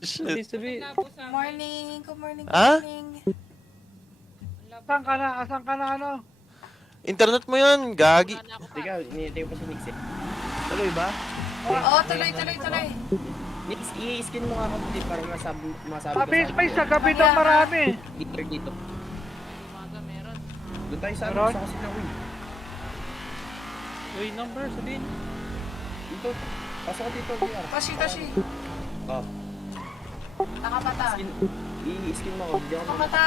Shit. Morning, good morning, good Ah? morning. Asan ka na? Asan ka na ano? Internet mo yun, gagi. Teka, hinihintay ko pa si Nix eh. Tuloy ba? Oo, tuloy. Nix, i-skin mo nga ako dito para masabi Sa ko base space, sa ano. gabi daw marami. Dito, dito. Doon tayo sa ano, Meron? sa kusina, uy. Uy, number, sabihin. Dito, pasok ka dito, VR. Toshi. Oh, Nakapata. i-skin mo ako, hindi ako Nakapata.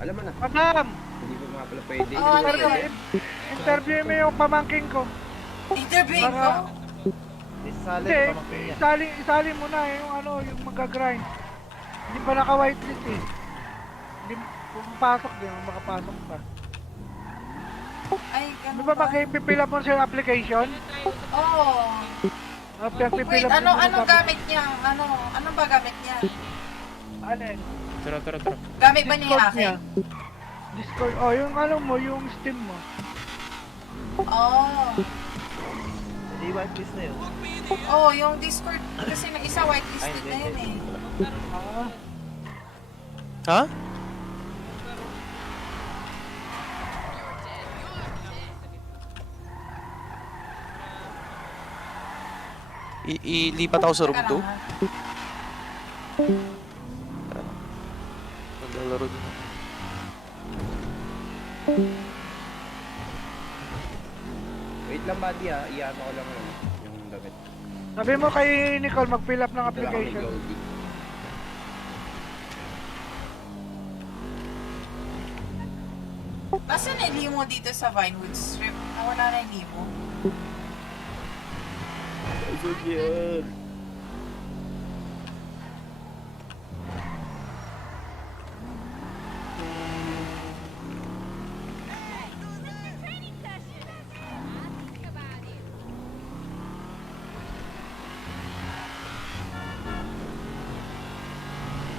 Alam mo na. Madam, Hindi ko nga pala pwede. Oo, ano yun? interview mo yung pamangking ko. Interviewin ko? Di sasali Hindi, sa pamangkin niya. isali mo na yung ano, yung magka-grind. Hindi pa naka-whitelist eh. Hindi, pumapasok din, makapasok pa. Ay, Di ganun ba ba? pipila mo sa application? Oo. Pipila Wait, mo ano, sa anong gamit niya? Ano ba gamit niya? Alin? Tara. Gamit ba niya yung Discord niya. akin? Discord, oh, yung ano mo, yung Steam mo. Oo. Hindi whitelist na yun. Oo, yung Discord. Kasi na isa whitelisted na yun eh. Ah, Ha? Ilipat ako sa room Teka 2. lang, ha? Maglalaro din ako. Wait lang, buddy ha. Iyan ko lang yung damit. sabi mo kay Nicole, mag-fill up ng Dito lang kami application. Goldie. Nasaan na yung limo dito sa Vinewood Strip? Nawala na yung limo. So cute.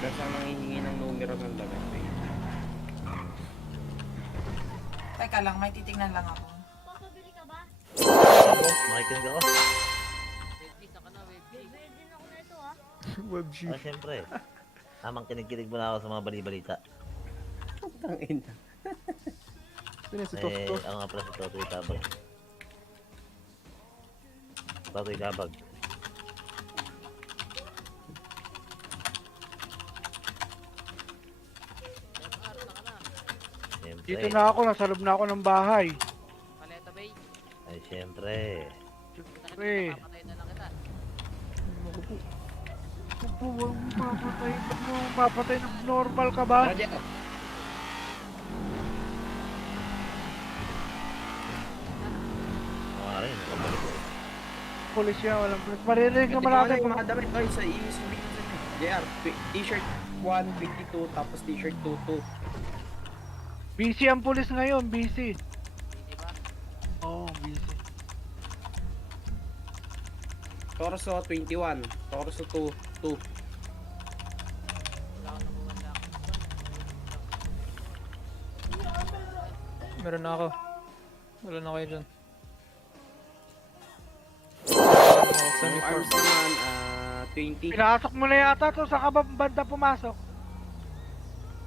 Kasi ang nangihingi ng numero ng damit eh. Teka lang, may titingnan lang ako. Makikinig ako. Web Ah, siyempre. Tamang kinig-kinig mo na ako sa mga bali-balita. Tangin na. Sino si Eh, Tofto? ako nga pala si Totoy Tabag. Totoy Tabag. Siyempre. Dito na ako, nasa loob na ako ng bahay. Ay, siyempre. Siyempre. Huwag mo papatay. Ba't mo papatay ng normal ka ba? Roger. Mga rin, nakabalik ko. Pulis yan, walang pulis. Maririnig Ito naman ko natin. yung mga damit. Ay, sa i-sabihin ko sa inyo. JR, t-shirt 122 tapos t-shirt 22. Busy ang pulis ngayon, busy. Oo, busy. Torso 21. Torso 2. Meron na ako. Wala na kayo dyan. Yung arms naman, 20. Pinasok mo na yata to, saan ka ba banda pumasok?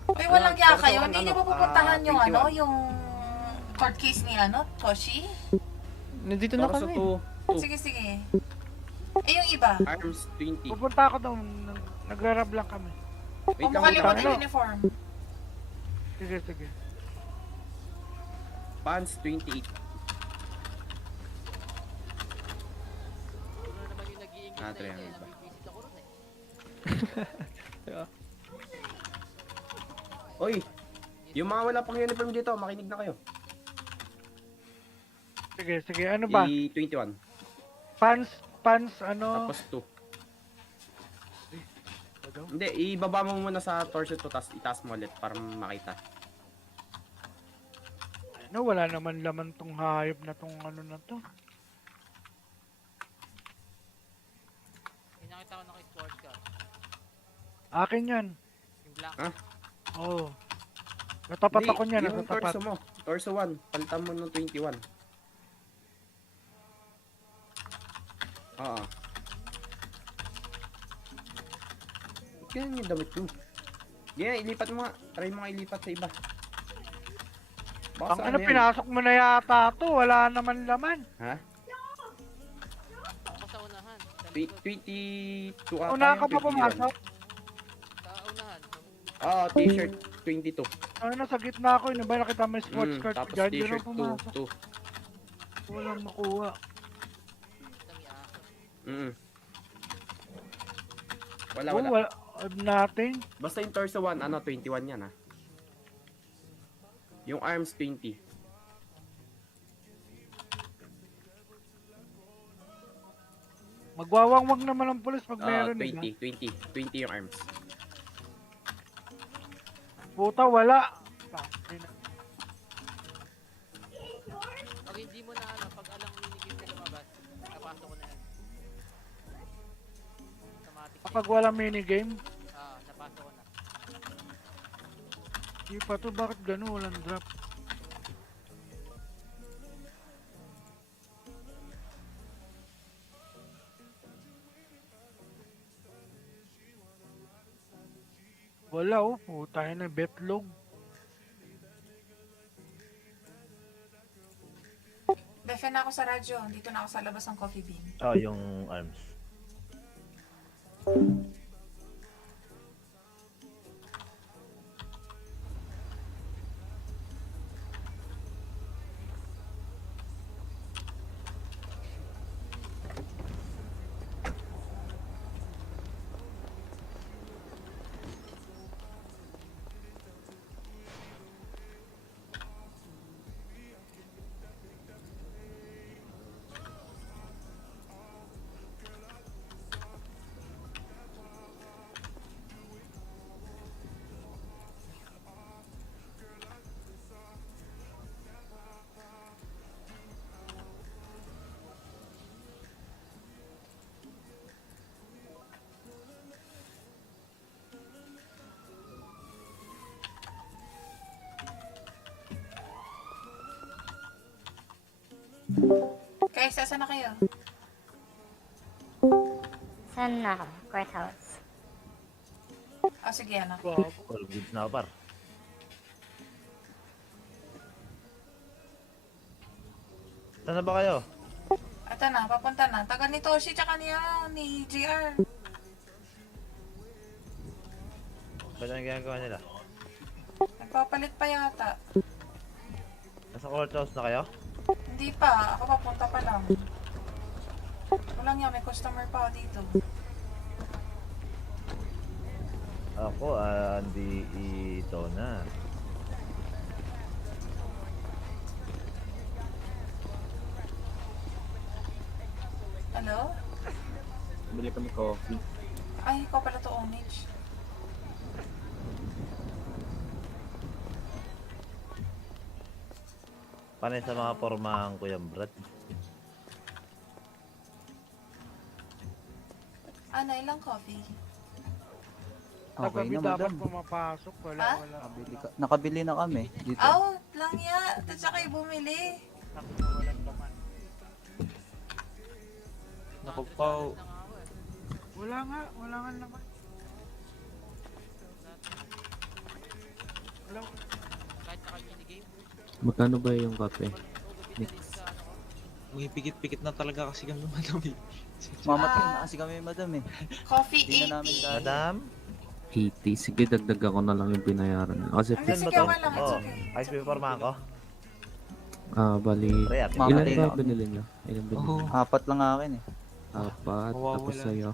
Uy, walang kaya kayo. Torso Hindi ano, niyo ba pupuntahan yung 21. ano, yung court case ni ano, Toshi? Nandito na Torso kami. 2. Sige, sige. Eh, yung iba. Arms 20. Pupunta ako doon, nagrarab lang kami. Wait Huwag mo lang, wait lang. kalimutan yung uniform. Sige, sige. Pants 28. Tre ang iba. Oy, yung mga wala pang uniform dito, makinig na kayo. Sige, sige. Ano ba? I-21. Pants, ano? Tapos 2. Hindi, ibaba mo muna sa torso to, tapos itaas mo ulit para makita. Ano, wala naman laman tong hayop na tong ano na to. Nakita ko na kay sports car. Akin yan. Yung black. Ha? Oo. Natapat Hindi, ako niyan, yung natapat. torso mo. Torso 1, palitan mo ng 21. Oo. Ganyan yung damit mo. Ganyan, ilipat mo nga. Try mo nga ilipat sa iba. Baka Ang sa ano, yan? pinasok mo na yata to, wala naman laman. Ha? Ako sa unahan. Sa 22 ata Una yung ka pa 21. pumasok. Sa unahan. Oo, t-shirt 22. Ano, nasa gitna ako, yun ba nakita mo yung sports card? Tapos Diyan yun t-shirt ako pumasok. 2. Walang makuha. Dami aso. Wala, Oo, wala. Nothing. Basta yung torso 1, 21 yan ha. Yung arms 20. Magwawangwag naman ang pulis pag meron, 20, 20. 20 yung arms. Puta, wala. Tangina. Pag hindi mo na ano, pag alang minigame ka lumabas, napasok ko na yan. Automatic. Kapag wala minigame, Napasok ko na. di pa to, bakit gano'n? Walang drop. Wala oh, puta na betlog. Defe na ako sa radyo. Dito na ako sa labas ng coffee bean. Oh, yung arms. Guys, saan na kayo? Saan na ako? Courthouse. Sige, anak. Wow. All goods na, par. Saan na ba kayo? Ito na, papunta na. Tagal ni Toshi tsaka ni JR. Ba't ang ginagawa nila? Nagpapalit pa yata. Nasa courthouse na kayo? Hindi pa. Ako papunta pa lang. Walang yan, may customer pa dito. Ako, hindi ito na. Hello? Bili kami coffee. Ay, ikaw pala to, Onage. Panay sa mga pormahan ko yung Brad. Ilang coffee? Okay Tagabi na, dapat madam. pumapasok. Wala, Ha? wala. Nakabili na kami dito. Out lang ya. At saka kayo bumili. Walang laman. Naku po. Wala nga naman. Wala. Kahit naka-minigame. Magkano ba yung kape? Mix. May pikit-pikit na talaga kasi kami madam eh. Mamatay na kasi kami, madam eh. Coffee Hindi na namin 80. kaya. Madam? 80. Sige, dagdagan ko na lang yung binayaran. Kasi Hindi, Saan ba sige, to? okay lang. It's Oh, okay. ayos ba yung pormahan ko? bali. Riyat. Ma'am, Ilan Mamatay ba na. binili nyo? Ilan binili Oo. nyo? 4 lang akin eh. 4. Mawawala. Tapos sa'yo.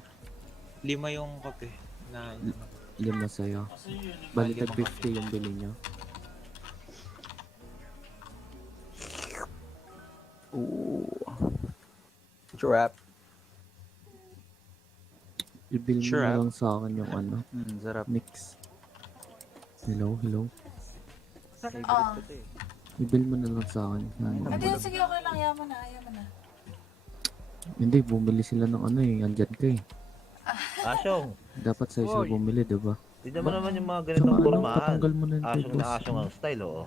5 yung kape na 5 sa'yo. Bali, tag 50 yung bili nyo. Ooh. Trap. Ibil mo Sure, na lang sa akin yung ano. Sarap. Mix. Hello. Favorite Ah. ko to eh. Ibil mo na lang sa akin. Hindi, sige, okay lang. Yaman na. Hindi, bumili sila ng ano eh. Andyan ka eh. Asyong. Dapat sa'yo sila Oy. bumili, diba? Tignan mo naman yung mga Tsaka ganitong ano, pormahan. patanggal mo na yung Asyong na boss. asyong ang style, oo.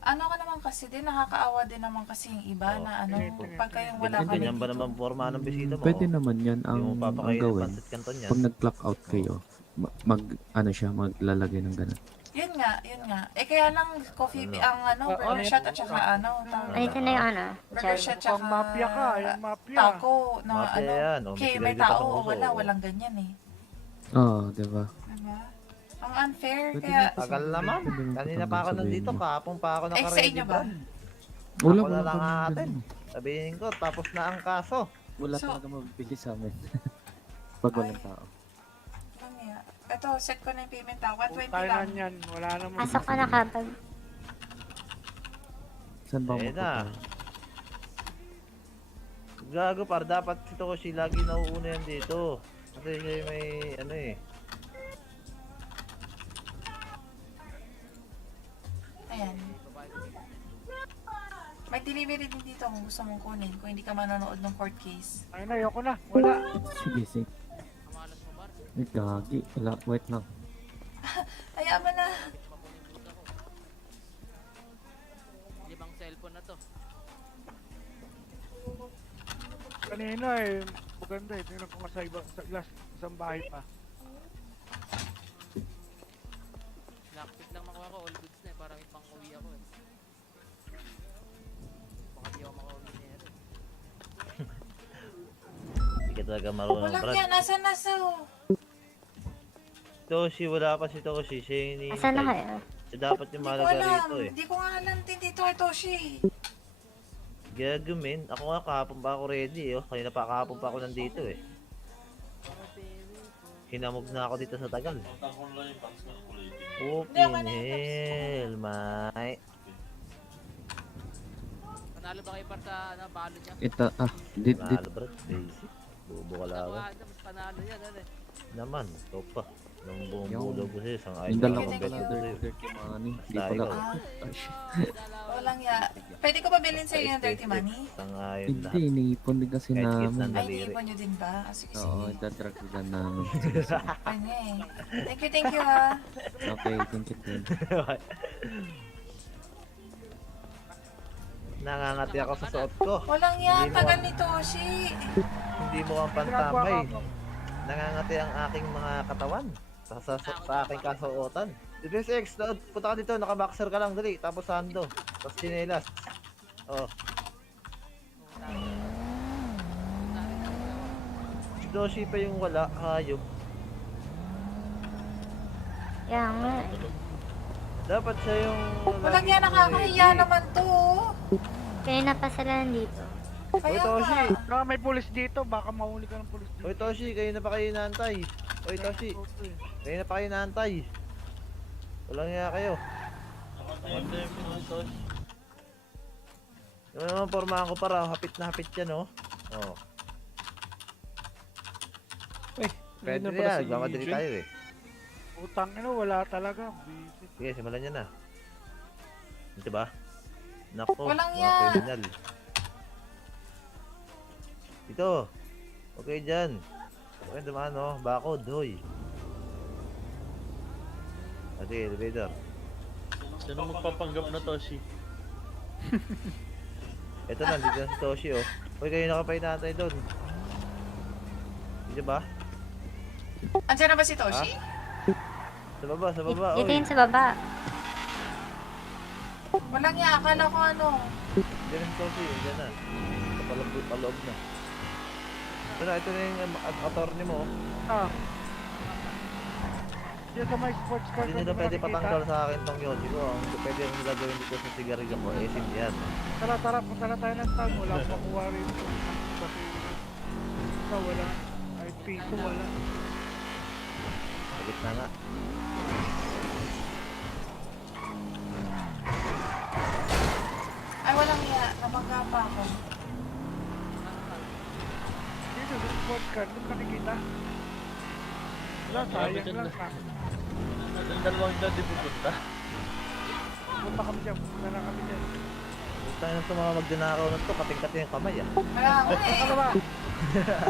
Ano ka naman kasi din, nakakaawa din naman kasi yung iba Oo. na ano, pagka yung wala ka Ganyan ba naman pormahan ng bisita mo? Pwede naman yan. Hindi mo Ang papakain ng gawin, pancit canton yan. pag nag-clock out kayo, maglalagay ng ganun. Yun nga. Eh kaya lang coffee ang burger shot at saka Ay, ito na yung ano. burger Chel. shot tsaka Mukhang mafia ka, yung mafia. taco na Mafia yan, o, okay, may may kilay tao pa o sa puso, o. walang ganyan eh. Oo, diba? Diba? Ang unfair, Pwede kaya na- Tagal naman. Pwede naman Kanina pa ako patanggal sa nandito, venue. kahapon pa ako sa naka-ready, inyo ba? Brad. Wala, Ako na wala lang kami atin. ganun. Sabihin ko, tapos na ang kaso. Wala So- talaga mabibili sa amin. Pag walang Ay. tao. Mamaya. Ito, set ko na yung payment ha. 120 Tayo lang. na yan. Wala naman. Pasok ka na kapag. Saan ba Eh mapunta? na. Gago par, dapat si Toshi lagi nauuna yan dito. Kasi siya yung may ano eh. Ayan. May delivery din dito kung gusto mong kunin. Kung hindi ka manonood ng court case. Ayun na, ayoko na. Wala. Sige, sige. Kamalas mo, par. Ay, gagi. Wala, wait lang. Hayaan mo na. Mapunipot ako. 5 cellphone na to. Kanina eh, maganda eh. Tingnan ko nga sa isang bahay pa. Lockpick lang makuha ko, all goods na eh. Para may pang uwi ako eh. Baka di ako makauwi na yan. Hindi ka talaga marunong, Walang Brad. yan. Nasa. Toshi, wala pa si Toshi. Siya yung iniintay. Asan na kayo? Siya dapat yung Hindi ko malaga alam. rito eh. Hindi ko nga alam din dito kay Toshi. Gagamin. Ako nga kahapon pa ako ready oh. Kanina pa kahapon pa ako nandito eh. Hinamog na ako dito sa tagal. Open hell, may. Panalo ba kayo par sa ano, balo niya? Ito, dit. Mahal bro, basic. Bubo ka lang ako. Mas panalo yan, ano eh. Naman, ito pa. Nung buong Yung- bulo ko sa'yo, isang Yung ayun dala na ko akong pala, beto sa'yo. dirty money. Di Basta pala. ikaw. Walang ya. Pwede ko ba bilhin sa'yo yung dirty money? Isang ayun Hindi, lahat. iniipon din kasi Kahit namin. gitna. Ay, Daliri. iniipon nyo din ba? Ah, sige, Oo, sige. dadrag din namin. Sige, sige. Ano eh. Thank you ha. Okay, thank you, thank you. Nangangati ako sa suot ko. Walang ya. Hindi mo- Tagal ni Toshi. Hindi mo ang pantambay. Nangangati ang aking mga katawan. Sa aking kasuotan. Defense X, punta ka dito, nakaboxer ka lang, dali. Tapos sando. Tapos chinelas. Oh. Si Toshi pa yung wala, hayop. Kaya nga. Dapat siya yung... Walang ya. Nakakahiya naman to. Kaya na pa sila nandito. Hoy Kaya Toshi! nga. May pulis dito, baka mahuli ka ng pulis dito. Hoy Toshi, kayo na pa kayo inaantay? Hoy Toshi, kayo na pa kayo inaantay? Walang nga kayo. Yung naman pormahan ko para, hapit na hapit yan oh. Oh. Pwede na na pala yan, si magmamadali EJ. tayo eh. Utang ina, wala talaga. Busy. Sige, simulan nyo na. Ito ba? Nako, Walang mga yan. criminal. Ito. Okay dyan. Okay dumaan oh, bakod, hoy. Sige, elevator. Sino magpapanggap na Toshi? Ito na, dito na si Toshi oh. Hoy, kayo na ka pa inaantay doon. Dito ba? Andiyan na ba si Toshi? Sa baba, sa baba. Dito Oy. yun sa baba. Walang ya. Akala ko ano. Diyan na si Toshi, diyan na. Paloob na. Ito na yung attorney mo. Ah. Diyan sa may sports car. Hindi nila pwede patanggal sa akin tong Yoshi ko. Ang pwede yung nilagawin dito sa sigarilyo ko, eh, sim yan. Tara, punta na tayo ng town. Wala akong makuha rito. Kasi ito, wala. Ay, piso, wala. Sa gitna nga. Ay, walang ya. Nabangga pa ako. Dito sa sports car, doon ka nakikita. Wala, sayang lang. Ang dalawang dyan di pupunta. Punta kami dyan, punta na kami dyan. Tayo na sa mga magdinakaw na to, kating-kating ang kamay ah. Wala ako Ano eh. ba?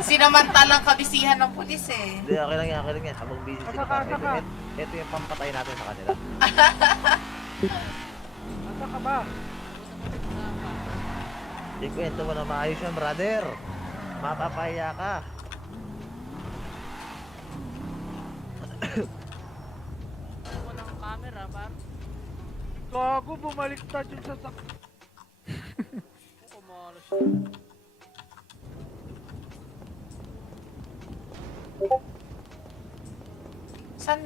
Sinamantalang kabisihan ng pulis eh. Hindi, okay lang yan, okay lang yan. Habang busy sila pa. Saka. Ito yung pampatay natin sa kanila. Asa ka ba? Ikwento mo na maayos yan, brother. Mapapaya ka. Ano ko ng camera, par? Gago, bumaliktad yung sasak. Kumalas siya. San?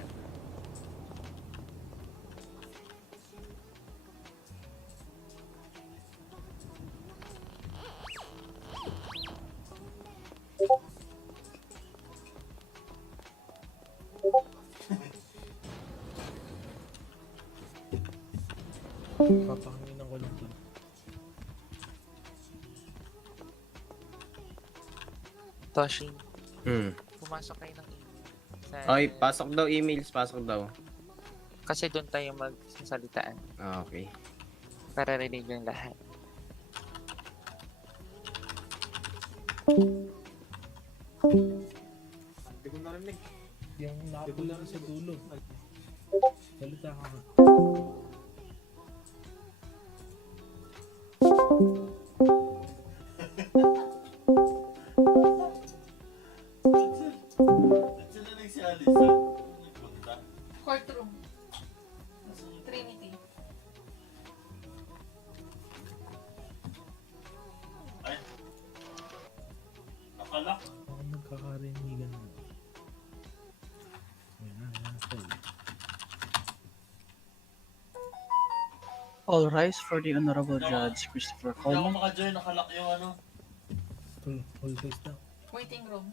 Papahanginan ko lang to. Toshi, Hmm. pumasok kayo ng email. Okay, pasok daw emails, pasok daw. Kasi doon tayo magsasalitaan Okay. para rinig yung lahat. Hindi ko narinig. Yung nakapul lang sa dulo. Salita ka nga. Courtroom. Trinity. Ako nagkakarinigan mo. Ayan na, stay. All rise for the Honorable Judge Christopher Coleman. Hold face daw. Waiting room.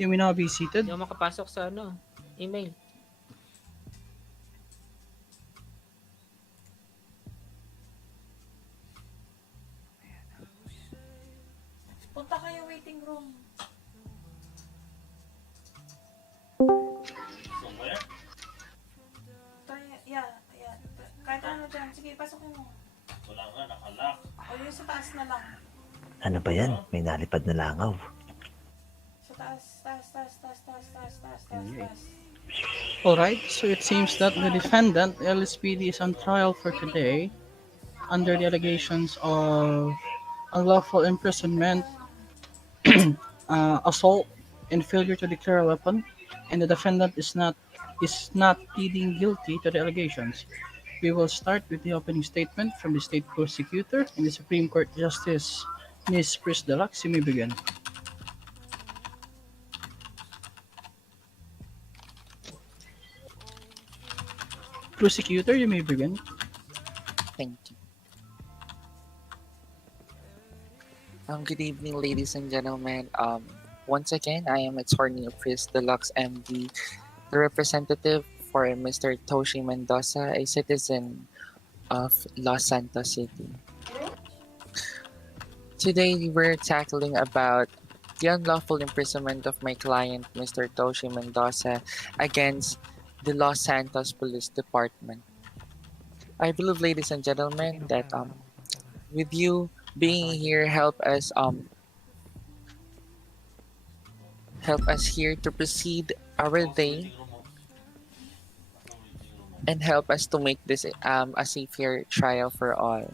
You may now be seated. Hindi ako makapasok sa email. Punta kayo waiting room. Yeah. Kahit ano dyan. Sige, pasukin mo. Wala nga, nakalock. O yun sa taas na lang. Ano ba yan? May nalipad na langaw. Sa taas. All right, so it seems that the defendant, LSPD, is on trial for today under the allegations of unlawful imprisonment, assault, and failure to declare a weapon, and the defendant is not pleading guilty to the allegations. We will start with the opening statement from the state prosecutor and the Supreme Court Justice Ms. Pris Deluxe. You may begin. Prosecutor, you may begin. Thank you. Good evening, ladies and gentlemen. Once again, I am Attorney Pris Deluxe MD, the representative for Mr. Toshi Mendoza, a citizen of Los Santos City. Today, we're tackling about the unlawful imprisonment of my client, Mr. Toshi Mendoza, against the Los Santos Police Department. I believe, ladies and gentlemen, that with you being here, help us here to proceed our day and help us to make this a safer trial for all.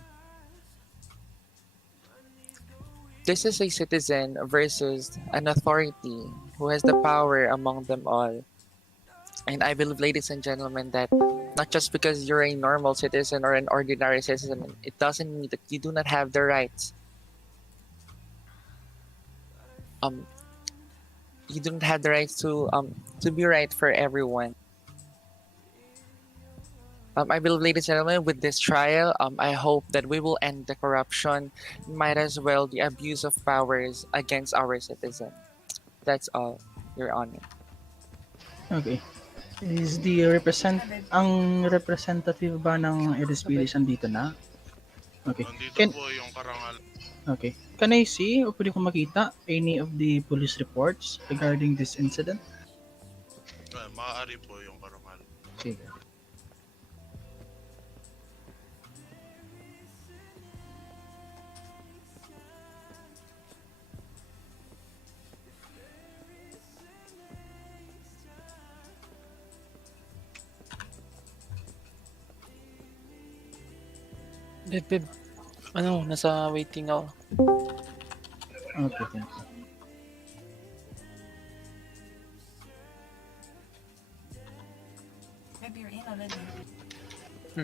This is a citizen versus an authority who has the power among them all. And I believe, ladies and gentlemen, that not just because you're a normal citizen or an ordinary citizen, it doesn't mean that you do not have the rights. You don't have the rights to be right for everyone. I believe, ladies and gentlemen, with this trial, I hope that we will end the corruption, might as well the abuse of powers against our citizens. That's all, Your Honor. Okay. Is the ang representative ba ng LSPD andito na? Okay. Nandito po yung karangal. Okay. Can I see o pwede ko makita any of the police reports regarding this incident? Maaari po yung karangal. Sige. Beb, nasa waiting ako. Okay, thank you. Maybe you're in already.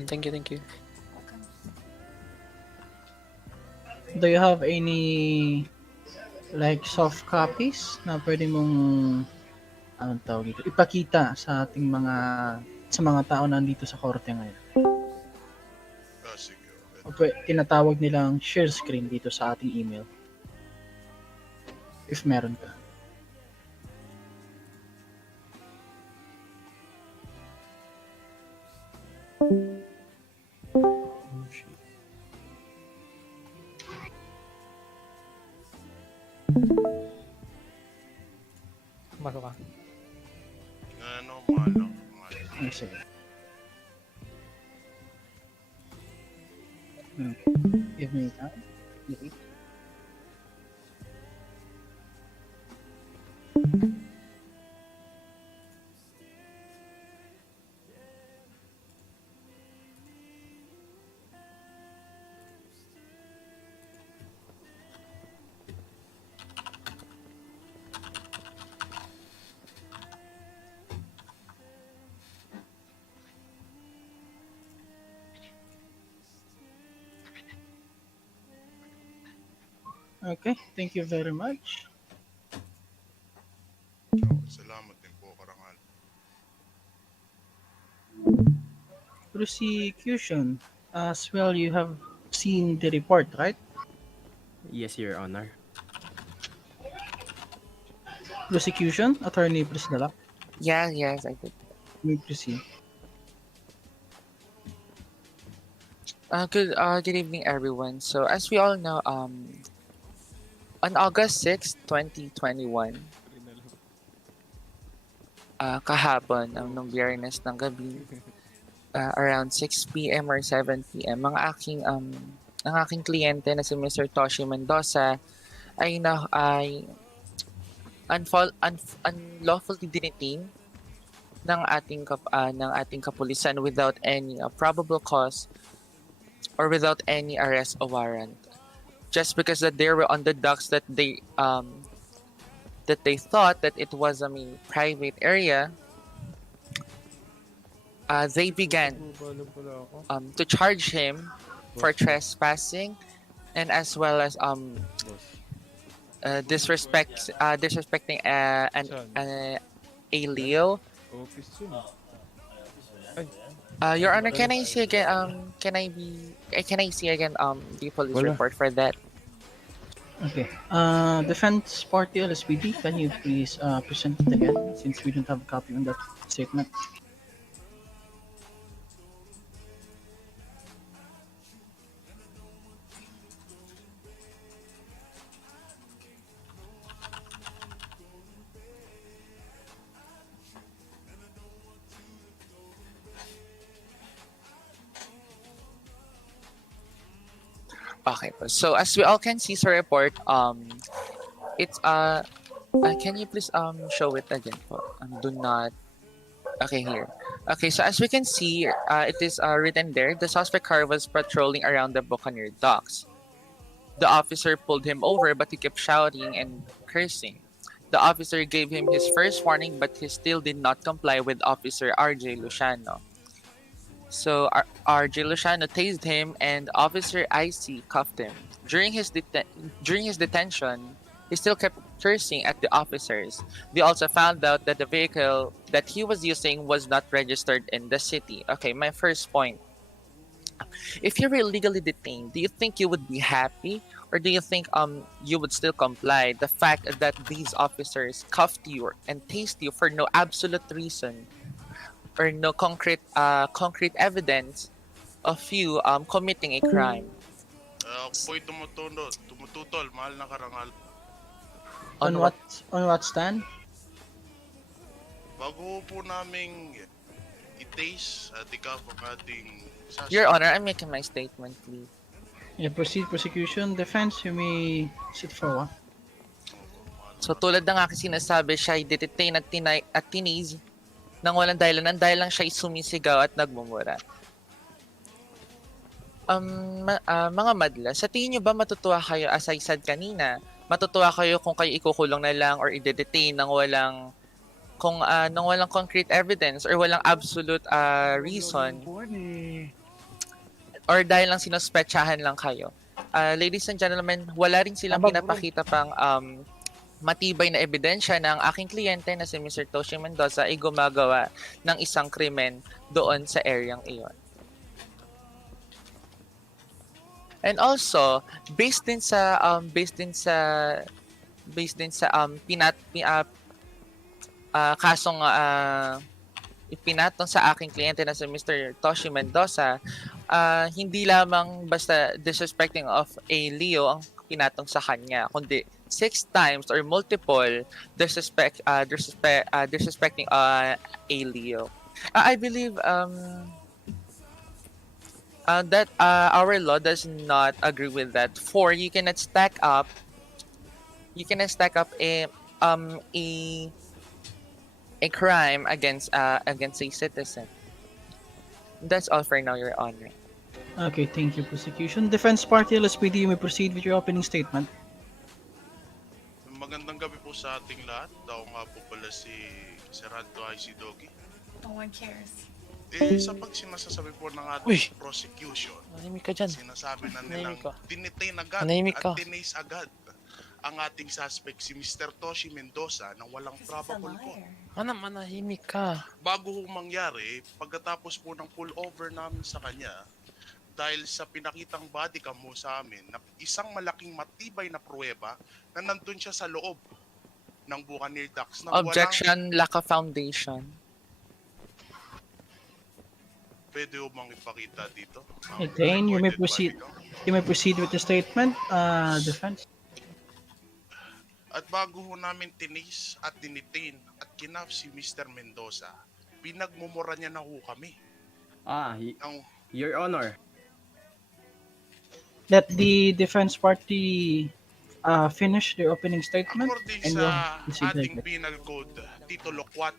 Thank you. Welcome. Do you have any like soft copies na pwede mong anong tawag dito, ipakita sa ating mga tao na nandito sa korte ngayon? Sige. O tinatawag nilang share screen dito sa ating email. If meron ka. Masok ka. Ano, mahal lang. Mahal. Ay, sige. Give me time. Okay. Okay, thank you very much. Salamat din po, karangal. Prosecution. As well, you have seen the report, right? Yes, Your Honor. Prosecution, Attorney Priscilla. Yes, I did. You may proceed. Good evening, everyone. So, as we all know, on August 6, 2021, kahapon, nung Biyernes ng gabi, around 6 p.m. or 7 p.m., ang aking kliyente na si Mr. Toshi Mendoza ay unlawfully detained ng ating kapulisan without any probable cause or without any arrest or warrant, just because that they were on the docks that they thought that it was a private area. They began to charge him for trespassing and as well as disrespecting a Leo. Your Honor, can I see again? Can I see again the police report for that? Okay. Defense Party LSPD, can you please present it again since we don't have a copy on that statement? Okay. So as we all can see sa report, it's can you please show it again po? Do not. Okay, here. Okay, so as we can see, it is written there. The suspect car was patrolling around the Buccaneer docks. The officer pulled him over, but he kept shouting and cursing. The officer gave him his first warning, but he still did not comply with Officer R.J. Luciano. So R.J. Luciano tased him, and Officer I.C. cuffed him. During his detention, he still kept cursing at the officers. They also found out that the vehicle that he was using was not registered in the city. Okay, my first point. If you were illegally detained, do you think you would be happy, or do you think you would still comply? The fact that these officers cuffed you and tased you for no absolute reason or no concrete evidence of you committing a crime. Ako po'y tumututol, mahal na karangal. On what stand? Bago po naming i-taste at ikaw ang ating sasakyan. Your Honor, I'm making my statement, please. Yeah, proceed prosecution. Defense, you may sit for a while. So tulad ng aking sinasabi, siya ay detain at tinase nang walang dahilan. Ang dahil lang siya ay sumisigaw at nagmumura. Mga madla, sa tingin nyo ba matutuwa kayo, as I said kanina, matutuwa kayo kung kayo ikukulong na lang or i-detain nang walang concrete evidence or walang absolute reason, or dahil lang sinuspetsahan lang kayo? Ladies and gentlemen, wala rin silang pinapakita pang matibay na ebidensya na ang aking kliyente na si Mr. Toshi Mendoza ay gumagawa ng isang krimen doon sa areang iyon. And also, based din sa kasong ipinatong sa aking kliyente na si Mr. Toshi Mendoza, hindi lamang basta disrespecting of a Leo ang pinatong sa kanya, kundi 6 times or multiple disrespecting a Leo. I believe that our law does not agree with that. For you cannot stack up a crime against a citizen. That's all for now, Your Honor. Okay, thank you, prosecution. Defense party LSPD, you may proceed with your opening statement. Magandang gabi po sa ating lahat. Ako nga po pala si Serranto IC Doggy. No one cares. Sa pagsinasasabi po ng ating prosecution, Manahimik ka dyan. sinasabi na nilang Manahimik ka. dinitain agad Manahimik ka. at tinase agad ang ating suspect si Mr. Toshi Mendoza nang walang probable cause. Manahimik ka. Bago hong mangyari, pagkatapos po ng pull-over namin sa kanya, dahil sa pinakitang body cam mo sa amin na isang malaking matibay na pruweba na nandun siya sa loob ng Buccaneer Docks na Objection, lack of foundation. pwede mo bang ipakita dito? Again, you may Recorded proceed. body cam. You may proceed with the statement, defense. At bago ho namin tinis at dinitain at kinaf si Mr. Mendoza, pinagmumura niya na ho kami. Ang Your Honor. Let the defense party finish their opening statement. according And sa we'll proceed ating like that. Penal Code, Titulo 4,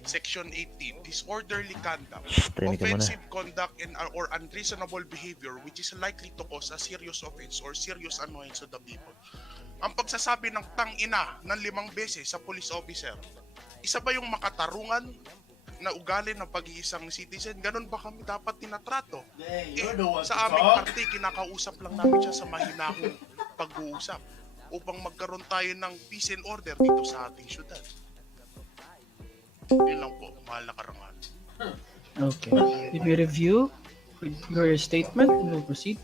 Section 18, disorderly conduct, Tahimik ka muna. offensive conduct or unreasonable behavior which is likely to cause a serious offense or serious annoyance to the people. Ang pagsasabi ng tang-ina ng 5 beses sa police officer, isa ba yung makatarungan na ugali ng pag-iisang citizen? Ganun ba kami dapat tinatrato? Sa aming parte, kinakausap lang namin siya sa mahinahong pag-uusap upang magkaroon tayo ng peace and order dito sa ating syudad. Yun lang po, mahal na karangal. Okay. Let me review your statement and we'll proceed.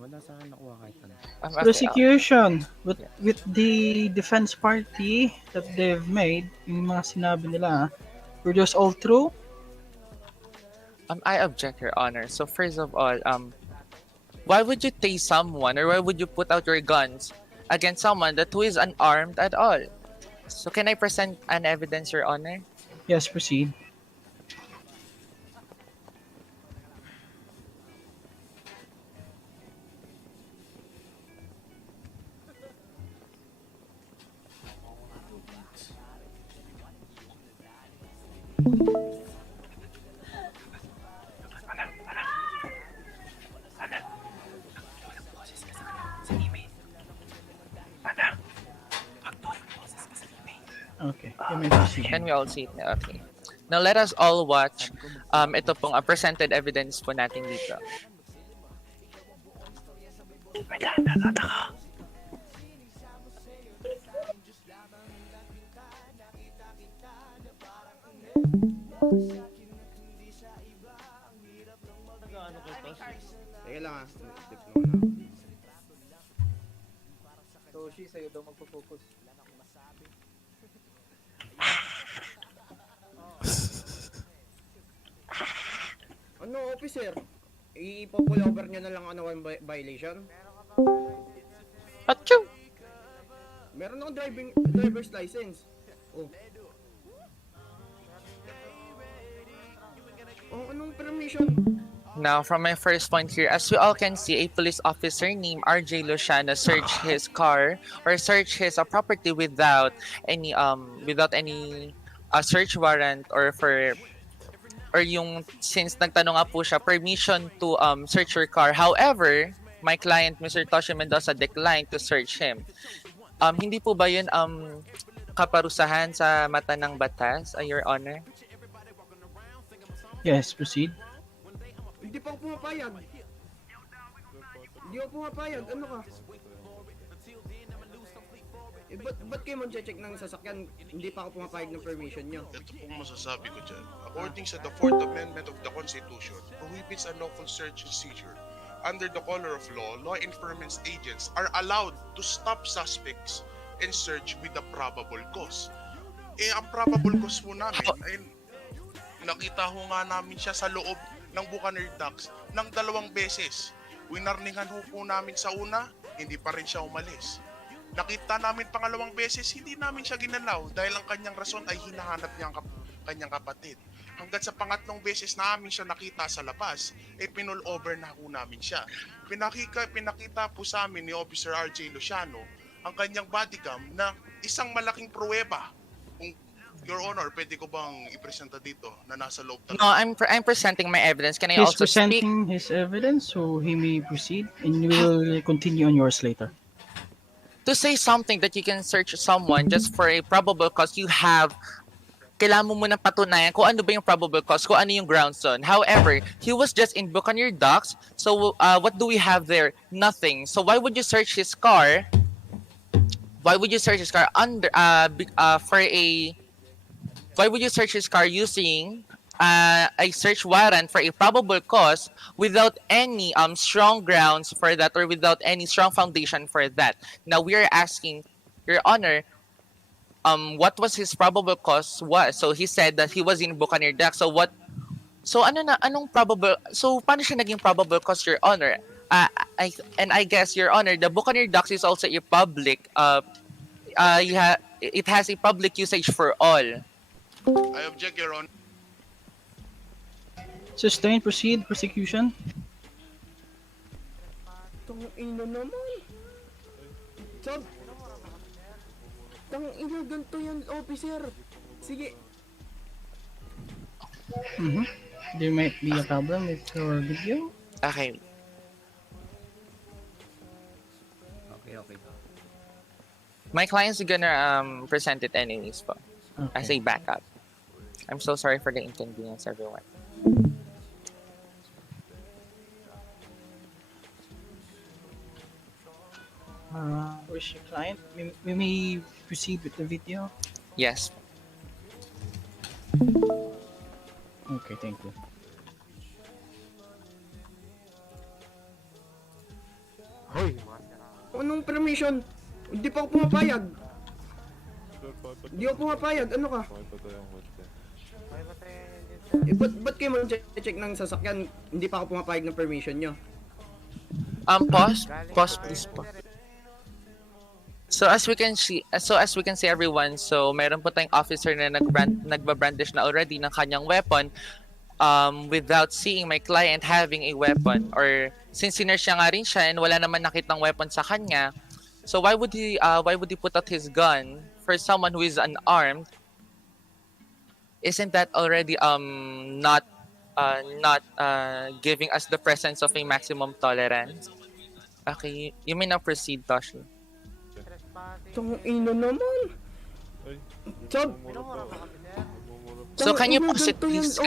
Wala sa akin nakuha kahit ano. Prosecution, with the defense party that they've made, yung mga sinabi nila, were those all true? I object, Your Honor. So first of all, why would you tase someone or why would you put out your guns against someone who is unarmed at all? So can I present an evidence, Your Honor? Yes, proceed. Okay, you may proceed. Can we all see it now? Okay. Now let us all watch ito pong presented evidence po natin dito. Teka lang Toshi, sa'yo daw magpo-focus. Ano, officer? I-pull over nyo na lang ano ang violation? Achoo! Meron akong driver's license. Oh. Oh, anong permission? Now, from my first point here, as we all can see, a police officer named RJ Luciano searched his car or searched his property without any search warrant or yung since nagtanong nga po siya permission to search your car. However, my client Mr. Toshi Mendoza declined to search him. Hindi po ba yun kaparusahan sa mata ng batas, Your Honor? Yes, proceed. Hindi pa ako pumapayag. Hindi ako pumapayag. Ano ka? Ba't kayo mag-check ng sasakyan? Hindi pa ako pumapayag ng permission nyo. Ito pong masasabi ko dyan. According sa the 4th Amendment of the Constitution, prohibits unlawful search and seizure. Under the color of law enforcement agents are allowed to stop suspects and search with a probable cause. Ang probable cause po namin ay nakita ho nga namin siya sa loob ng Buccaneer Docks ng 2 beses. Winarningan ho po namin sa una, hindi pa rin siya umalis. Nakita namin pangalawang beses, hindi namin siya ginalaw dahil ang kanyang rason ay hinahanap niya ang kanyang kapatid. Hanggat sa pangatlong beses na amin siya nakita sa labas, pinull over na ho namin siya. Pinakita po sa amin ni Officer RJ Luciano ang kanyang bodycam na isang malaking pruweba. Kung Your Honor, pwede ko bang ipresenta dito na nasa loob talaga? No, I'm presenting my evidence. Can I He's also speak? presenting his evidence, so he may proceed, and we will continue on yours later. To say something that you can search someone just for a probable cause, kailangan mo munang patunayan kung ano ba yung probable cause, kung ano yung grounds on. However, he was just in Buccaneer Docks, so what do we have there? Nothing. So why would you search his car? Why would you search his car why would you search his car using a search warrant for a probable cause without any strong grounds for that, or without any strong foundation for that? Now we are asking, Your Honor, what was his probable cause was? So he said that he was in Buccaneer Docks. So anong probable? So paano siya naging probable cause, Your Honor? I guess, Your Honor, the Buccaneer Docks is also a public. It has a public usage for all. I object, Your Honor. Sustain, proceed, prosecution. Tangina naman. Sab. Tangina, ganito yan, officer. Sige. There might be a problem with your video. Okay. Okay. My client's gonna present it anyways po. As a backup. I'm so sorry for the inconvenience, everyone. Where's your client? We may proceed with the video. Yes. Okay, thank you. Anong permission? Hindi pa ako pumapayag. Hindi ako pumapayag. Ano ka? Ba't kayo mag-check ng sasakyan? Hindi pa ako pumapayag ng permission nyo. Pause please po. So as we can see everyone, so meron po tayong officer na nagbabrandish na already ng kanyang weapon without seeing my client having a weapon, or since sinerge nga rin siya and wala naman nakitang weapon sa kanya. So why would he put out his gun for someone who is unarmed? Isn't that already not giving us the presence of a maximum tolerance? Okay, you may now proceed, Toshi. Tangina naman. Sab. So can you pause it, please?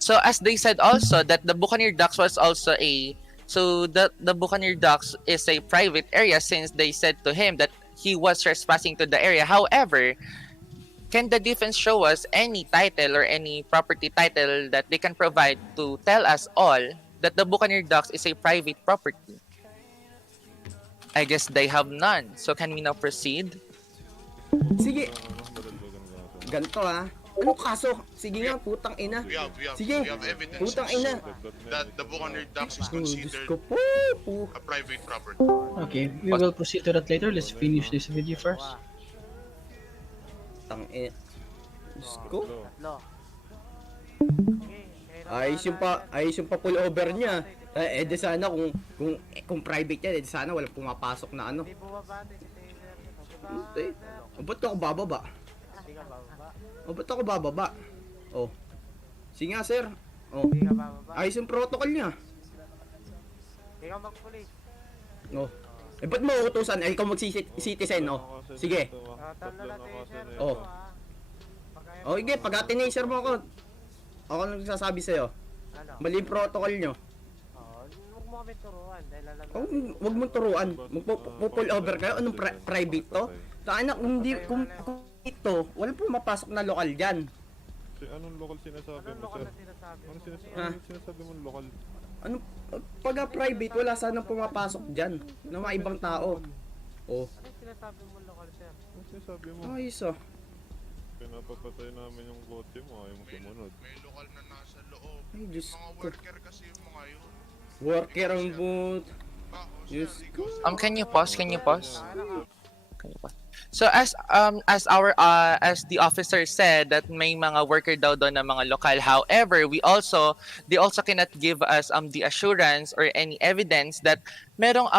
So as they said also that the Buccaneer Docks was also the Buccaneer Docks is a private area, since they said to him that he was trespassing to the area. However, can the defense show us any title or any property title that they can provide to tell us all that the Buccaneer Docks is a private property? I guess they have none. So can we now proceed? Sige. Ganto Anong kaso? Sige nga, putang ina. Sige, we have evidence putang ina. that the Buccaneer Docks is considered a private property. Okay, we will proceed to that later. Let's finish this video first. Tang ina. Sko? Ayos yung pa pull over niya. De sana kung private yan, de sana walang pumapasok na ano. Ba't ako bababa? Ba't ako bababa? Oh. Sige nga, sir. Oh. Ayos yung protocol niya. Ikaw mag-police. Oh. Ba't mo utusan? Ikaw mag-citizen, oh. Sige. Oh. Oh, sige, pag-tinaser mo ako. Ako nagsasabi sa'yo. Mali yung protocol nyo. Huwag mo kami turuan. Huwag mo turuan. Pull over kayo. Anong private to? Saan kung ito, walang pumapasok na lokal dyan. Anong lokal sinasabi mo, sir? Anong sinasabi mo lokal? Pag-private, wala sanang pumapasok dyan. Na mga ibang tao. Oh. Anong sinasabi mo lokal, sir? Anong sinasabi mo? Ayos pinapapatay namin yung kotse mo, ayaw mo sumunod. May lokal na nasa loob. Ay, Diyos Mga ko. worker kasi yung mga yun. Worker ang boot. Ba, o Diyos sir, ko. ikaw, Can you pause? Can you pause? Can you pause? So as our as the officer said that may mga worker daw doon na mga lokal. However, they also cannot give us the assurance or any evidence that merong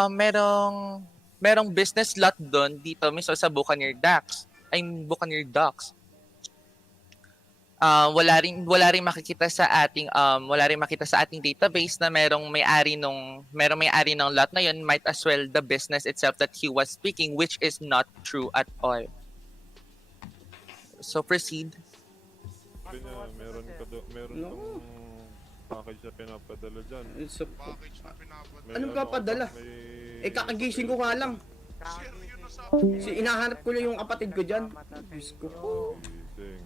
business lot doon dito mismo sa Buccaneer Docks. Buccaneer Docks. Wala ring makikita sa ating database na merong may-ari ng lot na yun. Might as well the business itself that he was speaking, which is not true at all. So proceed. Meron No. kang package na pinapadala dyan. So, package na pinapadala. May anong ano, papadala? may- Kakagising ko nga lang. Sir, yun ang sabi. Inahanap ko lang yung kapatid ko dyan. Diyos ko. Gising.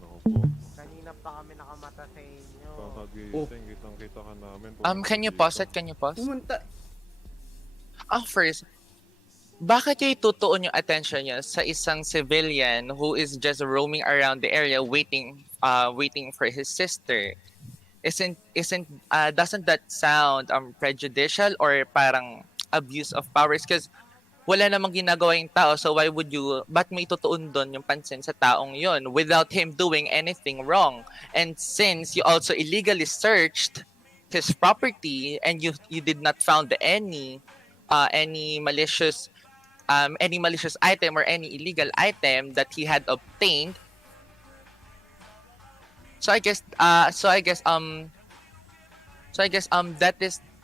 Naku po. Kanina pa kami nakamata sa inyo. Kakagising, kitang-kita ka namin. Can you pause it? Can you pause? Pumunta. First, bakit kayo tutuon yung attention niyo sa isang civilian who is just roaming around the area waiting for his sister? Doesn't that sound prejudicial or parang abuse of powers? Because wala namang ginagawa yung tao, so ba't mo itutuon doon yung pansin sa taong yon without him doing anything wrong? And since you also illegally searched his property and you did not found any malicious item or any illegal item that he had obtained,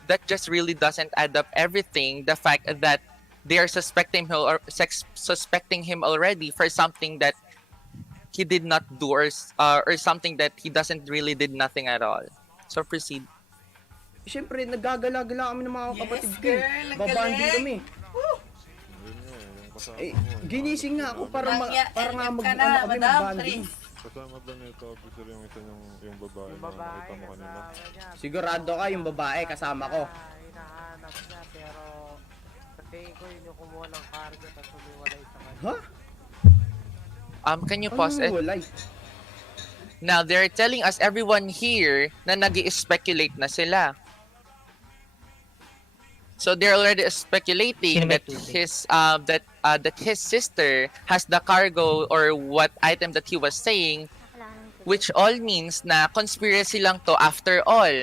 that just really doesn't add up everything. The fact that they are suspecting him already for something that he did not do or something that he doesn't really did nothing at all. So proceed. Siyempre, naggagala-gala kami ng mga kapatid ko. girl, Babanding galing. kami. Yun nga, yung kasama Eh, mo. ginising nga ako para Nangya, nga elip mag ka na, ano kami Madam mag-banding. Chris. Kasama ba nito, officer, yung isa yung babae Yung na babae, nakita mo kanina? kasama niya. Sigurado ka yung babae kasama ko. Hinahanap niya, pero sa tingin ko yun yung kumuha ng cargo tapos humiwalay sa kanya. Ha? Can you pause it? Walay. Now, they're telling us everyone here na nag-i-speculate na sila. So they're already speculating that his sister has the cargo or what item that he was saying, which all means na conspiracy lang to after all.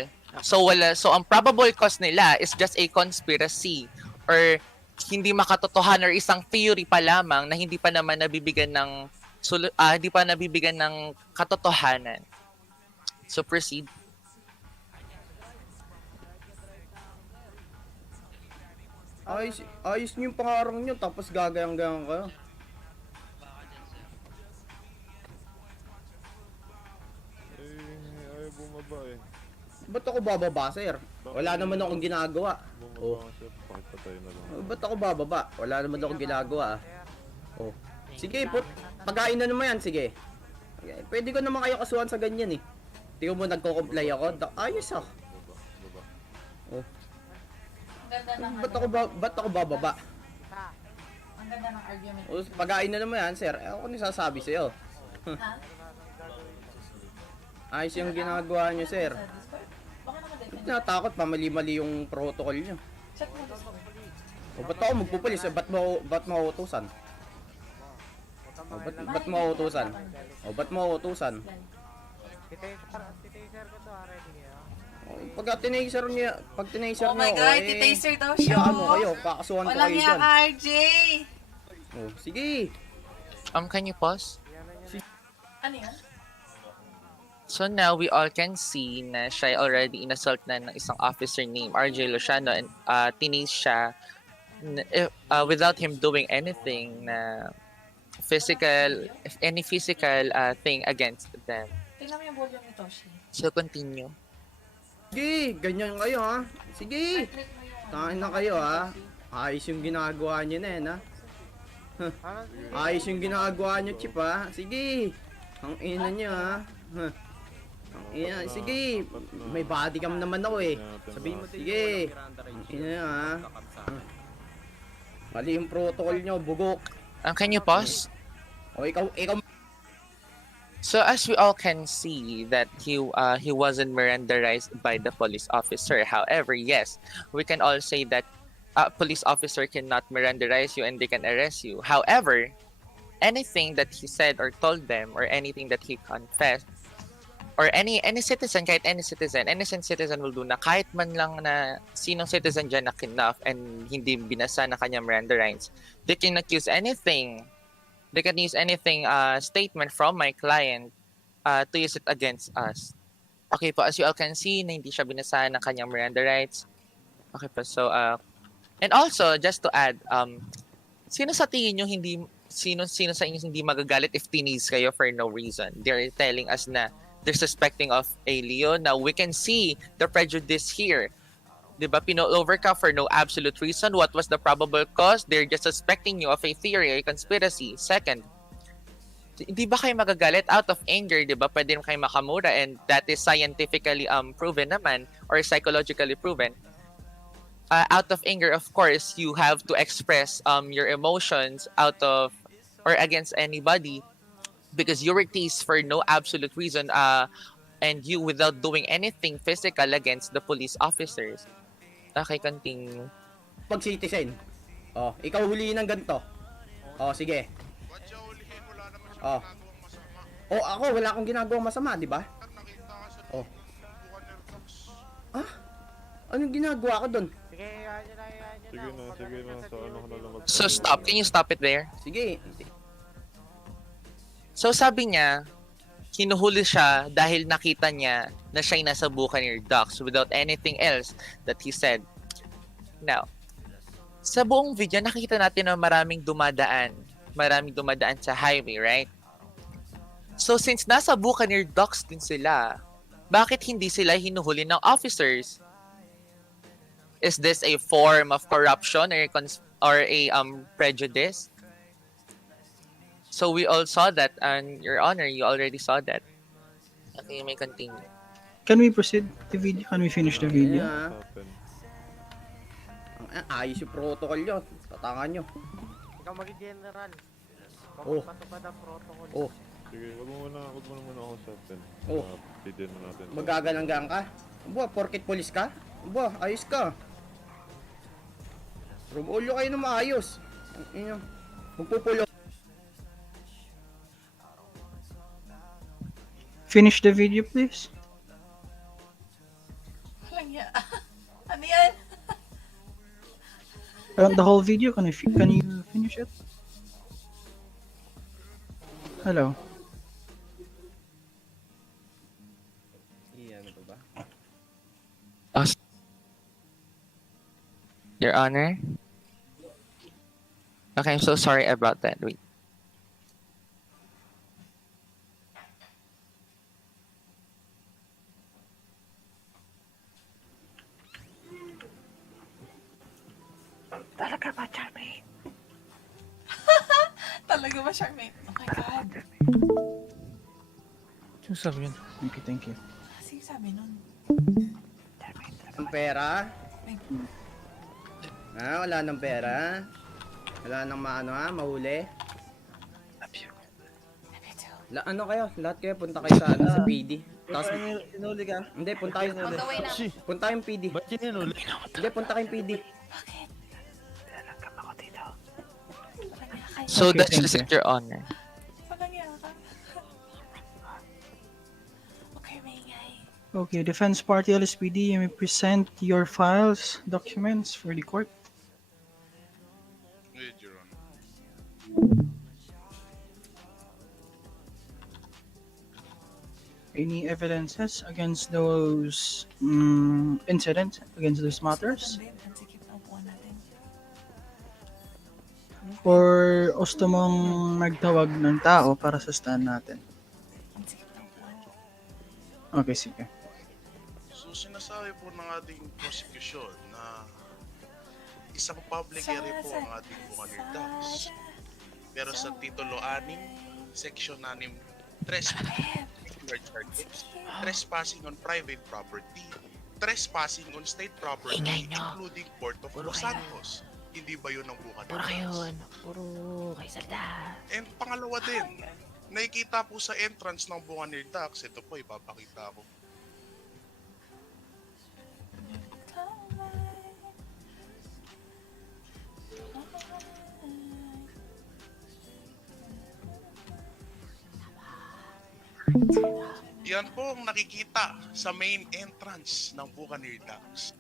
So ang probable cause nila is just a conspiracy or hindi makatotohanan or isang theory pa lamang na hindi pa naman nabibigyan ng katotohanan. So proceed. Ayos niyo yung pangarang niyo tapos gagayang-gayang kayo. Ayaw bumaba eh. Ba't ako bababa, sir? Wala naman akong ginagawa. Bumaba ka siya, pakipatay na lang. Ba't ako bababa? Wala naman akong ginagawa. Oh. Sige, pagkain na naman yan, sige. Okay, pwede ko naman kayo kasuhan sa ganyan eh. Tingnan mo, nagko-comply ako. Ayos ah. Baba. Oh. Ang ganda ng Ba't ako bababa? Ang ganda ng argument. O, pagkain na naman yan, sir. Ako nisasabi sa'yo. Ha? Ayos yung ginagawa niyo, sir. Sa Discord? Baka naman Ba't natakot? Pamali-mali yung protocol niyo. Check mo Discord. O, ba't ako magpupulis? Ba't mo utusan? O, ba't mo utusan? O, ba't mo utusan? Titaser ko to, ready niya. Pag tinaser niyo, pag tinaser Oh my niyo, God, titaser daw siya. Ano kayo? Kakasuhan ko Walang kayo yak, dyan. RJ. Oh, sige. Can you pause? Ano yan? So now we all can see na siya already inassault na ng isang officer named RJ Luciano and tinase siya without him doing anything na physical thing against them. Tingnan mo yung volume ni Toshi. So continue. Sige, ganyan kayo ha. Sige. Click mo yung Tain na kayo ha. Ayos yung ginagawa niyo na yan ha. Ayos yung ginagawa niyo, Chip ha. Sige. Ang ina niyo ha. Ang ina, sige. May body cam naman ako eh. Sabihin mo, sige. Ang ina niyo ha. Mali yung protocol niyo, bugok. Can you pause? O ikaw So as we all can see that he wasn't Mirandarized by the police officer. However, yes, we can all say that a police officer cannot Mirandarize you and they can arrest you. However, anything that he said or told them or anything that he confessed or any citizen, kahit any citizen will do na kahit man lang na sinong citizen dyan na kinaf and hindi binasa na kanyang Miranda rights, they can accuse anything. They can use anything statement from my client to use it against us. Okay po, as you all can see, na hindi siya binasa ng kanyang Miranda rights. Okay po, so and also just to add, sino sa tingin nyo sino sa inyo hindi magagalit if tiniis kayo for no reason? They're telling us na they're suspecting of a Leo. Now we can see the prejudice here. Diba, pino-over ka for no absolute reason. What was the probable cause? They're just suspecting you of a theory, a conspiracy. Second, hindi ba kayo magagalit out of anger? Diba, pwede kayo makamura and that is scientifically proven naman or psychologically proven. Out of anger, of course, you have to express your emotions out of or against anybody because you were teased for no absolute reason and you without doing anything physical against the police officers. Okay, continue. Pag citizen. Oh, ikaw huliin ng ganito. Oh, sige. Ba't siya hulihin? Wala naman siya Oh. ginagawang masama. Oh, ako wala akong ginagawang masama, di ba? Nakita ka sa Oh. Bukaner Box. Ah? Anong ginagawa ko doon? Sige, yan na. Sige na, so ano ka na lang So stop, can you stop it there? Sige. So sabi niya, hinuhuli siya dahil nakita niya na siya'y nasa Buccaneer Docks without anything else that he said. Now, sa buong video, nakita natin na maraming dumadaan sa highway, right? So since nasa Buccaneer Docks din sila, bakit hindi sila hinuhuli ng officers? Is this a form of corruption or a prejudice? So we all saw that, and Your Honor, you already saw that. Okay, you may continue. Can we proceed the video? Can we finish the video? Ayos yung protocol yun. Tatangan nyo. Ikaw maging general. Oh. Patupad ang protocol. Oh. Sige, wag mo muna ako sa atin. Oh. Pidin mo natin. Magagalang-gang ka? Aba, porket polis ka? Aba, ayos ka. Rumulo kayo na maayos. Magpupulo. Finish the video, please. Walang ya. Ano yan? The whole video, can you finish it? Hello. Ano ba? Your Honor? Okay, I'm so sorry about that. Wait. Talaga ba, Charmaine? Talaga ba, Charmaine? Oh my God. Ano sabi yun? Thank you. Sige sabi nun. Ang pera? Wala nang pera? Wala nang mahuli? Ano kayo? Lahat kayo punta kayo sa PD. Tapos Inuli ka? hindi, punta kayo. On the way na. Punta kayong PD. Ba't yun inuli? Hindi, punta kayong PD. Bakit? So Okay, that's thank just you. it, Your Honor. Walang ya ka. Okay, maingay. Okay, defense party LSPD, you may present your files, documents for the court. Wait, Your Honor. Any evidences against those incidents, against those matters? Babe, ang sikip na upuan natin. Or gusto mong magtawag ng tao para sa stand natin? Ang sikip na upuan. Okay, sige. So sinasabi po ng ating prosecution na isang public area po ang ating Buccaneer Docks. Pero sa Titulo 6, Section 6, trespassing on private property, trespassing on state property, including Port of Los Santos. Hindi ba yun ang Buccaneer Docks? Puro kayo salita. And pangalawa din, nakikita po sa entrance ng Buccaneer Docks. Ito po, ipapakita ko. Yan po ang nakikita sa main entrance ng Buccaneer Docks.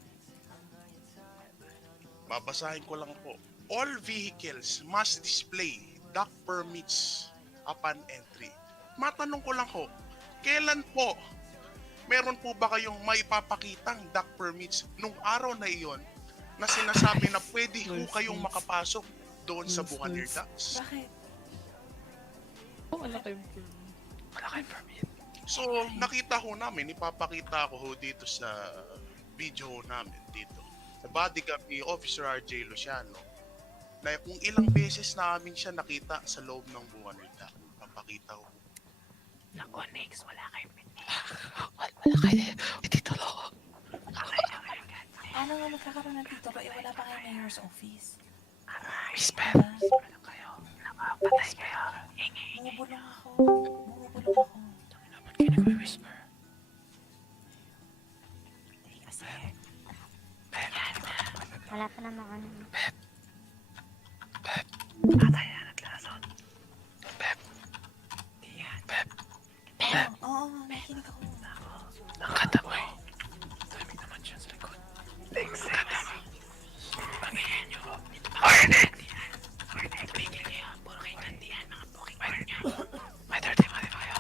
Babasahin ko lang po. All vehicles must display dock permits upon entry. Matanong ko lang po, kailan po meron po ba kayong maipapakitang dock permits nung araw na iyon na sinasabi na pwede po kayong makapasok doon sa Buccaneer Docks? Bakit? Wala kayong permit. So, nakita ho namin, ipapakita ko ho dito sa video ho namin dito. Sa bodyguard ni Officer RJ Luciano, na kung ilang beses namin siya nakita sa loob ng Buccaneer Dock. Papakita ko. Naku, Nix, wala kayong permit. Wala kayo. Ititulo ko. Ano nga nagkakaroon ng tito ba? Wala pa kayo mayor's office. Whisper. Ano kayo? Nakapatay kayo. Bumubulong ako. Bumubulong ako. Ba't kayo nag-whisper? Kasi, Wala pa namang ano. Patay na naglason. oo, nakikinig ako. Ang kata mo eh. Timing naman siya sa likod. Lex. Pangingin nyo. Ornet! Ornet, bigil niyo. Puro kayo nandiyan, mga booking bar niya. May 30 money pa kayo.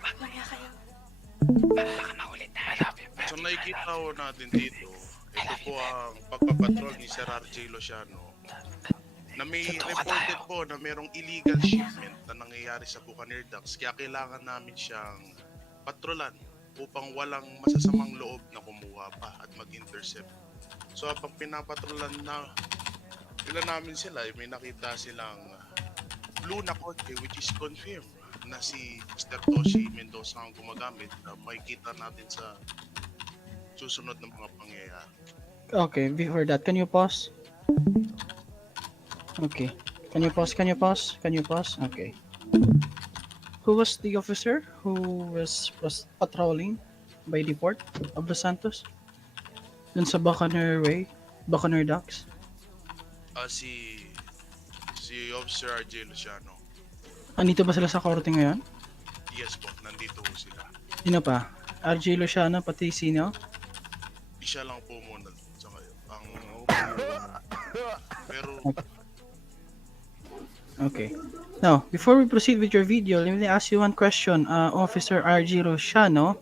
Mamaya kayo. Baka maulit na. I love you, babe. So, nakikita ho natin dito, ito po ang pagpapatrol ni Sir RJ Luciano na may reported po na merong illegal shipment na nangyayari sa Buccaneer Docks, kaya kailangan namin siyang patrolan upang walang masasamang loob na kumuha pa at mag-intercept. So habang pinapatrolan na namin sila, may nakita silang blue na kotse which is confirmed na si Mr. Toshi Mendoza ang gumagamit, na makikita natin sa susunod ng mga pangyayari. Okay, before that, can you pause? Okay. Can you pause? Can you pause? Can you pause? Okay. Who was the officer who was patrolling by the port of Los Santos? Dun sa Buccaneer Docks? Si Officer RJ Luciano. Andito ba sila sa korte ngayon? Yes po, nandito po sila. Sino pa? RJ Luciano, pati sino? Isa lang po muna sa ngayon. Pero Okay. Now, before we proceed with your video, let me ask you one question, Officer RG Luciano,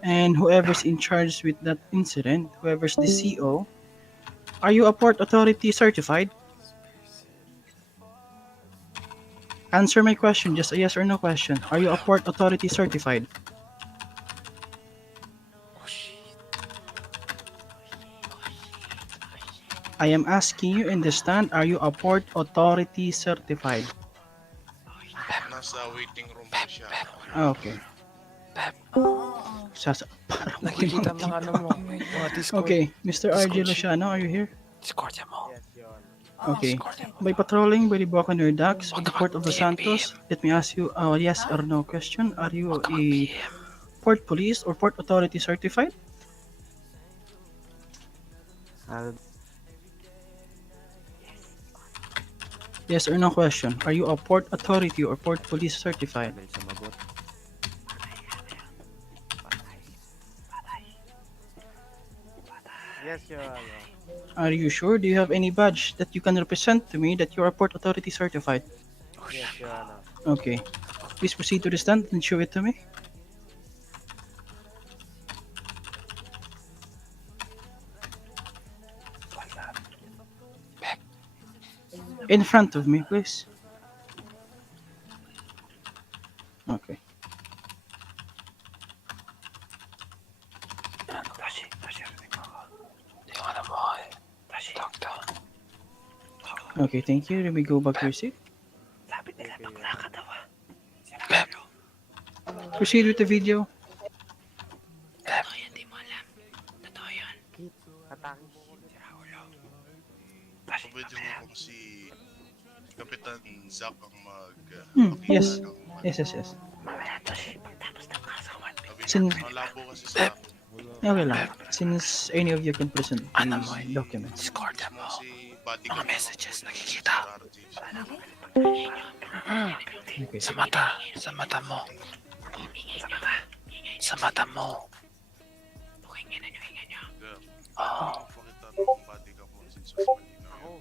and whoever's in charge with that incident, whoever's the CO, are you a Port Authority certified? Answer my question, just a yes or no question. Are you a Port Authority certified? I am asking you in the stand, are you a Port Authority certified? nasa waiting room po siya. Okay. Oo. Parang Nakikita ang mga ano mo. Mga Discord. Okay, Mr. RJ Luciano, are you here? Discord mo. Yes, yun. Okay. By patrolling by the Buccaneer Docks of the Port of Los Santos, let me ask you a yes or no question. Are you a Port Police or Port Authority certified? Yes or no question. Are you a Port Authority or Port Police certified? Yes, Your Honor. Are you sure? Do you have any badge that you can represent to me that you are Port Authority certified? Yes, Your Honor. Okay. Please proceed to the stand and show it to me. In front of me, please. Okay. Okay, thank you. Let me go back to your seat. Sabi nila bakla ka daw ah. Proceed with the video. Hindi mo alam. Totoo yun. Atake mo ko. Pwede mo kung si Kapitan Zack ang Yes. ng Yes, yes, yes. sabi niya, Sin- malabo kasi sa akin. Okay lang. Since any of you can present these documents. Mismo si bodyguard messages nakikita. Okay. Sa mata mo. Sa mata mo. Oh. Pakita ng bodyguard mo since malinaw.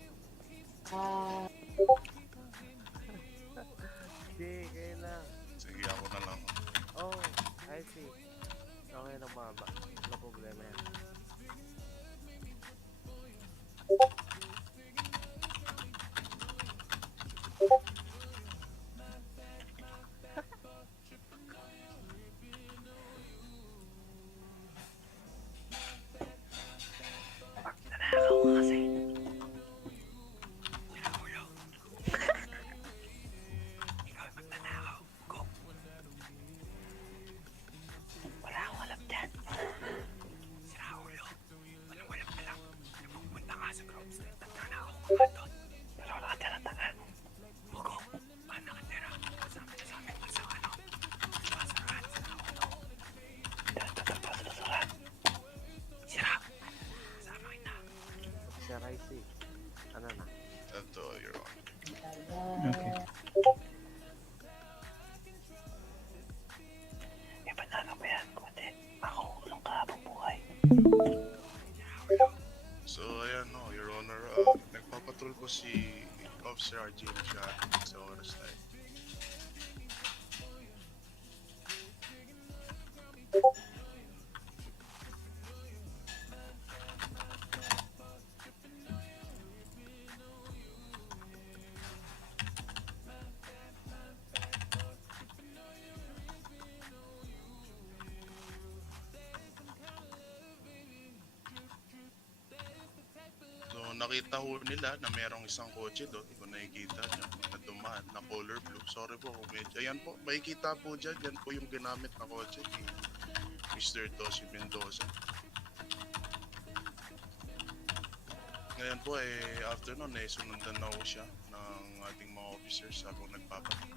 Ako. Sige, kayo lang. Sige, ako na lang. Oh, I see. Okay na mama. Wala problema yan. Sir, I see. Ano na? Ito, Your Honor. Okay. So, ayan no, Your Honor, nagpapatrol po si Officer RJ na siya sa oras na yun. So, nakita ho nila na merong isang kotse doon, kung nakikita nyo, na dumaan, na color blue. Sorry po kung medyo, ayan po, makikita po dyan, yan po yung ginamit na kotse ni Mr. Toshi Mendoza. Ngayon po, after nun, sunundan na ho siya ng ating mga officers habang nagpapatrol.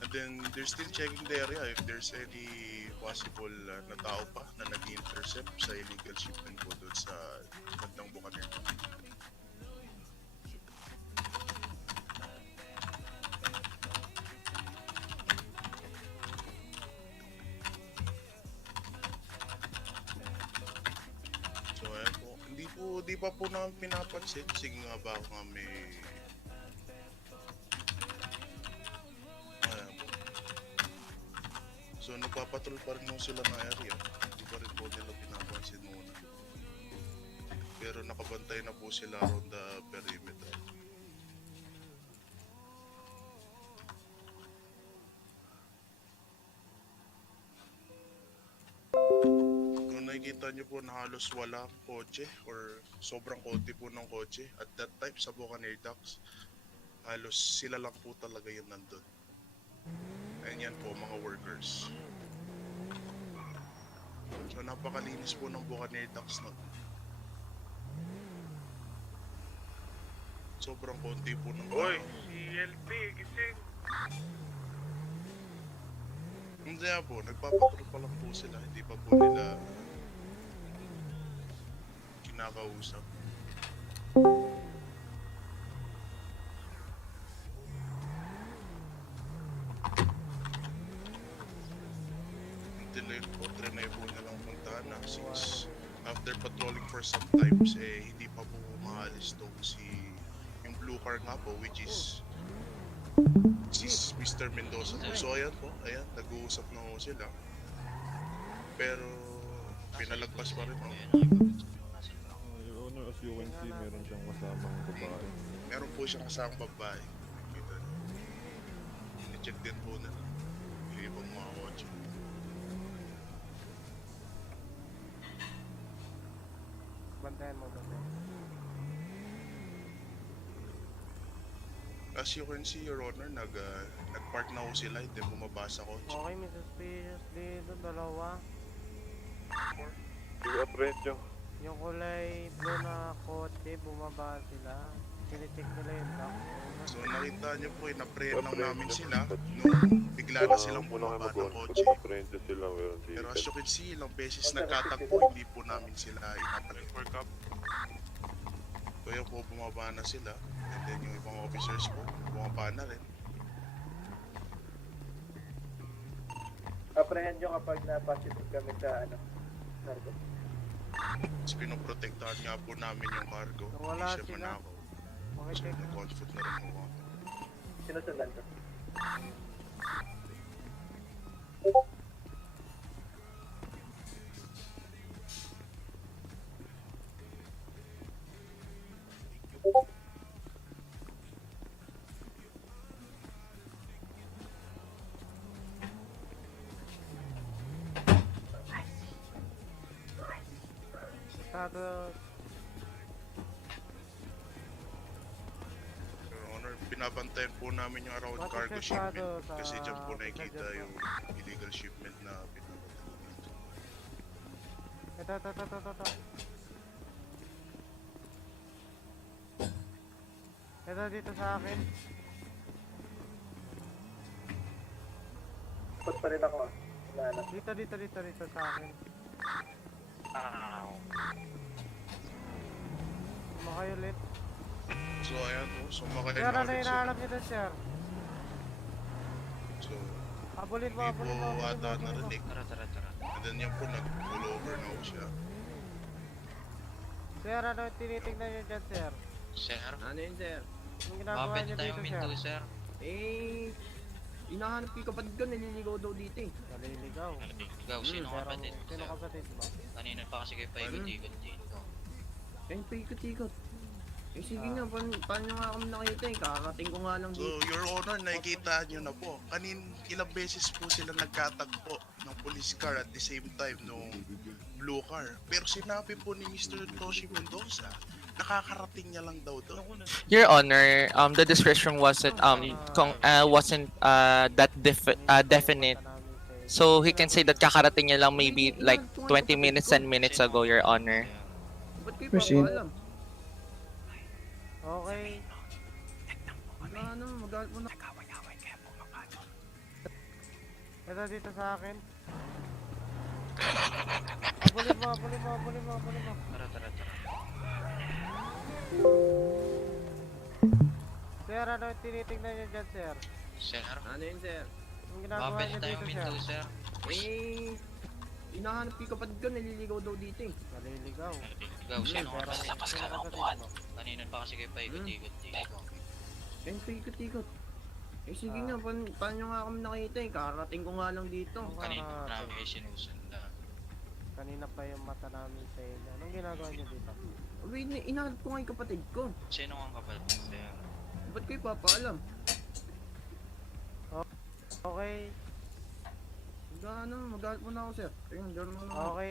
And then, they're still checking the area if there's any possible na tao pa na nag-intercept sa illegal shipment po doon sa bandang Bukaner. So, ayan po. Di pa po namin pinapansin. Sige nga ba ako nga may... Ayan po. So, nagpapatrol pa rin mo sila ng area. Hindi pa rin po nila pinapansin muna. Pero nakabantay na po sila around the perimeter. Kung nakikita nyo po na halos walang kotse or sobrang konti po ng kotse at that time sa Buccaneer Docks, halos sila lang po talaga yung nandun. Ayan yan po mga workers. So napakalinis po ng Buccaneer Docks nun. Sobrang konti po ng tao. CLP, gising. Hindi po, nagpapatrol pa lang po sila. Hindi pa po nila kinakausap. Delay po, trinay po nilang puntahan na since after patrolling for some times, hindi pa po maalis tong yung blue car nga po, which is Mr. Mendoza po. So ayan po, ayan, nag-uusap na po sila. Pero pinalagpas pa rin. Your Honor, as you can see, meron siyang kasamang babae. Meron po siyang kasamang babae. Kita niyo. I-check din po nila. Yung ibang mga kotse. Bantayan mo, bantayan. As you can see, Your Honor, nag-park na ho sila, hindi bumaba sa kotse. Okay, may suspicious dito, dalawa. Sige, apprehend nyo. Yung kulay blue na kotse, bumaba sila. Kine-check nila yung lock. So nakita niyo po, na-prayer lang namin sila nung bigla na silang bumaba ng kotse. Pero as you can see, ilang beses nagkatagpo, hindi po namin sila inapalit for cup. Kaya po bumaba na sila, and then yung ibang officers po, bumaba na rin. Apprehend nyo kapag na-positive kami sa cargo. Tapos pinoprotektahan nga po namin yung cargo, hindi siya manakaw. So nag-conflict na rin po ako. Sinusundan ko. Status. Your Honor, binabantayan po namin yung around cargo shipment kasi dyan po nakikita yung illegal shipment na binabantayan dito. Ito. Ito dito sa akin. Ba't pa rin ako? Dito sa akin. Sumakay ulit. So ayan po, sumakay Sir, na ano ulit sila. hinahanap nyo doon, sir? So, Habulin mo. hindi po ata narinig. And then yan po, nag-pull over na po siya. Sir, ano tinitingnan nyo dyan, sir? Sir? Ano yun, sir? Yung ginagawa nyo dito, sir? Hinahanap ko yung kapatid ko, naliligaw daw dito eh. Naliligaw? Sino kapatid? Sino kapatid mo? Kanina pa kasi kayo paikot-ikot dito. Ayun, paikot-ikot. Sige nga, paano nga kami nakita eh, kakarating ko nga lang So, dito. Your Honor, nakikita nyo na po. Ilang beses po sila nagkatagpo ng police car at the same time nung blue car. Pero sinabi po ni Mr. Toshi Mendoza, nakakarating niya lang daw doon. Your Honor, the description wasn't that definite. So he can say that kakarating niya lang maybe like 20 minutes, 10 minutes ago, Your Honor. Ba't kayo Proceed. pa alam? Okay. Magalit mo na. Ito dito sa akin. Habulin mo. Tara. Sir, ano tinitingnan nyo dyan, sir? Sir, Ano yun, sir? Yung ginagawa mabel nyo tayo dito, minto, sir? sir. Hinahanap ko yung kapatid ko, naliligaw daw dito eh. Naliligaw. Ikaw, sino Pero, kapatid? sino kapatid mo? Kanina pa kasi kayo paikot-ikot dito. Ayun, paikot-ikot. Sige nga, paano nga kami nakita eh, kakarating ko nga lang dito. Kanina pa namin kayo sinusundan. Kanina pa yung mata namin sa inyo. Anong ginagawa nyo dito? Wait, inahanap ko nga yung kapatid ko. Sino ang kapatid, sir? Ba't kayo papaalam? Okay. Magalit mo na ako, sir. Ayun, gano'n mo na. Okay,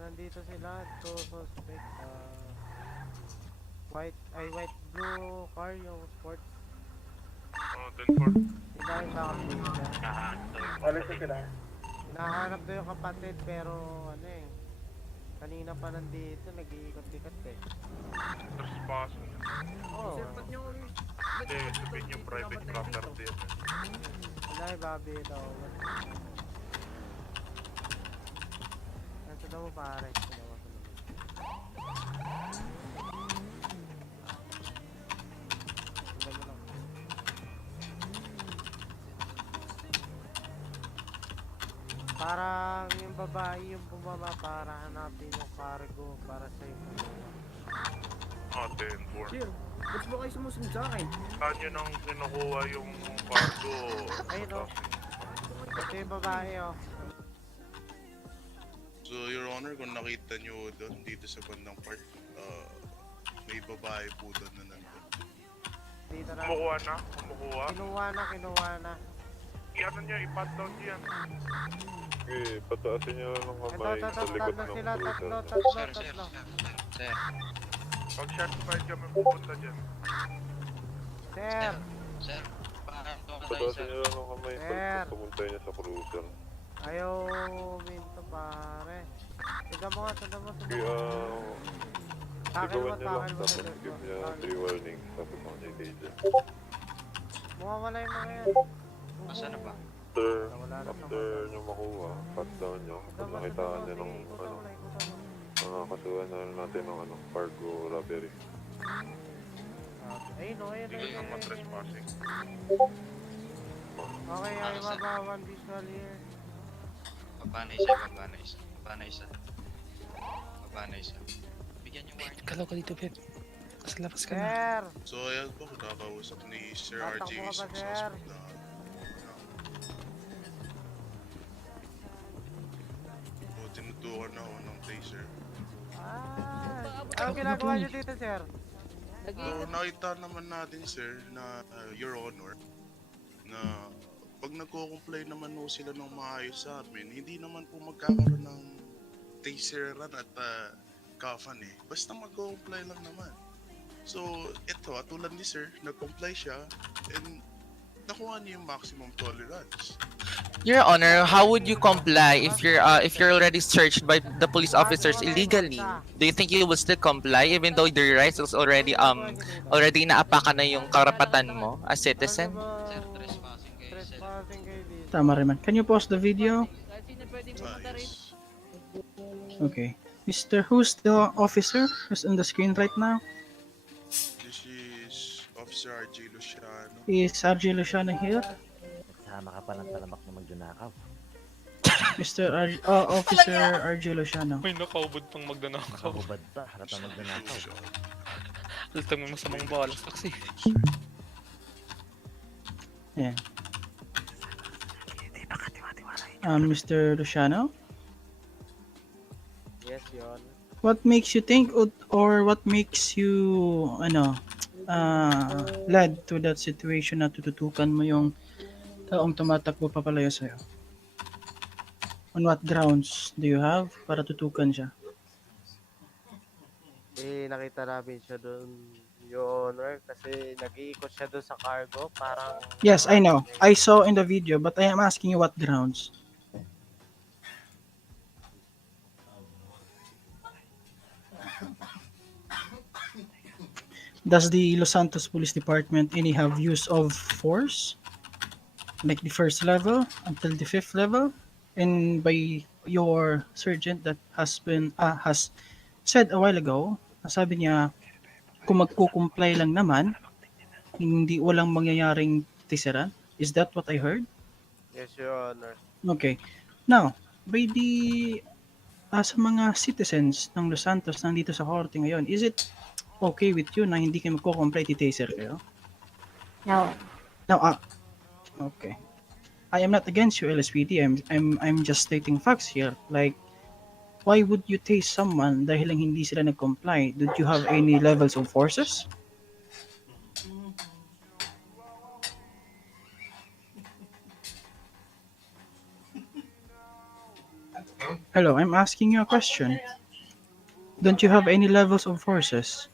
nandito sila. Two suspect. White blue car, yung sport. Oh, 10-4. Sila yung bakit dito, sir. Alis na sila. Hinahanap daw yung kapatid pero kanina pa nandito, nag-iikot-ikot eh. Trespassing. Oo. Sir, ba't nyo kami? Hindi, sabihin yung private property yan. Wala yung babi daw. Ito daw mo pare. Parang yung babae yung bumaba para hanapin yung cargo para sa yung Oh, 10-4. Sir, ba't ba kayo sumusunod sa akin? Kanya nang kinukuha yung cargo. ayun o. Ito yung babae o. So, Your Honor, kung nakita nyo doon dito sa bandang part, may babae po doon na nandun. Dito na. Kumukuha na? Kumukuha? Kinuha na. I-ano nyo, i-pat down yan. Okay, pataasin niyo lang ng kamay sa likod Tatlo ng sila, cruiser. tatlo. Sir. Pag shotfired kami pupunta dyan. Sir, Sir, parang ito ka tayo, Pataasin sir. niyo lang ng kamay Sir. pag pumunta niya sa cruiser. ayaw minto pare. Tignan mo nga, tignan mo, tignan Kaya, mo. Tackle mo, sigawan niya lang, tackle mo sa tapos chest give mo. niya Tackle 3 mo. warnings, tapos ako niya i-taser. Mawawala yung mga yan. Asa na ba? After nyo makuha, pat down nyo, kung nakitaan niya ng, mga kasuhan na natin ng, cargo robbery. Ayun o, ayun, Hindi ayun, kang matrespassing. Okay, ay mabawal visual here. Baba na isa, baba na isa. Baba na isa. Baba na isa. Bigyan yung warning. Kalaw ka dito, Pep. Kasi labas ka na. Sir! So ayan po, nakakausap ni Sir Tatakbo RJ, ka ba, isang sir? suspect na tinutukan na ako ng taser. Anong ginagawa niyo dito, sir? So nakita naman natin sir na Your Honor na pag nagko-comply naman po sila ng maayos sa amin, hindi naman po magkakaroon ng taseran at kafan eh. Basta mag-comply lang naman. So ito, tulad ni sir, nag-comply siya and nakuha niya yung maximum tolerance. Your Honor, how would you comply if you're already searched by the police officers illegally? Do you think you will still comply even though your rights is already naapakan na yung karapatan mo as citizen? Sir, trespassing kayo, sir. Tama rin man. Can you pause the video? Yes. Okay. Mr. Who's the officer who's on the screen right now? This is Officer RJ Luciano. Is RJ Luciano here? Sama ka pa ng talamak na magnanakaw. Officer RJ Luciano. May nakaubod pang magdanakaw. Nakahubad pa, halatang magnanakaw. Halatang may masamang balas kasi. Yeah. Mr. Luciano? Yes, yun. What makes you think or what makes you led to that situation na tututukan mo yung taong tumatakbo papalayo sa'yo? On what grounds do you have para tutukan siya? Nakita namin siya doon, Your Honor, kasi nag-iikot siya doon sa cargo, parang... Yes, I know. I saw in the video, but I am asking you what grounds. Does the Los Santos Police Department any have use of force? Like the first level until the fifth level? And by your sergeant that has said a while ago, sabi niya, kung magkukumply lang naman, hindi walang mangyayaring tiseran. Is that what I heard? Yes, Your Honor. Okay. Now, by the sa mga citizens ng Los Santos nandito sa korte ngayon, is it okay with you na hindi kayo magko-comply, taser kayo? No. Now, okay. I am not against you, LSPD. I'm just stating facts here. Like, why would you tase someone dahil lang hindi sila nag-comply? Did you have any levels of forces? Hello, I'm asking you a question. Don't you have any levels of forces?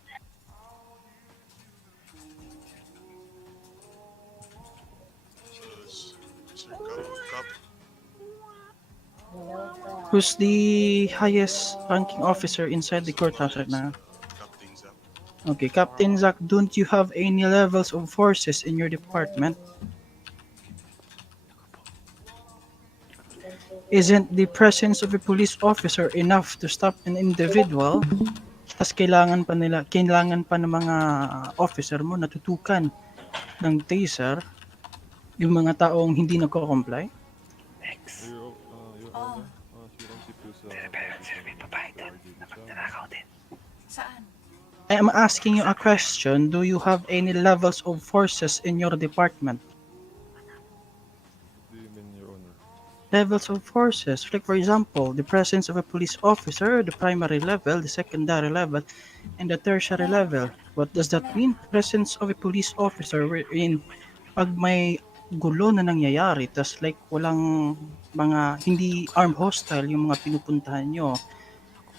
Who's the highest ranking officer inside the courthouse right now? Okay, Captain Zach, don't you have any levels of forces in your department? Isn't the presence of a police officer enough to stop an individual? Tas kailangan pa ng mga officer mo natutukan ng taser yung mga taong hindi nagko-comply? Saan? I am asking you a question. Do you have any levels of forces in your department? Do you mean, Your Honor? Levels of forces. Like for example, the presence of a police officer, the primary level, the secondary level, and the tertiary level. What does that mean? Presence of a police officer wherein pag may gulo na nangyayari, tas like walang mga hindi armed hostile yung mga pinupuntahan nyo.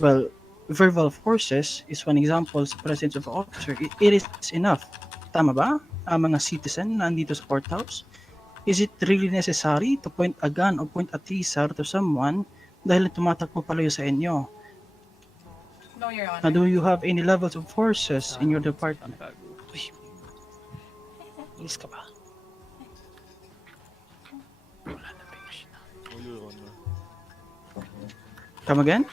Well, verbal forces is one example sa presence of an officer. It is enough. Tama ba? Ang mga citizen na andito sa courthouse? Is it really necessary to point a gun or point a taser to someone dahil tumatakbo palayo sa inyo. No, Your Honor. Do you have any levels of forces in your department? Alis ka ba? Oh, Your Honor. Come again?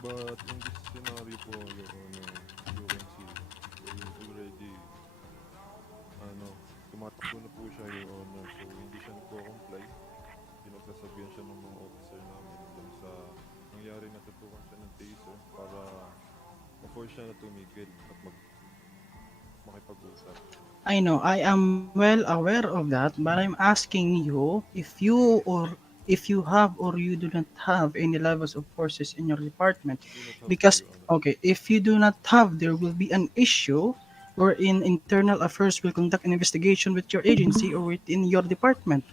But in this scenario po, Your Honor, you can see, already, tumatakbo na po siya, Your Honor. So, hindi siya nagko-comply. Pinagsasabihan siya ng mga officer namin dun sa nangyari na tutukan siya ng taser para ma-force siya na tumigil at makipag-usap. I know, I am well aware of that, but I'm asking you if you have or you do not have any levels of forces in your department. Because, okay, if you do not have, there will be an issue wherein internal affairs will conduct an investigation with your agency or within your department.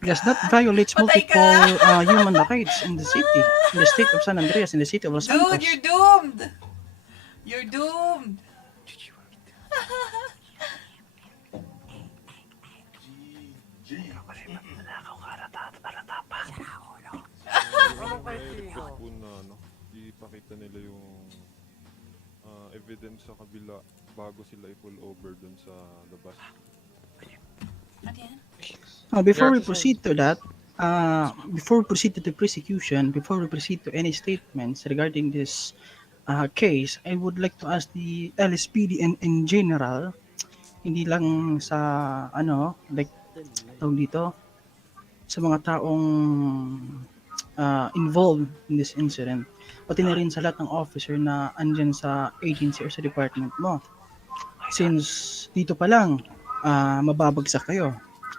Because that violates multiple human rights in the city, in the state of San Andreas, in the city of Los Santos. Dude, you're doomed! You're doomed! Request po na ipakita nila yung evidence sa kabila bago sila i-pull over dun sa labas. Before we proceed to that, before we proceed to the prosecution, before we proceed to any statements regarding this case, I would like to ask the LSPD in general, hindi lang sa like tawag dito, sa mga taong involved in this incident, pati na rin sa lahat ng officer na andyan sa agency or sa department mo. Since dito pa lang, mababagsak kayo.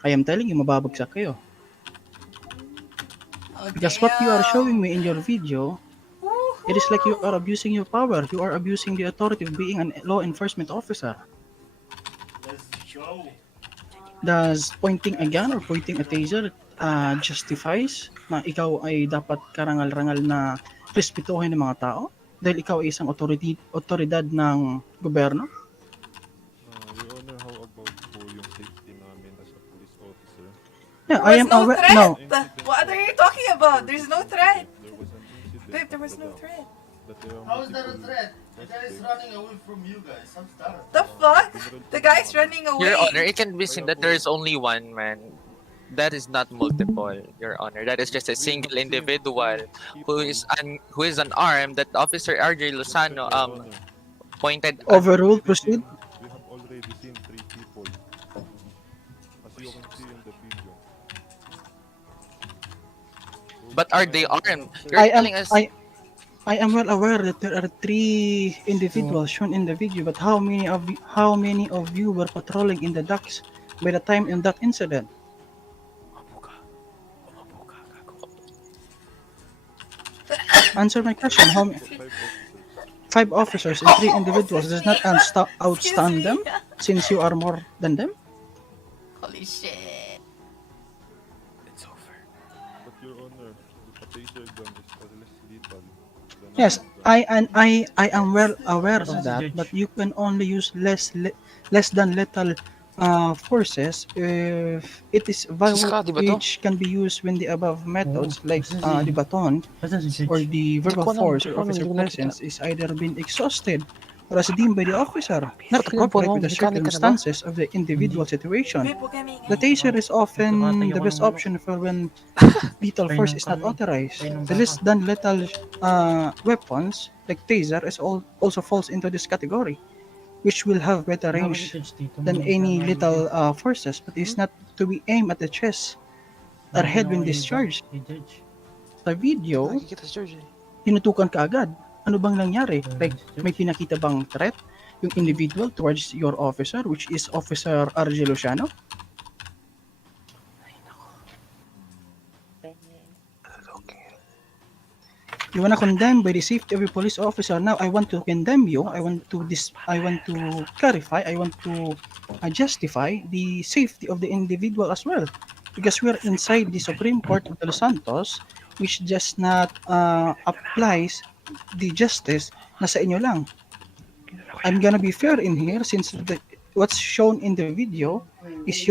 I am telling you, mababagsak kayo. Because what you are showing me in your video, it is like you are abusing your power. You are abusing the authority of being a law enforcement officer. Does pointing a gun or pointing a taser justifies na ikaw ay dapat karangal-rangal na respetuhin ng mga tao? Dahil ikaw ay isang otoridad ng gobyerno? Your Honor, how about po yung safety namin as a police officer? Yeah, There I was am no aware. threat! No. What are you talking about? There's no threat! There was an incident. Dude, there was no threat. How is that a threat? The guy is running away from you guys. How's that? The fuck? The guy's running away. Your Honor, it can be seen that there is only one man. That is not multiple, Your Honor. That is just a single individual who is unarmed. That Officer RJ Lozano pointed. Overruled, proceed. We have already seen 3 people. As you can see in the video. But are they armed? You're telling us. I am well aware that there are 3 individuals shown in the video, but how many of you were patrolling in the docks by the time in that incident? Answer my question. How many? 5 officers and 3 individuals. Does not outstand them since you are more than them? Holy shit. But Your Honor, the taser gun is less lethal. Yes, I am well aware of that, but you can only use less than lethal forces if it is which can be used when the above methods like the baton or the verbal force or officer presence is either been exhausted or as deemed by the officer not appropriate with the circumstances of the individual situation. The taser is often the best option for when lethal force is not authorized. The less than lethal weapons like taser is also falls into this category, which will have better range than any lethal forces, but is not to be aimed at the chest or head when discharged. Sa video, tinutukan ka agad. Ano bang nangyari? Like, may pinakita bang threat yung individual towards your officer, which is Officer RJ Luciano? You wanna condemn by the safety of a police officer. Now I want to condemn you. I want to clarify. I want to justify the safety of the individual as well, because we are inside the Supreme Court of Los Santos, which just not applies the justice na sa inyo lang. I'm gonna be fair in here since what's shown in the video is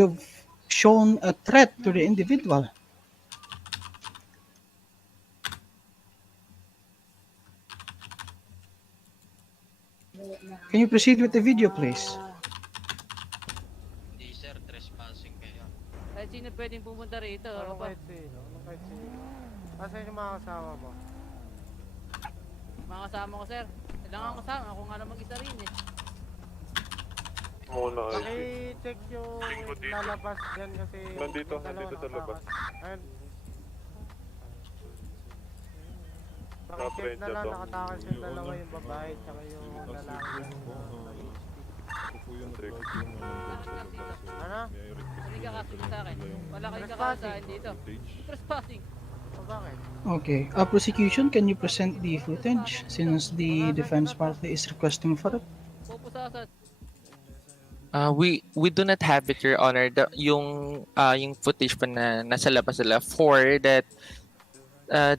shown a threat to the individual. Can you proceed with the video, please? Hindi sir, trespassing kayo. Kahit sino pwedeng pumunta rito. Ano kahit sino? Ano kahit sino? Asan yung mga kasama mo? Mga kasama ko, sir. Kailangan kasama. Ako nga lang mag-isa rin eh. Muna ay. I-check yung lalabas dyan kasi... Nandito yung dalawa sa labas. Ayun. Pakicheck na lang, nakatakas yung dalawa, yung babae tsaka yung lalaki. Ako po yung record yung nandun sa labas. Ano? Hindi ka kasi sa akin. Wala kayong kakasahin dito. Trespassing. O bakit? Okay. Prosecution, can you present the footage since the defense party is requesting for it? Pupusasad. We do not have it, Your Honor. Yung footage pa na nasa labas nila for that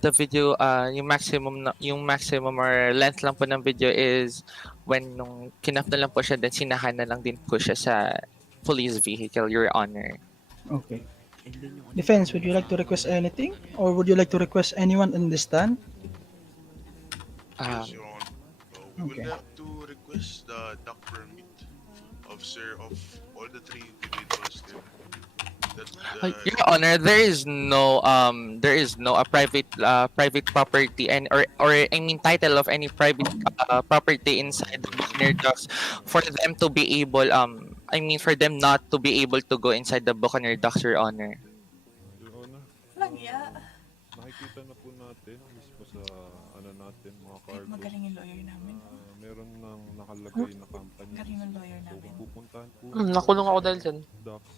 the video yung maximum or length lang po ng video is when nung kinap na lang po siya then sinahan na lang din po siya sa police vehicle, Your Honor. Okay. Defense, would you like to request anything? Or would you like to request anyone in the stand? Yes, Your Honor. We Okay. would like to request the dock permit of all the three individuals there. Your Honor, there is no a private property and or I mean title of any private property inside the Buccaneer Docks for them to be able for them not to be able to go inside the Buccaneer Docks, Your Honor. Your Honor, Lang ya. nakikita na po natin mismo sa natin mga cargo. Magaling yung lawyer namin. Meron nang nakalagay na company. Magaling yung lawyer So, namin. kung pupuntahan po Nakulong ako dahil dyan. Docks,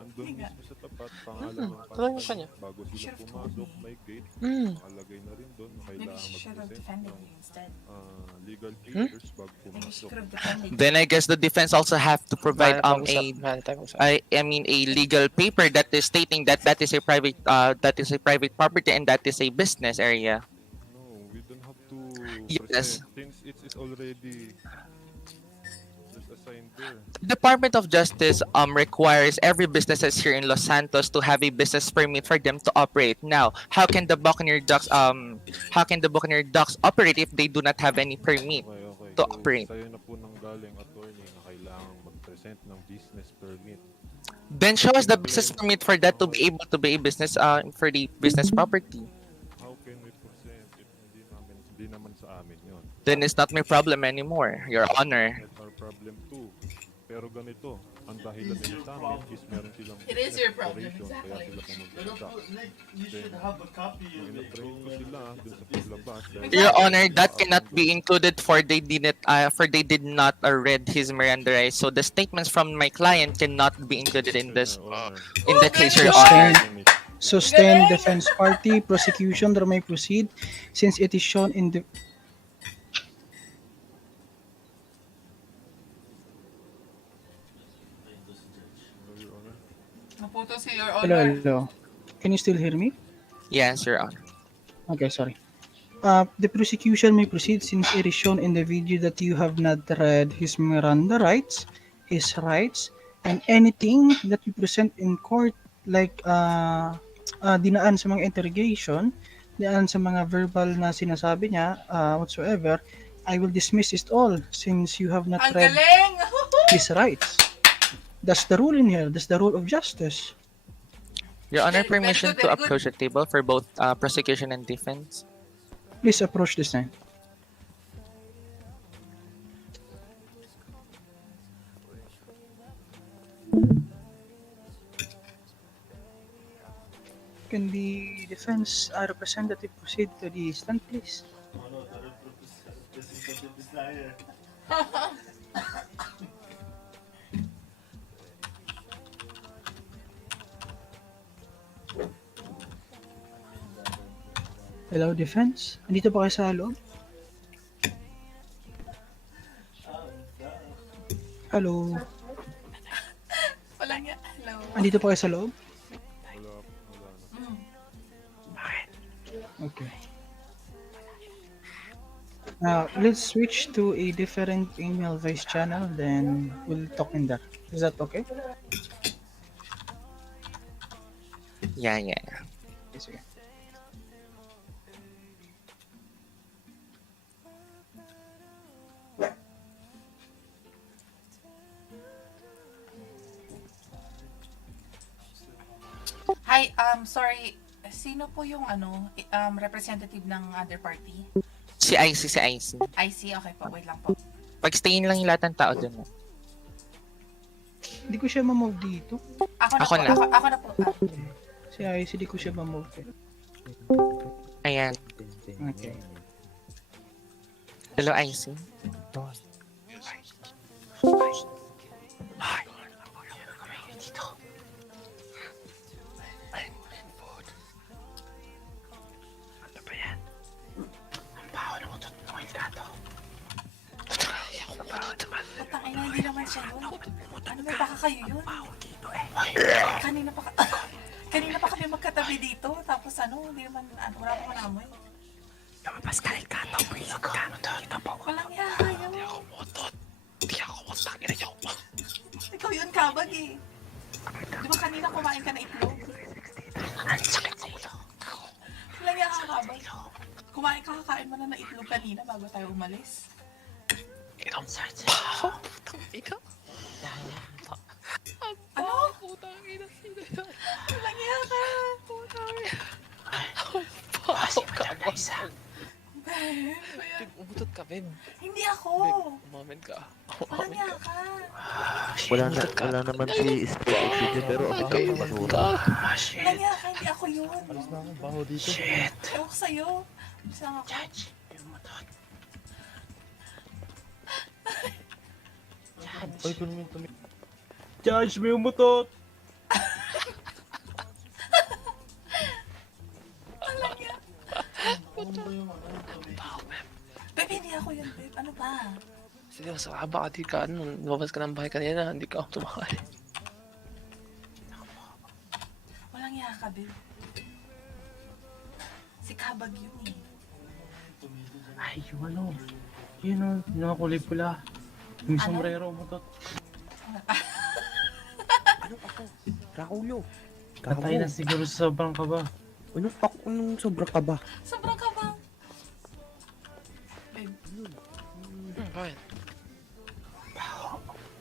andun mismo sa tapat, pangalan ng Talagang company. kanya. Bago sila pumasok, may gate. Mm. Nakalagay na rin doon na Maybe kailangan she should have mag-present defended ng you instead. legal papers bago Maybe she pumasok. could have defended you. Then I guess the defense also have to provide a legal paper that is stating that that is a private property and that is a business area. No, we don't have to Yes. present since it's already there's a sign there. The Department of Justice requires every businesses here in Los Santos to have a business permit for them to operate. Now, how can the Buccaneer Docks operate if they do not have any permit Okay. to So, operate? sa'yo na po nang galing attorney na kailangan mag-present ng business permit. Then show us the business permit for that to be able to be a business for the business property. How can we present if hindi naman sa amin yun? Then it's not my problem anymore, Your Honor. That's our problem too. Pero ganito, ang dahilan nila sa amin is meron silang It is your problem, operation, kaya exactly. sila pumunta. You should have a copy of Nung it. in-train ko sila dun sa paglabas. Your Honor, that cannot be included for they did not read his Miranda rights. So the statements from my client cannot be included in this in the case, Your Honor. Sustain defense party, prosecution that may proceed since it is shown in the... Naputo si Your Hello, Honor. hello. Can you still hear me? Yes, Your Honor. Okay, sorry. The prosecution may proceed since it is shown in the video that you have not read his Miranda rights, his rights, and anything that you present in court like dinaan sa mga interrogation, dinaan sa mga verbal na sinasabi niya, whatsoever, I will dismiss it all since you have not Ang read galing! his rights. That's the rule in here. That's the rule of justice. Your Honor, Very permission good, to very good. approach the table for both prosecution and defense. Please approach this time. Can the defense representative proceed to the stand, please? This is the desire. Hello, defense? Andito ba kayo sa loob? Hello? Wala nga. Hello. Andito pa kayo sa loob? Wala na. Okay. Now, let's switch to a different email voice channel, then we'll talk in there. Is that okay? Yeah. Sige. Hi, sorry. Sino po yung representative ng other party? Si IC. I see, okay po. Wait lang po. Pag-stayin lang yung lahat ng tao dun. Hindi ko siya ma-move dito. Ako na. Ako na po. Si IC, di ko siya ma-move. Ayan. Okay. Hello, IC. Patangin na, hindi naman siya yun. Ano ba, baka kayo yun? Kanina pa kami magkatabi dito, tapos hindi naman, wala pa amoy. Lumabas ka rin ka, please. Dito po. Walang yaka yun. Hindi ako motot. Ina niyo. Ikaw yun, kabag eh. Di ba kanina kumain ka na itlog? Ang sakit sa ulo. Walang yaka, kabag. Kakain mo na itlog kanina bago tayo umalis. Ikaw, Sarge. Ikaw? Ano? Walang yaka. Pasok ka, isa. Umutot ka, babe. Hindi ako. Umamin ka. Walang yaka. Wala naman si Split Oxygen pero ako yung masura. Walang yaka, hindi ako yun. Alas na akong baho dito. Shit. Ewan ko sa'yo. Bisa nga ako. Ay, kung naman tumi... Judge, may umutot! Walang yaka. Babe, hindi ako yun, babe. Ano ba? Sige, masaka baka di ka, lumabas ka ng bahay kanina, hindi ka ako tumakay. Walang yaka, babe. Si Kabag yun eh. Ay, yung Yun yung kulay pula. Yung sombrero umutot. Ano ako? Rakulo. Patay na siguro sa sobrang kaba. Anong sobrang kaba? Sobrang kabang. Babe. Bakit?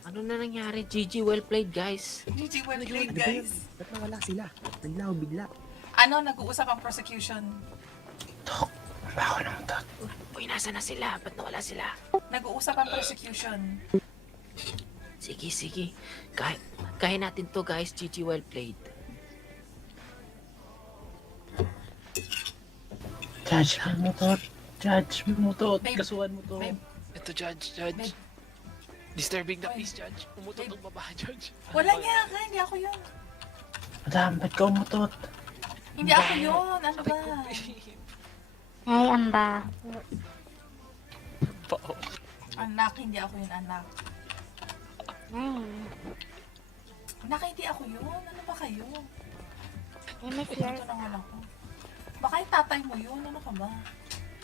Ano na nangyari? GG, well played, guys. GG, well played, guys. Ba't nawala sila? Naglaw bigla. Nag-uusap ang prosecution. Baho ng utot. Uy, nasa na sila? Ba't nawala sila? Nag-uusap ang prosecution. Sige. Kaya natin to, guys. GG, well played. Judge, may motor. Babe, Kasuhan mo to. babe. Ito, Judge. Disturbing the peace, Judge. Umutot ang babae, Judge. Walang yaka, hindi ako yun. Madam, ba't ka umutot? Hindi ako yun. Ano ba? Ay, ang baho. Anak, hindi ako yun, anak. Anak, hindi ako yun. Ano ba kayo? Ito na nga lang ko. Baka yung tatay mo yun. Ano ka ba?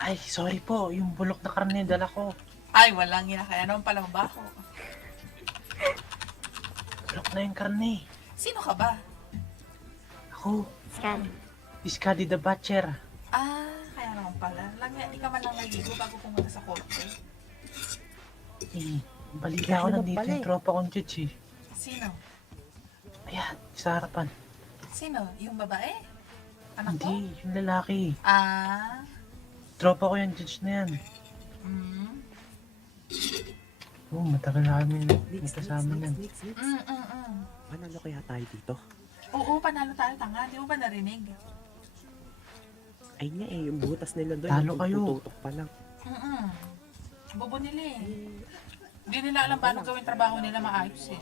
Ay, sorry po. Yung bulok na karne dala ko. Ay, walang yaka. Ano palang baho? Bulok na yung karne. Sino ka ba? Ako. Iskadi the Butcher. Kaya naman pala. Hindi ka man lang naligo bago pumunta sa kotse. Balita ko nandito yung tropa kong judge eh. Sino? Ayan, sa harapan. Sino? Yung babae? Anak ko? Hindi, yung lalaki. Tropa ko yung judge na yan. Matagal na kami kasama yan. Manalo kaya tayo dito? Oo, panalo tayo, tanga. Di mo ba narinig? Ay nga yung butas nila doon. Talo kayo. Tututok pa lang. Bobo nila eh. Hindi nila alam paano gawin trabaho nila maayos eh.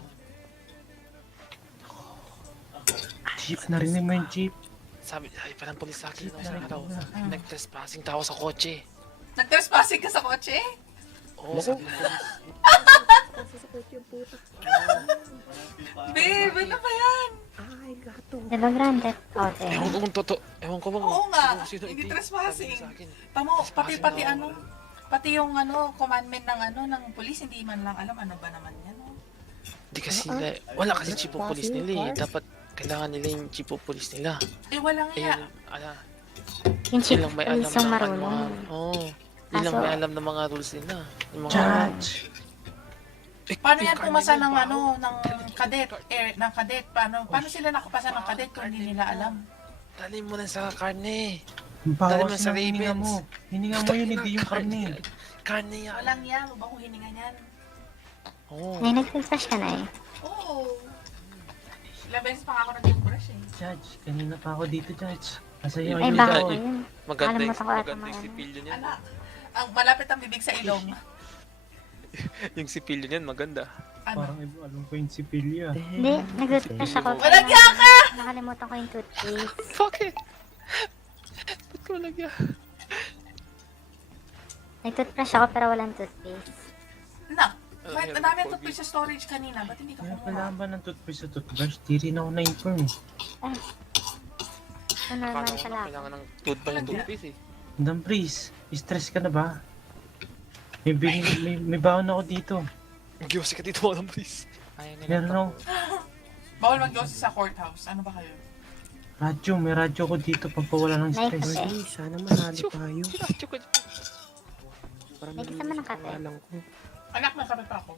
Jeep, narinig mo yung jeep. Sabi pa ng polis sa akin, nag-trespassing tao sa kotse. Nag-trespassing ka sa kotse? Oo, sabi ng polis. Babe, ano ba yan? Ay, gato. Diba grande? Okay. Ewan ko kung totoo. Ewan ko bang... Oo nga, hindi trespassing. Tamo, pati yung commandment ng police, hindi man lang alam ano ba naman yan. Hindi kasi wala kasi chip ang polis nila eh. Dapat Kailangan nila yung chief of police nila. Eh, wala nga. Ayun, Yung chief ilang may alam police yung ng marunong. ilang Kaso- may alam ng mga rules nila. Yung mga Judge! Paano yan pumasa ng ng cadet? Ng cadet? Paano sila nakapasa ng cadet kung hindi nila alam? Dali mo na sa karne. Bawas mo sa ng hininga Ravens. mo. Hininga mo yun, hindi yung karne. Karne yan. Walang yan. Huwag akong hininga niyan. May nag-refresh ka na eh. Oo. Ilang beses pa nga ako nag-brush eh. Judge, kanina pa ako dito, Judge. Masaya Ay, yung baka ko. yun. Maganda Nakalimutan ko ata maganda yung sipilyo niyan. Anak, ang malapit ang bibig sa ilong. Yung sipilyo niyan maganda. Parang iba, alam ko yung sipilya. Hindi, nag-refresh ako. Walang hiya ka! Nakalimutan ko yung toothpaste. Bakit? Ba't ko lagyan? Nag-toothbrush ako pero walang toothpaste. Nak, may dami ang toothpaste sa storage kanina. Ba't hindi ka Kaya kumuha? pala ba ng toothpaste sa toothbrush? Di rin ako na-inform eh. So, normal Parang pala ako. kailangan ng toothpaste eh. Madam Pris, stress ka na ba? May baon ako dito. Giyosi ka dito mga please. Meron ako. Bawal mag-yosi sa courthouse. Ano ba kayo? Radyo, may radyo ko dito pampawala ng stress. Ay, sana manalo tayo. Radyo ka dito. May kasama ng kape. Anak, may kape pa ako.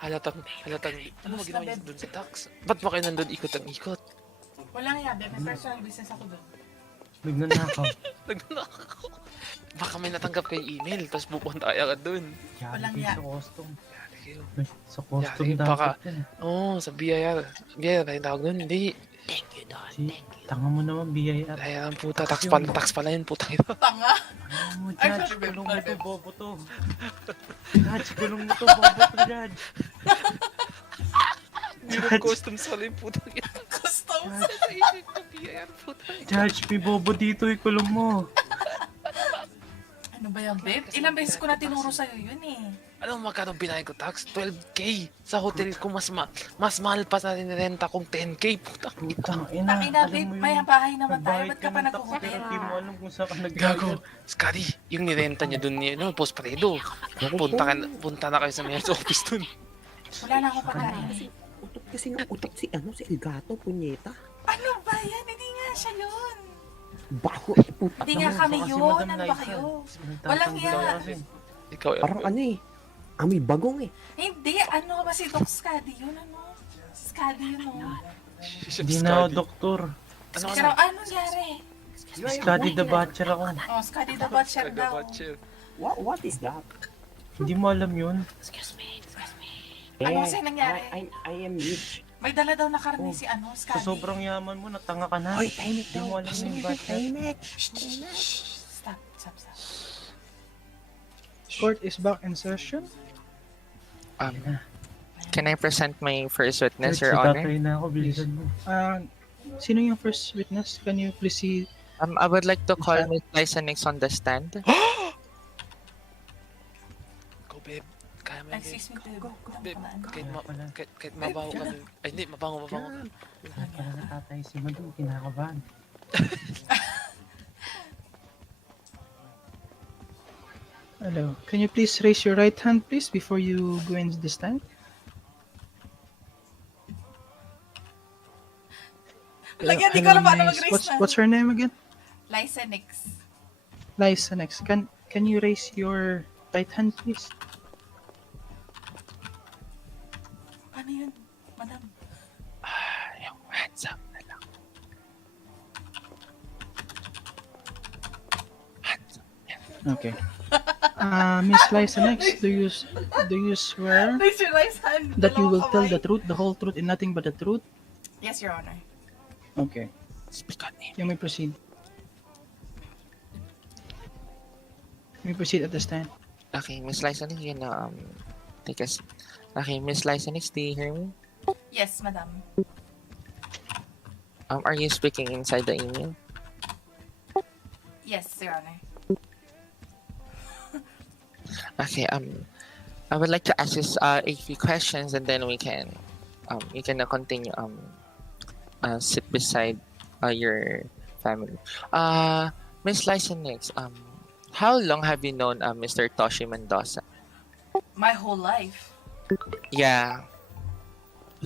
Halatang, ano mo ginawa niya doon sa tax? Ba't ba kayo nandun ikot ang ikot? Walang yabe. May personal business ako doon. Nagnanakaw. Nagnanakaw. Baka may natanggap kayo email, tapos pupunta kayo agad doon. Walang Yari ya. sa custom. Sa custom Yari, baka, dapat yan. sa BIR. BIR, tayo tawag doon, hindi. Tanga mo naman, BIR. Kaya ang puta, tax pala yun, puta ito. Tanga? Ano mo, Judge? Kulong mo to, bobo to. Judge, kulong mo to, bobo to, Judge. Yung customs pala yung puta ito. Customs? Sa isip ko, BIR, puta. Judge, may bobo dito, ikulong mo. Ano ba yan, babe? Ilang beses ko na tinuro sa'yo yun eh. Alam mo magkano binayad ko tax? 12K. Sa hotel ko mas mahal pa sa renta kong 10K. Puta. Putang ina. Takina, babe. May bahay naman tayo. Ba't ka pa nag-hotel? Hindi mo alam kung saan ka Gago. Scary, yung nirenta niya dun ni Post Paredo. Punta na kayo sa mayor's office dun. Wala na akong pagkain. Utot kasi ng utot si Elgato, punyeta. Ano ba yan? Hindi nga siya yun. Baho, puta. Hindi nga kami yun. Ano ba kayo? Walang yan. Ikaw, Parang amoy bagong eh. Hindi. Ano ba si Doc Scadi yun? Ano? Scadi yun, no? Hindi na ako doktor. Pero ano nangyari? Study the Butcher ako. Oh, Scadi the Butcher daw. What is that? Hindi mo alam yun? Excuse me. Ano kasi nangyari? I am rich. May dala daw na karne si Scadi. Sa sobrang yaman mo, natanga ka na. Hoy, tahimik Hindi mo alam yung Butcher. Stop. Court is back in session. Can I present my first witness, Judge, Your Honor? tatay na ako, bilisan mo. Sino yung first witness? Can you please see? I would like to call Ms. Liza Nix on the stand. Go, babe. Kaya mo yun, babe. Excuse me, babe. Babe, kahit mabaho kami. Ay, hindi, mabango. Kaya pala na tatay si Madam, kinakabahan. Hello. Can you please raise your right hand, please, before you go into the stand? Lagyan, di ko alam paano mag-raise What's her name again? Liza Nix. Liza Nix. Can you raise your right hand, please? Ano yun, madam? Yung hands up na lang. Hands up. Okay. Miss Liza Nix, do you swear Raise your right hand. that you will tell Dalawang the truth, the whole truth, and nothing but the truth? kamay. Yes, Your Honor. Okay. Speak on it. You may proceed. You may proceed at the stand. Okay, Miss Liza Nix, you know, take a seat. Okay, Miss Liza Nix, do you hear me? Yes, madam. Are you speaking inside the email? Yes, Your Honor. Okay, I would like to ask you a few questions and then we can continue sit beside your family. Miss Liza Nix, how long have you known Mr. Toshi Mendoza? My whole life. Yeah.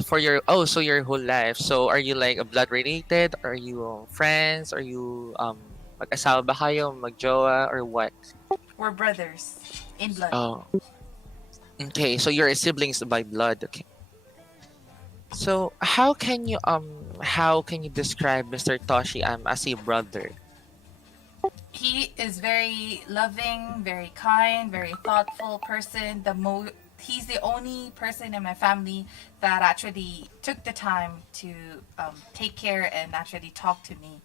For your so your whole life. So are you like a blood related? Are you friends? Are you mag-asawa ba kayo, magjowa or what? We're brothers in blood. Oh, okay. So you're siblings by blood. Okay. So how can you describe Mr. Toshi as a brother? He is very loving, very kind, very thoughtful person. He's the only person in my family that actually took the time to take care and actually talk to me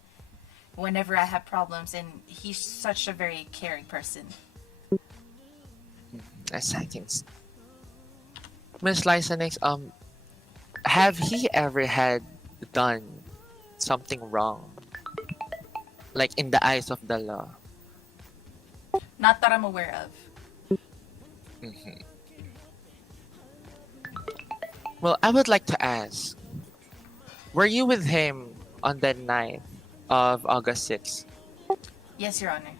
whenever I have problems. And he's such a very caring person. As I can Miss Lysanix, have he ever had done something wrong? Like in the eyes of the law? Not that I'm aware of. Mhm. Well, I would like to ask, were you with him on that night of August 6th? Yes, Your Honor.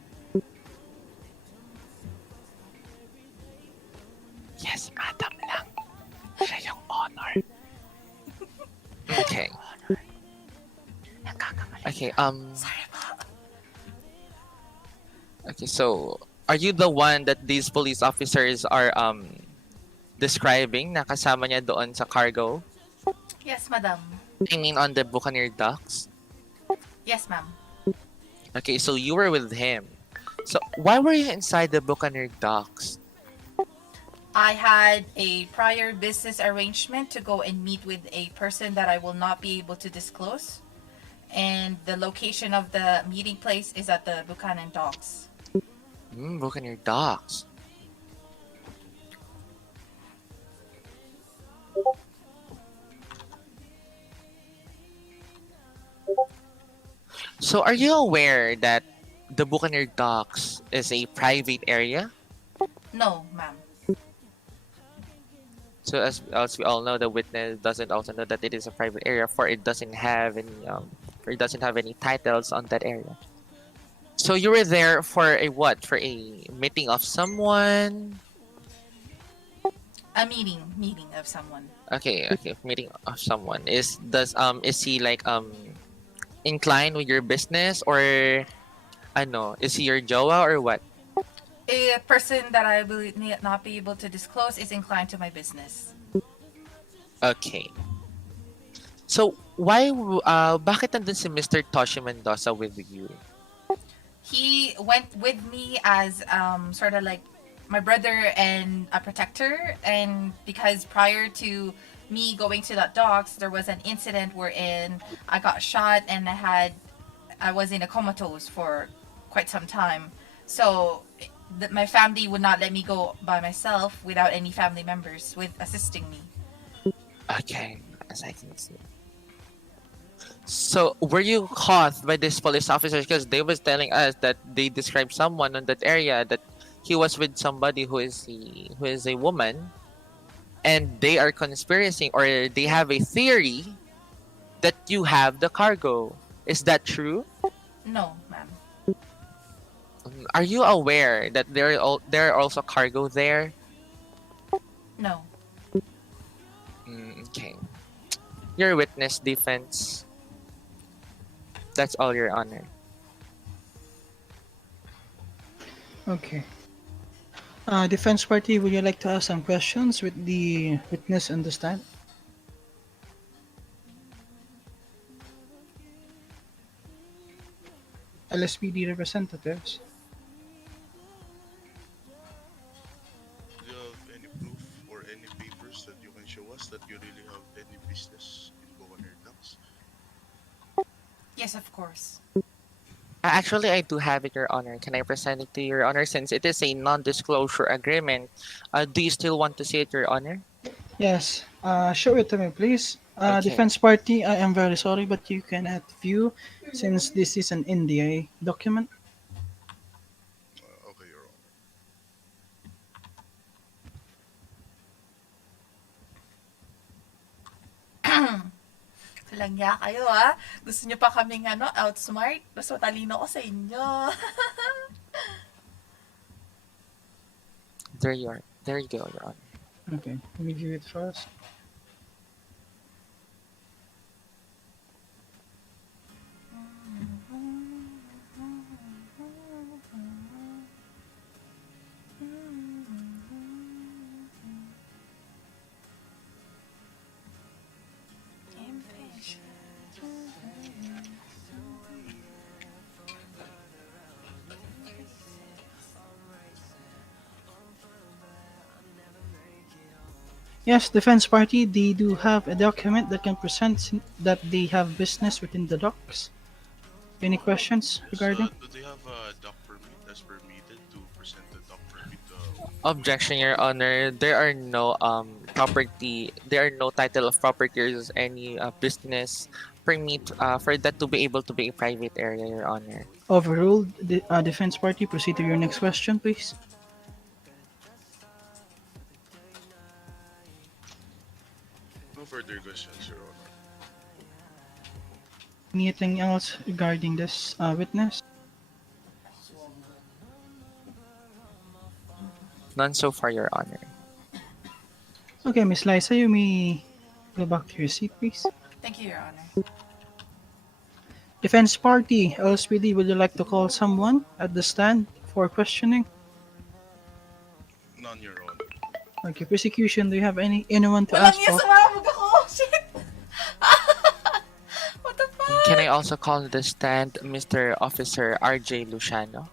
Yes, madam lang. Siya yung honor. Okay. Okay, okay, so are you the one that these police officers are describing na kasama niya doon sa cargo? Yes, madam. I mean on the Buccaneer docks? Yes, ma'am. Okay, so you were with him. So why were you inside the Buccaneer docks? I had a prior business arrangement to go and meet with a person that I will not be able to disclose. And the location of the meeting place is at the Buchanan Docks. Buccaneer docks. So are you aware that the Buccaneer docks is a private area? No, ma'am. So as we all know, the witness doesn't also know that it is a private area, for it doesn't have any titles on that area. So you were there for a what? For a meeting of someone? A meeting of someone. Okay, meeting of someone. Is he like inclined with your business, or is he your jowa or what? A person that I will not be able to disclose is inclined to my business. Okay. So bakit nandun si Mr. Toshi Mendoza with you? He went with me as sort of like my brother and a protector, and because prior to me going to that docks, there was an incident wherein I got shot and I was in a comatose for quite some time. So my family would not let me go by myself without any family members with assisting me. Okay, as I can see. So were you caught by these police officers? Because they was telling us that they described someone on that area that he was with somebody who is a woman, and they are conspiring, or they have a theory that you have the cargo. Is that true? No, ma'am. Are you aware that there are also cargo there? No. Okay. Your witness, defense. That's all, Your Honor. Okay. Defense party, would you like to ask some questions with the witness on the stand? LSPD representatives. Do you have any proof or any papers that you can show us that you really have any business in Buccaneer Docks? Yes, of course. Actually, I do have it, Your Honor. Can I present it to Your Honor? Since it is a non-disclosure agreement, do you still want to see it, Your Honor? Yes. Show it to me, please. Okay. Defense party, I am very sorry, but you cannot view since this is an NDA document. Okay, Your Honor. Langya kayo ha. Gusto nyo pa kaming outsmart? Mas matalino ko sa inyo. There you go, Your Honor. Okay, let me view it first. Yes, defense party, they do have a document that can present that they have business within the docks. Any questions regarding? Do they have a dock permit that's permitted to present the dock permit? Objection, Your Honor. There are no there are no title of property or any business permit for that to be able to be a private area, Your Honor. Overruled. The defense party, proceed to your next question, please. No further questions, Your Honor. Anything else regarding this witness? None so far, Your Honor. Okay, Miss Liza, you may go back to your seat, please. Thank you, Your Honor. Defense party, LSPD, would you like to call someone at the stand for questioning? None, Your Honor. Okay, prosecution, do you have anyone to Walang ask iya, for? sumabog ako. Shit. What the fuck? Can I also call the stand Mr. Officer RJ Luciano?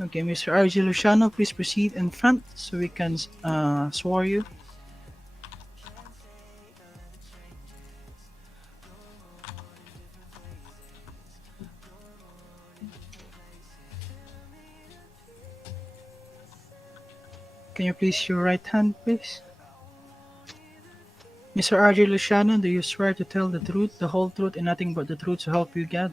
Okay, Mr. RJ Luciano, please proceed in front so we can swear you. Can you please your right hand, please? Mr. RJ Luciano, do you swear to tell the truth, the whole truth, and nothing but the truth to help you God?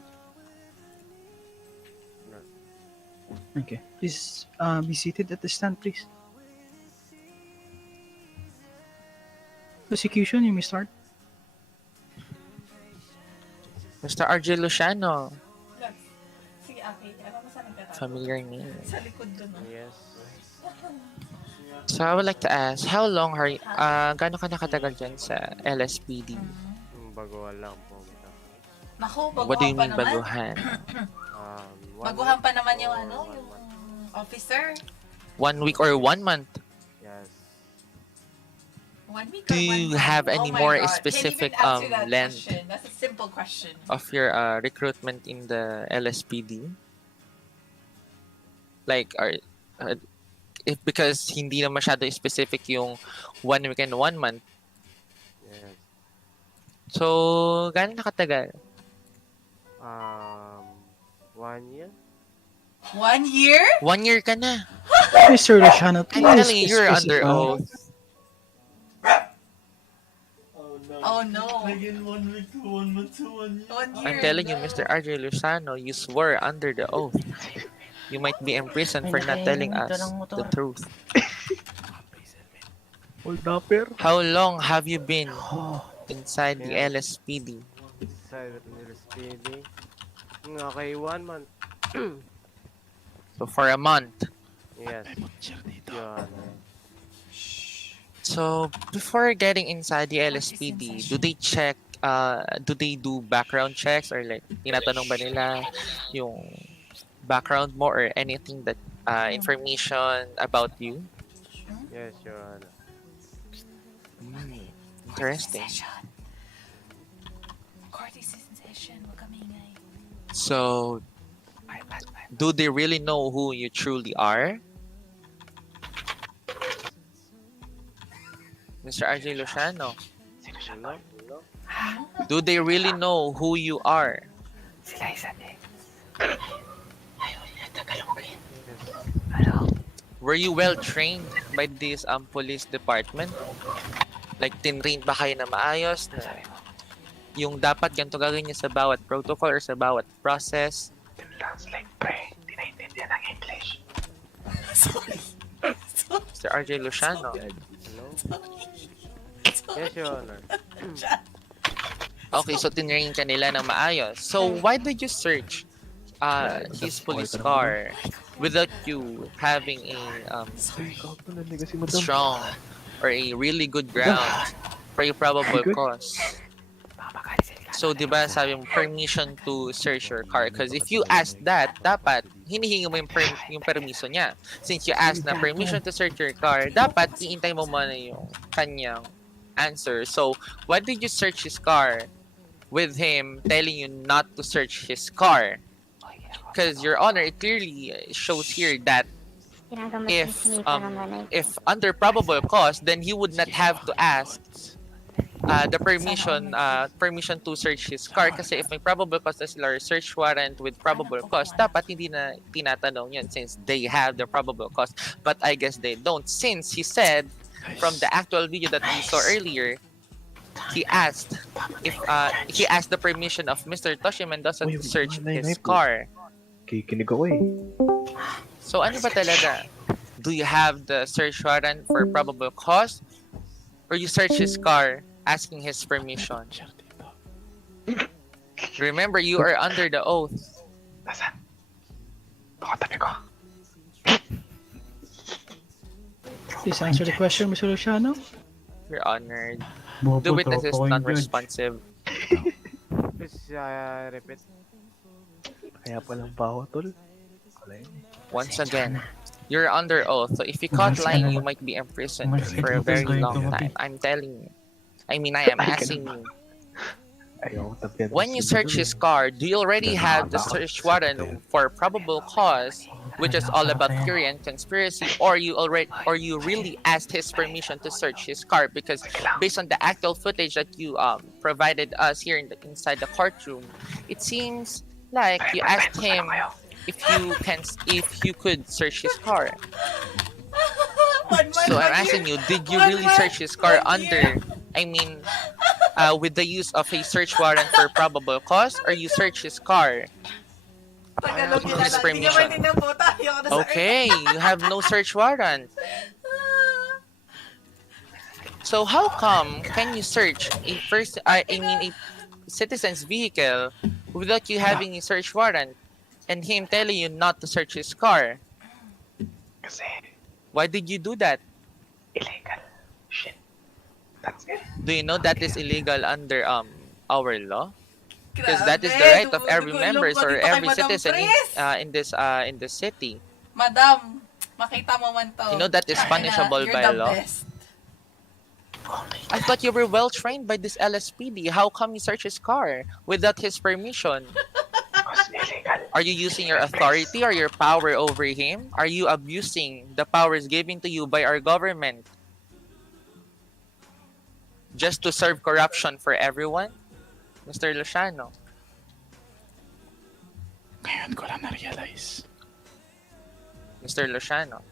Okay, please be seated at the stand, please. Prosecution, you may start. Mr. RJ Luciano. Sige, okay. Alam mo saan nagtatago? Familiar name. Sa likod doon. Yes. So I would like to ask, how long are you, gaano ka nakatagal dyan sa LSPD? Baguhan lang po. Naku, What do you baguhan pa mean naman. baguhan? Baguhan pa naman yung yung officer. 1 week or 1 month? Yes. 1 week Do or 1 you month? have any Oh my more God. specific Can't even answer that length question. That's a simple question. of your recruitment in the LSPD? Like, if because hindi na masyado specific yung 1 week and 1 month. Yes. So, gaano nakatagal? 1 year? 1 year? 1 year ka na. Mr. Luciano, please. I'm telling you, you're under specify. oath. Oh no. Again, 1 week to 1 month to 1 year. 1 year. I'm telling you, Mr. RJ Luciano, you swore under the oath. You might be imprisoned for not telling us the truth. How long have you been inside the LSPD? Inside the LSPD? Okay, 1 month. So for a month. Yes. Yun. So before getting inside the LSPD, do they check, do they do background checks or like tinatanong ba nila yung background mo or anything that information about you? Yes, Your Honor. Interesting. Court is in session. Huwag kami ingay. So, do they really know who you truly are? Mr. RJ Luciano, do they really know who you are? Were you well trained by this police department? Like, tinrain ba kayo na maayos? Na yung dapat ganito gagawin niya sa bawat protocol or sa bawat process? Translate, pre. Hindi naintindihan ang English. Sorry. Mr. RJ Luciano. Yes, Your Honor. Okay, so tinrain ka nila ng maayos. So, why did you search his police car without you having a strong or a really good ground for a probable cause? So, di ba sabi mo, permission to search your car? Because if you ask that, dapat hinihingi mo yung permiso niya. Since you asked na permission to search your car, dapat iintay mo muna yung kanyang answer. So, why did you search his car with him telling you not to search his car? Because, Your Honor, it clearly shows here that Ginagamot if yung sinita ng nanay ko. if under probable cause, then he would not have to ask the permission to search his car kasi if may probable cause na sila or search warrant with probable cause, dapat hindi na tinatanong yun since they have the probable cause. But I guess they don't since he said from the actual video that we saw earlier, he asked the permission of Mr. Toshi Mendoza to search his car. Kikinig ako eh. So ano ba talaga? Do you have the search warrant for probable cause? Or you search his car asking his permission? Remember, you are under the oath. Please answer the question, Mr. Luciano. You're honored. The witness is non-responsive. Please, repeat. Kaya palang baho, tol. Once again, you're under oath. So if you caught lying, you might be imprisoned for a very long time. I'm telling you. I am asking you. When you search his car, do you already have the search warrant for probable cause, which is all about theory and conspiracy, or you really asked his permission to search his car? Because based on the actual footage that you provided us here inside the courtroom, it seems like you asked him if you could search his car. So I'm asking you, did you really search his car with the use of a search warrant for probable cause, or you search his car with his permission? Okay, you have no search warrant. So how come can you search a citizen's vehicle without you having a search warrant and him telling you not to search his car? Why did you do that? Illegal. Shit. That's it. Do you know that is illegal under our law? Because that is the right of every members or every citizen in this city. Madam, makita mo man to. You know that is punishable by law. I thought you were well trained by this LSPD. How come you search his car without his permission? Are you using your authority or your power over him? Are you abusing the powers given to you by our government just to serve corruption for everyone? Mr. Luciano. Ngayon ko lang na-realize. Mr. Luciano.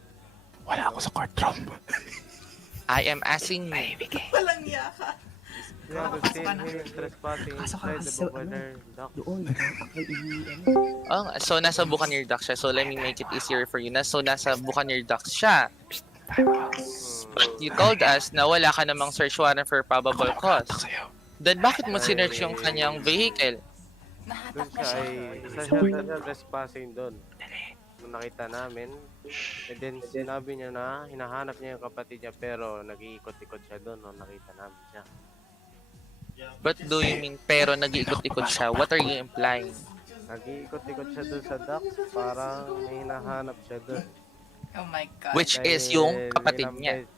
Wala ako sa courtroom. I am asking you. Walang niya ka. So nasa Buccaneer Docks siya. So let me make it easier for you. So nasa Buccaneer Docks siya. But you told us na wala ka namang search warrant for probable cause. Then bakit mo sinearch yung kanyang vehicle? Isa siya trespassing doon. Nung nakita namin, and then sinabi niya na hinahanap niya yung kapatid niya pero nag-iikot-ikot siya doon nung nakita namin siya. But do you mean pero nag-iikot-ikot siya? What are you implying? Nag-iikot-ikot siya doon sa docks, parang may hinahanap siya doon. Oh my God. Which is yung kapatid niya.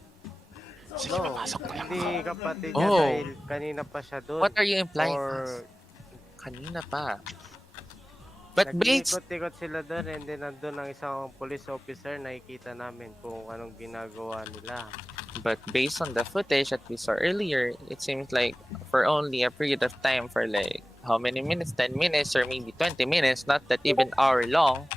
No, hindi kapatid niya dahil kanina pa siya doon. What are you implying? Kanina pa. But nag-iikot-ikot sila doon and then nandun ang isang police officer, nakikita namin kung anong ginagawa nila. But based on the footage that we saw earlier, it seems like for only a period of time for like how many minutes? 10 minutes or maybe 20 minutes, not that even hour long.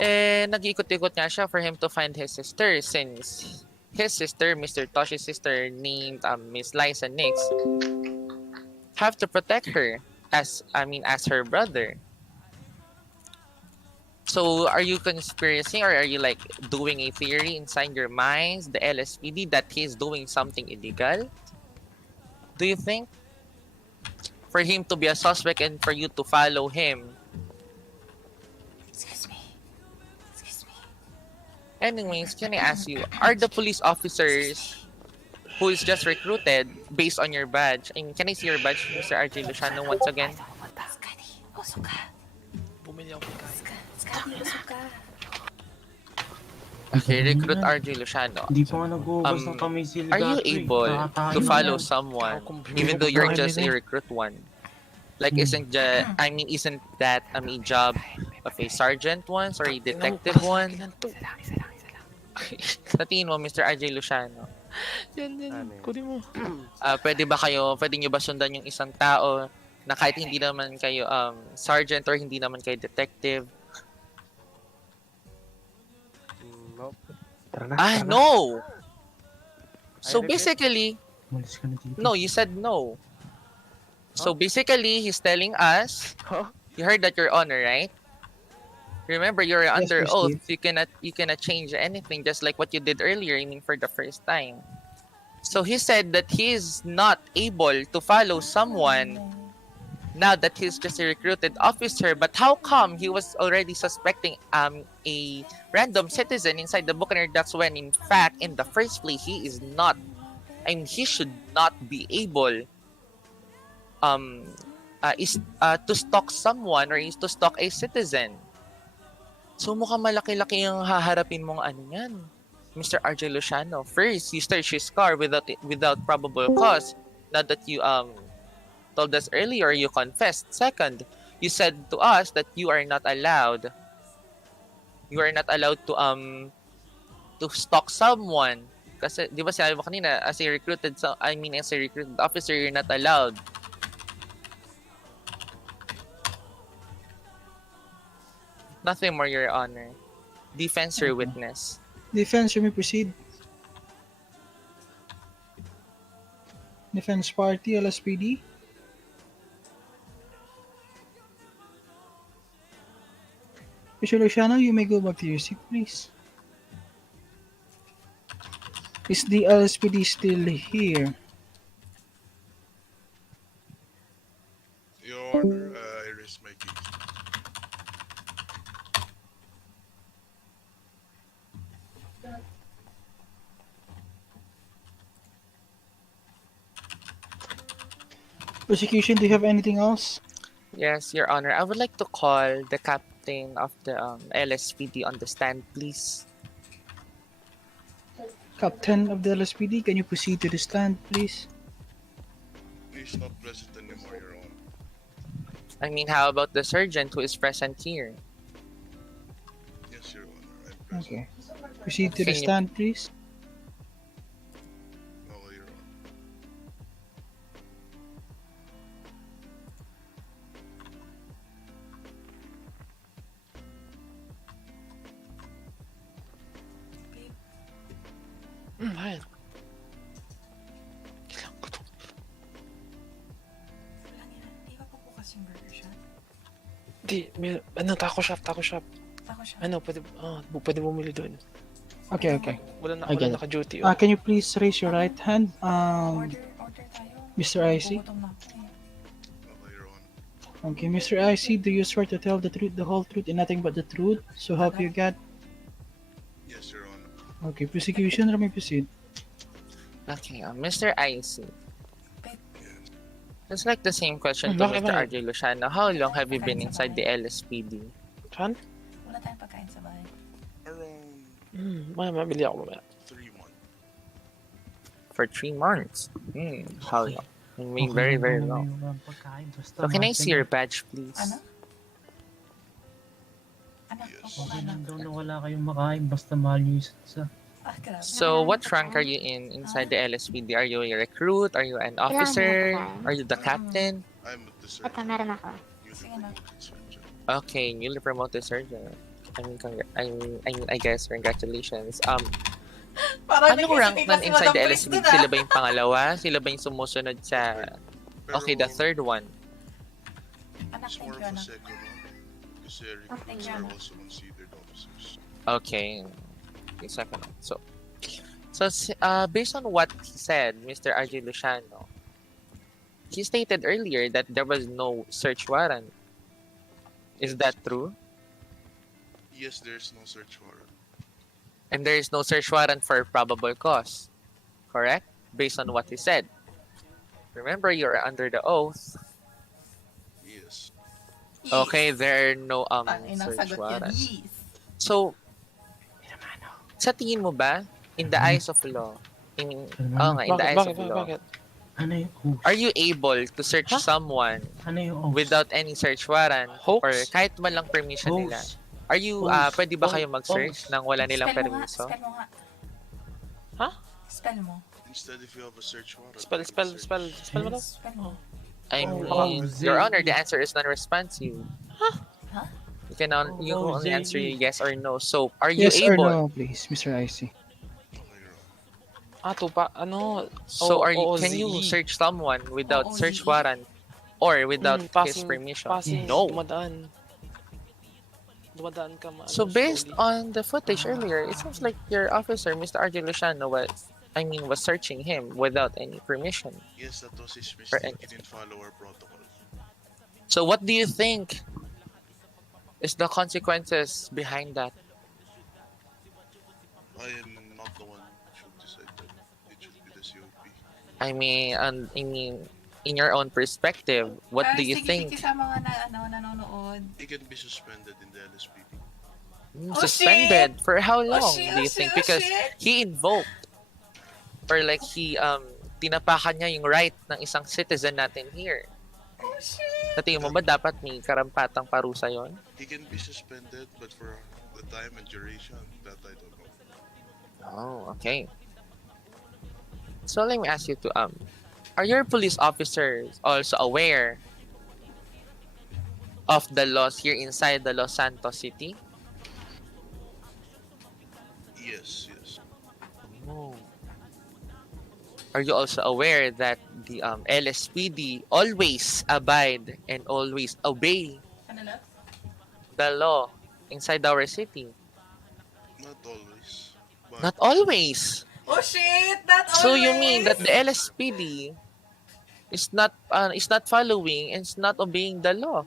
Nag-ikot-ikot nga siya for him to find his sister since his sister, Mr. Toshi's sister named Miss Liza Nix, have to protect her as her brother. So are you conspiracy or are you like doing a theory inside your minds, the LSPD, that he's doing something illegal? Do you think? For him to be a suspect and for you to follow him. Excuse me. Anyways, can I ask you, are the police officers who is just recruited based on your badge? Can I see your badge, Mr. RJ Luciano, once again? Okay, recruit RJ Luciano. Are you able to follow someone even though you're just a recruit one? Like, isn't that a job of a sergeant once or a detective one? Sa tingin mo, Mr. RJ Luciano, Yan. Kunin mo. pwede nyo ba sundan yung isang tao na kahit hindi naman kayo sergeant or hindi naman kayo detective? Nope. No! So I repeat. basically, Umalis ka na dito. no, you said no. So basically, he's telling us, you heard that, Your Honor, right? Remember, you're under Mr. oath. Steve. You cannot change anything, just like what you did earlier. I mean, for the first time. So he said that he is not able to follow someone now that he's just a recruited officer. But how come he was already suspecting a random citizen inside the Buccaneer Docks when in fact in the first place he is not? I mean, he should not be able to stalk someone or is to stalk a citizen. So mukhang malaki-laki yung haharapin mong ano yan, Mr. RJ Luciano. First, you search his car without probable cause. Now that you told us earlier, you confessed. Second, you said to us that you are not allowed. You are not allowed to stalk someone. Kasi, di ba sinabi mo kanina, as a recruited officer, you're not allowed. Nothing more, Your Honor. Defense or witness. Defense, you may proceed. Defense party, LSPD. Mr. Luciano, you may go back to your seat, please. Is the LSPD still here? Your Honor, I raise my case. Prosecution, do you have anything else? Yes, Your Honor. I would like to call the captain of the LSPD on the stand, please. Captain of the LSPD, can you proceed to the stand, please? Please not present anymore, Your Honor. I mean, how about the sergeant who is present here? Yes, Your Honor. I'm present. Okay. Proceed to the Can you- stand, please. No, Your Honor. Bakit? Di ba pupukas yung burger shop? Di, taco shop. Taco shop. Pwede bumili doon. Okay. Wala I get it. naka-duty. Can you please raise your right hand? Mr. IC? No, Your Honor. Okay, Mr. IC, do you swear to tell the truth, the whole truth, and nothing but the truth? So help you God? Yes, Your Honor. Okay, prosecution, let me proceed. Okay, Mr. IC. It's like the same question to Bakit? Mr. RJ Luciano. How long have you been inside the LSPD? Saan? Wala tayong pagkain sa bahay. Around Mabili ako mamaya. 3 months. For 3 months. How long? I mean, very, very long. So can I see your badge, please? Ano? Okay lang daw na wala kayong makain basta mahal nyo yung isa. Grabe. So what rank are you in inside the LSPD? Are you a recruit? Are you an officer? Are you the captain? I'm the Ito, sergeant. meron ako. Sige na. Okay, newly promoted sergeant. I guess congratulations. Parang Anong rank nag-isip nun si inside Madam the Chris LSPD? dun, ah. Sila ba yung pangalawa? Sila ba yung sumusunod sa... Okay, the third one. Anak, It's thank more you, of a anak. second one. Kasi thank recruits you, are anak. also considered officers. Okay. The second one. So based on what he said, Mr. RJ Luciano, he stated earlier that there was no search warrant. Is that true? Yes, there's no search warrant. And there is no search warrant for probable cause. Correct? Based on what he said. Remember, you're under the oath. Yes. Okay, there are no Inang search sagot warrant. yun. Yes. So, sa tingin mo ba, in the eyes of law, in the eyes of law, Ano yung host? Are you able to search someone Ano yung host? without any search warrant or Hoax? kahit man lang permission nila? Host. Are you, Host. pwede ba kayo mag-search Host. nang wala nilang Spell mo nga. permiso? Spell mo nga. Ha? Spell mo. Instead if you have a search warrant. Spell mo daw. Spell mo. I mean, Jose. Your Honor, the answer is non-responsive. Huh? You can only answer yes or no. So, are you Yes or able? no, please, Mr. Icy. So, can you OOZ. search someone without OOZ. search warrant or without his Passing permission? No. No. Dumadaan ka So, based on the footage earlier, it seems like your officer, Mr. RJ Luciano, was searching him without any permission. Yes, that was his For mistake. He didn't follow our protocol. So, what do you think is the consequences behind that? I am not the one who should decide that. It should be the COP. I mean, in your own perspective, what do you think? Sa mga nanonood. He can be suspended in the LSPD. Suspended for how long shit, do you oh, think? shit, oh, Because shit. he invoked or like he tinapakan niya yung right ng isang citizen natin here. Oh shit! Sa tingin mo ba dapat may karampatang parusa yon? He can be suspended, but for the time and duration, that I don't know. Oh, okay. So let me ask you to are your police officers also aware of the laws here inside the Los Santos City? Yes, yes. Oh. Are you also aware that the LSPD always abide and always obey the law inside our city? Not always. But Not always. Oh shit! Not always! So you mean that the LSPD is not following and is not obeying the law?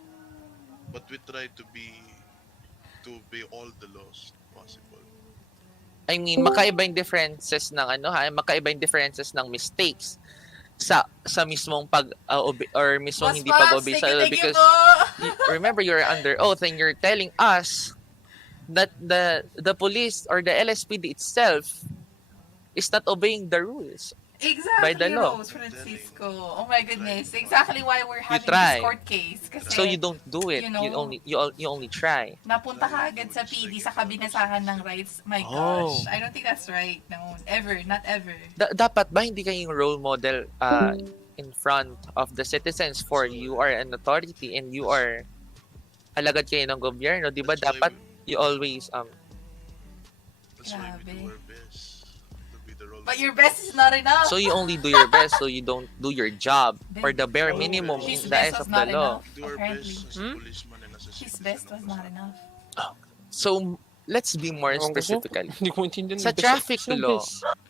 But we try to obey all the laws possible. I mean, makaiba yung differences ng makaiba yung differences ng mistakes sa mismong or mismong hindi pag-obey sa law, because remember, you're under oath and you're telling us that the police or the LSPD itself is not obeying the rules Exactly, by the law. Rose Francisco. Oh my goodness. Exactly why we're having try. this court case. Kasi, So you don't do it. you know, You only try. napunta ka agad sa PD sa kabinasahan ng rights. My Oh. gosh. I don't think that's right. No, ever. Not ever. Dapat ba hindi kayong role model in front of the citizens, for you are an authority and you are alagad kayo ng gobyerno, di ba? Dapat you always That's why we do our best to be the role. But your best is not enough. so you only do your best, so you don't do your job or the bare minimum in His the best eyes was of not the law. enough, Do our apparently. best as a policeman and as a His citizen. best was not enough. So let's be more Ewan ko sa'yo. specifically. Hindi ko maintindihan. Sa traffic law,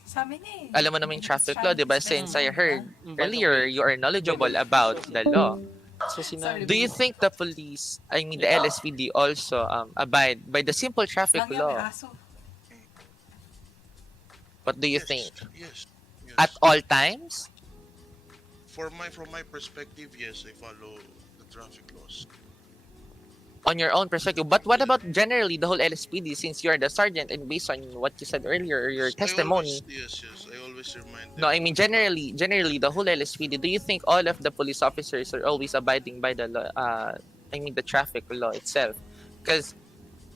Sa amin eh. alam mo naman yung traffic law, di ba? Since I heard earlier you are knowledgeable about the law. So sinabi Do you think the police, I mean the LSPD, also abide by the simple traffic Lang yan, may law? aso. What do you think? Yes. Yes. At all times? From my perspective, yes, I follow the traffic laws. On your own perspective. But what about generally the whole LSPD, since you are the sergeant and based on what you said earlier, your testimony? Yes. I always remind them. No, I mean generally the whole LSPD, do you think all of the police officers are always abiding by the law, I mean the traffic law itself? Because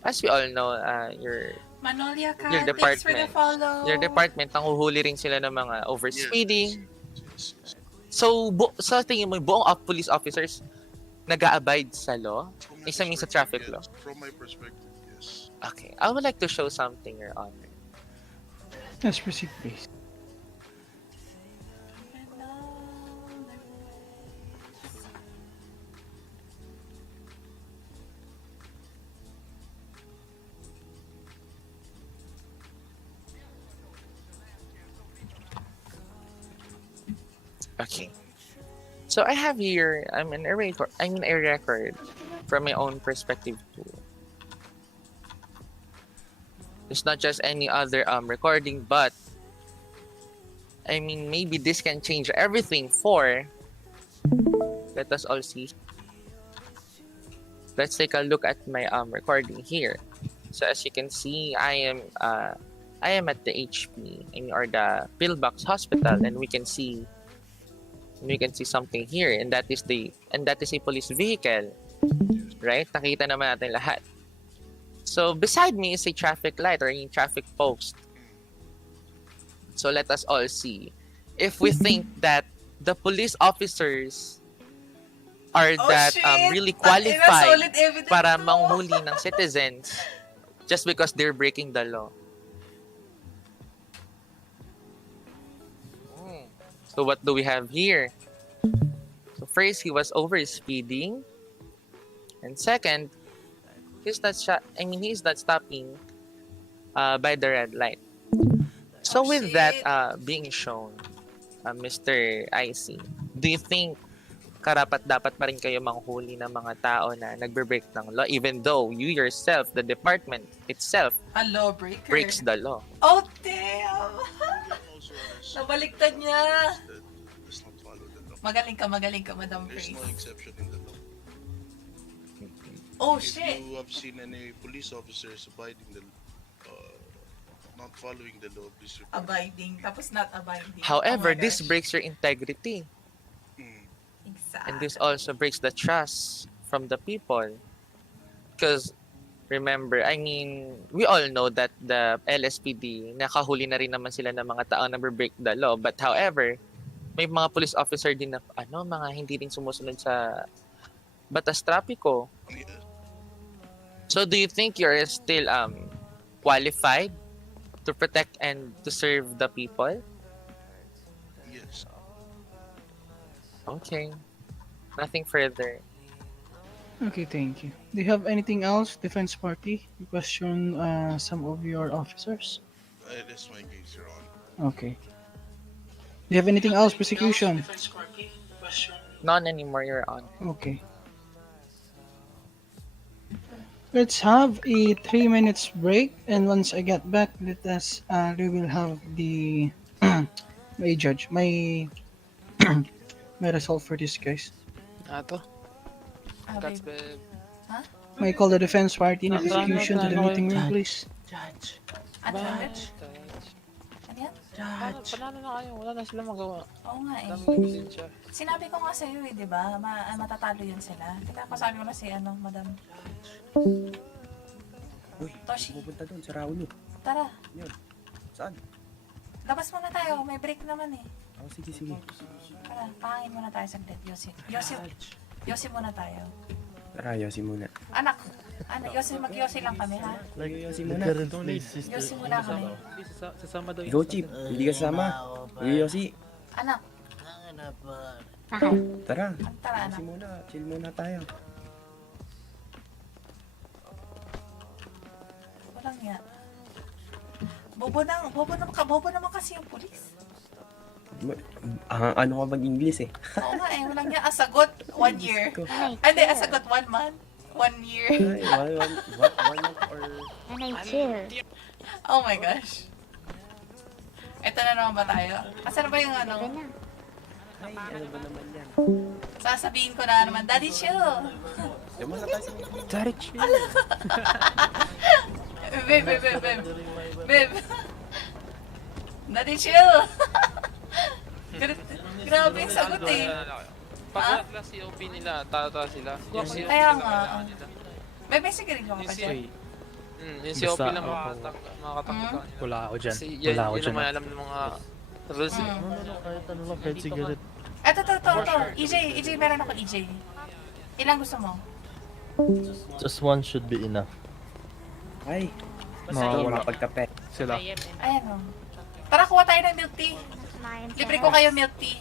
as we all know, your Manolia ka. Your Thanks for the department. follow. Your department, nanghuhuli rin sila ng mga overspeeding. Yes. So, sa tingin mo, buong police officers nag-a-abide sa law? Isa min sa traffic law? From my perspective, yes. Okay. I would like to show something, Your Honor. Let's proceed, please. Okay. So I have here, a record from my own perspective too. It's not just any other recording, but I mean maybe this can change everything for. Let us all see. Let's take a look at my recording here. So as you can see, I am at the HP, or the pillbox hospital, and we can see We can see something here, and that is a police vehicle. Right? Nakita naman natin lahat. So beside me is a traffic light or a traffic post. So let us all see if we think that the police officers are really qualified para manghuli ng citizens just because they're breaking the law. So what do we have here? So first, he was over speeding, and second, he's not stopping by the red light. So with that being shown, Mr. IC, do you think karapat-dapat pa rin kayo manghuli ng mga tao na nagbe-break ng law even though you yourself, the department itself, A lawbreaker. breaks the law? Oh, damn! Nabaliktad niya. Does not follow the law. Magaling ka, Madam There's Grace. no exception in the law. Oh, If shit! you have seen any police officers not following the law, please report. Abiding, tapos not abiding. However, Oh my this gosh. breaks your integrity. Exactly. And this also breaks the trust from the people. Because, remember, I mean, we all know that the LSPD, nakahuli na rin naman sila ng mga tao na break the law. But however, may mga police officer din na, mga hindi rin sumusunod sa batas trapiko. So, do you think you're still qualified to protect and to serve the people? Yes. Okay. Nothing further. Okay, thank you. Do you have anything else, defense party? You question some of your officers? That's my case, Your Honor. Okay. Do you have anything else, prosecution? None anymore, Your Honor. Okay. Let's have a 3 minutes break, and once I get back, we will have the my judge, my my result for this case. Ato. That's babe. May call the defense party na prosecution to the meeting room, please. Judge. Judge. Ano yan? Panalo na kayo. Wala na sila magawa. Oo nga eh. Daming ebidensya. Sinabi ko nga sa'yo eh, di ba? Matatalo yan sila. Teka, pasabi ko na si Madam. Uy, Toshi. pupunta doon sa Raulo. Tara. Yun. Saan? Labas muna tayo. May break naman eh. Oh, sige. Tara, pahangin muna tayo saglit. Yosi muna tayo. Tara, Yossi muna. Anak, mag-yosi lang kami ha? Yossi muna. Yosi muna kami. Sasama daw Ikaw, Chip. Hindi ka sasama. Yossi. Anak. Tara. Tara, anak. Yossi muna. Chill muna tayo. Walang nga. Bobo naman kasi yung pulis. Ano ka mag-English eh? Oo nga eh, walang nga. Asagot, 1 year. Hindi, asagot 1 month. 1 year. One month or... chill. Oh my gosh. Ito na naman ba tayo? Asan na ba yung ano? Ay, ano ba naman yan? Sasabihin ko na naman, Daddy chill. Diyan mo na tayo sa... Daddy chill. Babe. Daddy chill. Grabe yung sagot eh. Pag wala si OP nila, tata sila. Kaya nga. May sige rin ako pa dyan. Yung si OP lang makakatakot. Wala ako dyan. Yun naman alam ng mga rules. Kahit ano lang, kahit cigarette. Eto. EJ, meron ako EJ. Ilang gusto mo? Just one should be enough. Ay, wala pagkape. Sila. Ayan o. Tara, kuha tayo ng milk tea. Libre ko kayo milk tea.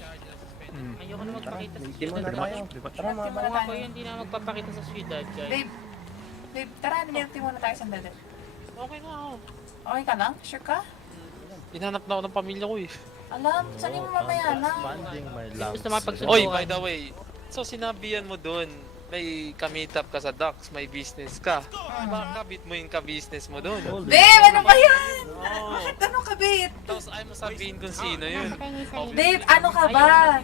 Ayoko na magpakita sa Hindi mo na syudad. tayo. Tara, mga Muna Ako tayo. yun, hindi na magpapakita sa syudad, guys. Babe, tara, milk tea muna tayo sandali. Okay na ako. Okay ka lang? Sure ka? Hinanap na ako ng pamilya ko eh. Alam, saan mo mamaya na? Expanding my lungs. Gusto mapagsunduan. Oy, by the way, so sinabihan mo doon, may ka-meet up ka sa docks, may business ka. Bakit mo yung ka-business mo doon? Babe, ano ba yan? Bakit ano kabit? Tapos ayaw mo sabihin kung sino yun. Babe, ano ka ba?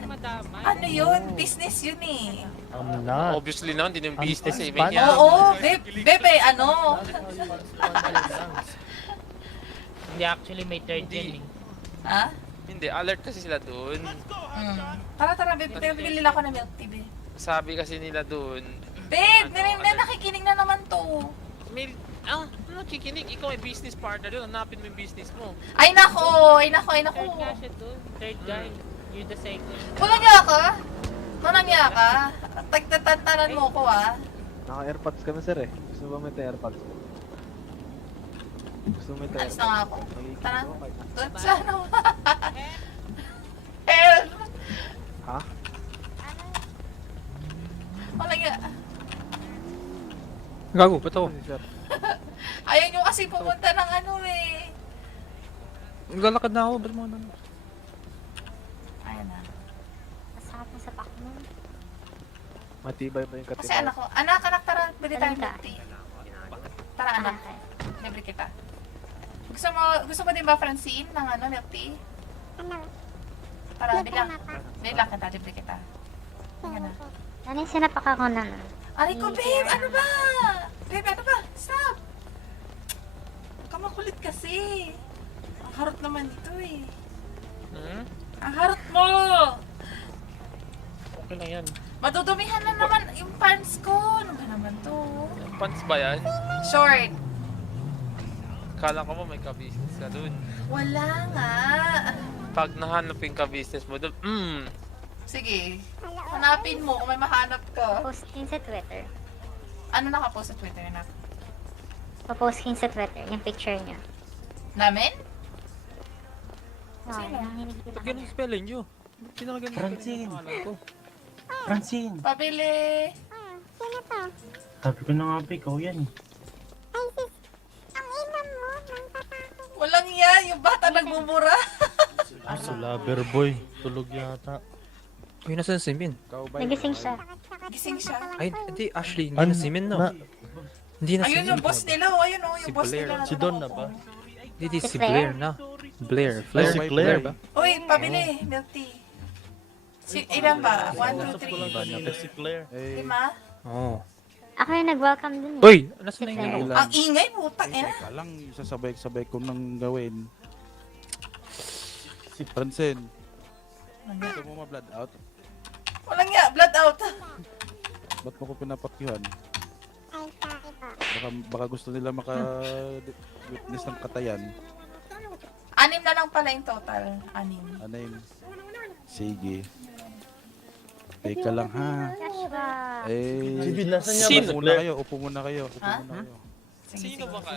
Ano yun? Business yun eh. I'm not. Obviously naman, din yung business eh. Oo, babe, ano? Hindi, actually may third yan eh. Ha? Hindi, alert kasi sila doon. Tara, babe. Bibili lang ako ng milk tea, babe. Sabi kasi nila doon, Babe, nakikinig na naman to. nakikinig, ikaw ay business partner doon, hanapin mo yung business mo. Ay nako. Third guy siya dun. Third guy. You're the second. Walang niya ka? Walang niya ka? Tagtatantanan mo ko ah. Naka-airpods kami sir eh. Gusto mo ba may airpods? Gusto mo may Alis na nga ako. Tara. Doon sana. Help! Ha? Walang niya. Gago, ba't ako? Ayaw nyo kasi pumunta ng ano eh. Naglalakad na ako, ba't mo ano? Ayan na. Masakap mo sa pack mo. Matibay pa yung katibaw. Kasi anak, tara, bili tayo milk tea. Tara anak, libre kita. Gusto mo din ba, Francine, ng ano, milk tea? Tara, bilang kita, libre kita. Ayan na. Ano yung sinapak ako na? Aray ko, babe, ano ba? Babe, ano ba? Stop! Kamakulit kasi. Ang harot naman ito eh. Ang harot mo! Okay lang yan. Madudumihan na naman yung pants ko. Ano ba naman to? Pants ba yan? Short. Kala ko mo may ka-business ka doon. Wala nga. Pag nahanap yung ka-business mo doon, Sige. Hanapin mo kung may mahanap ka. Posting sa Twitter. Ano nakapost sa Twitter na? Paposting sa Twitter, yung picture niya. Namin? Oo, nanginig kita. Ba't ganun spelling nyo? Ba't kinakaganun Francine. yung pangalan ko? Francine, Pabili. Sino to? sabi ko na nga ba, ikaw yan eh. Ay, sis. Ang ina mo, nang Walang yan. Yung bata nagmumura. Sa lover boy. Tulog yata. Uy, nasan si Min? Nagising siya. Gising siya. Ay, hindi, Ashley, hindi na si Min, no? Hindi na si Ayun Min. yung boss nila. Oh, ayun oh, yung Si boss Blair. nila. Si Don na ba? Hindi, Si si Claire? Blair na. Blair. Ay, si Claire. ba? Uy, pabili. Milk tea. Ilan ba? 1, 2, 3. Si Claire. 5? Oo. Ako yung nag-welcome dun eh. Uy! Nasaan na Claire. yung Ang ingay, putang ina. Teka lang, sasabay-sabay ko nang gawin. Si Francine. Gusto mo ma-blood out? Walang nga, blood out. Ba't mo ko pinapakyuhan? Baka gusto nila maka-witness ng katayan. 6 na lang pala yung total. 6. Ano yun? Sige. Teka lang ha. Joshua. Upo muna kayo, upo muna kayo. Sino ba ka?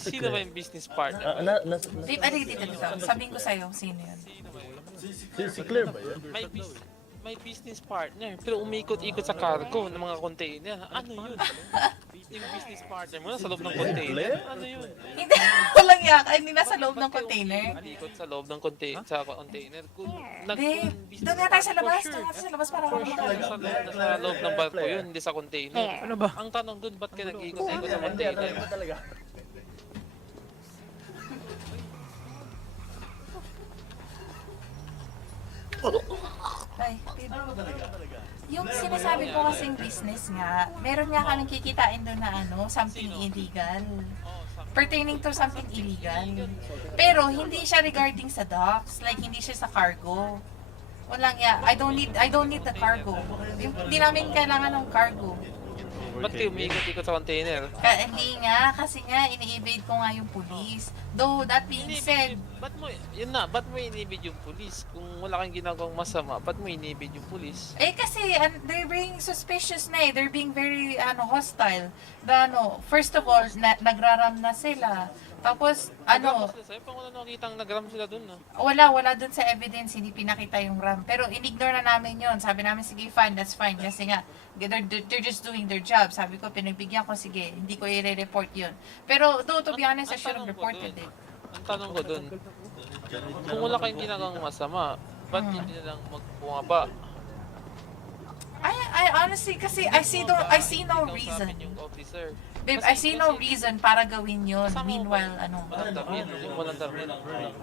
Sino ba yung business partner? Babe, ano dito? Sabihin ko sa'yo, sino yun? Si Claire ba yan? May business partner, pero umikot-ikot sa cargo ng mga container. Ano yun? Yung business partner mo sa loob ng container? Ano yun? Hindi, walang yaka. Hindi nasa loob ng container. Umikot sa loob ng container. Babe, doon nga tayo sa labas. Doon nga tayo sa labas para makakita. Sa loob ng barko yun, hindi sa container. Claire. Ano ba? Ang tanong dun, ba't ka nag-ikot-ikot sa container? Ay, babe. Yung sinasabi ko kasing business nga, meron nga kaming kikitain doon na ano, something illegal. Pertaining to something illegal. Pero hindi siya regarding sa docks, like hindi siya sa cargo. Walang ya, I don't need the cargo. Hindi namin kailangan ng cargo. Ba't kayo umikot-ikot sa container? Hindi nga, kasi nga ini-evade ko nga yung police. Though that being said, Ba't mo inibid yung police? Kung wala kang ginagawang masama, ba't mo inibid yung police? kasi they're being suspicious na eh. They're being very hostile. First of all, nagraram na sila. Tapos, Sa'yo, pang wala nakikitang nag-ram sila dun, wala dun sa evidence, hindi pinakita yung RAM. Pero in-ignore na namin yon. Sabi namin, sige, fine, that's fine. Kasi nga, they're just doing their job. Sabi ko, pinagbigyan ko, sige, hindi ko i-report yun. Pero, though, to be honest, I should have reported it. Ang tanong ko dun, kung wala kayong ginagawang masama, ba't hindi na lang bumaba? I honestly, kasi I see no reason. Yung officer. Babe, I see no reason para gawin yun. Meanwhile, Walang damit, yung walang damit.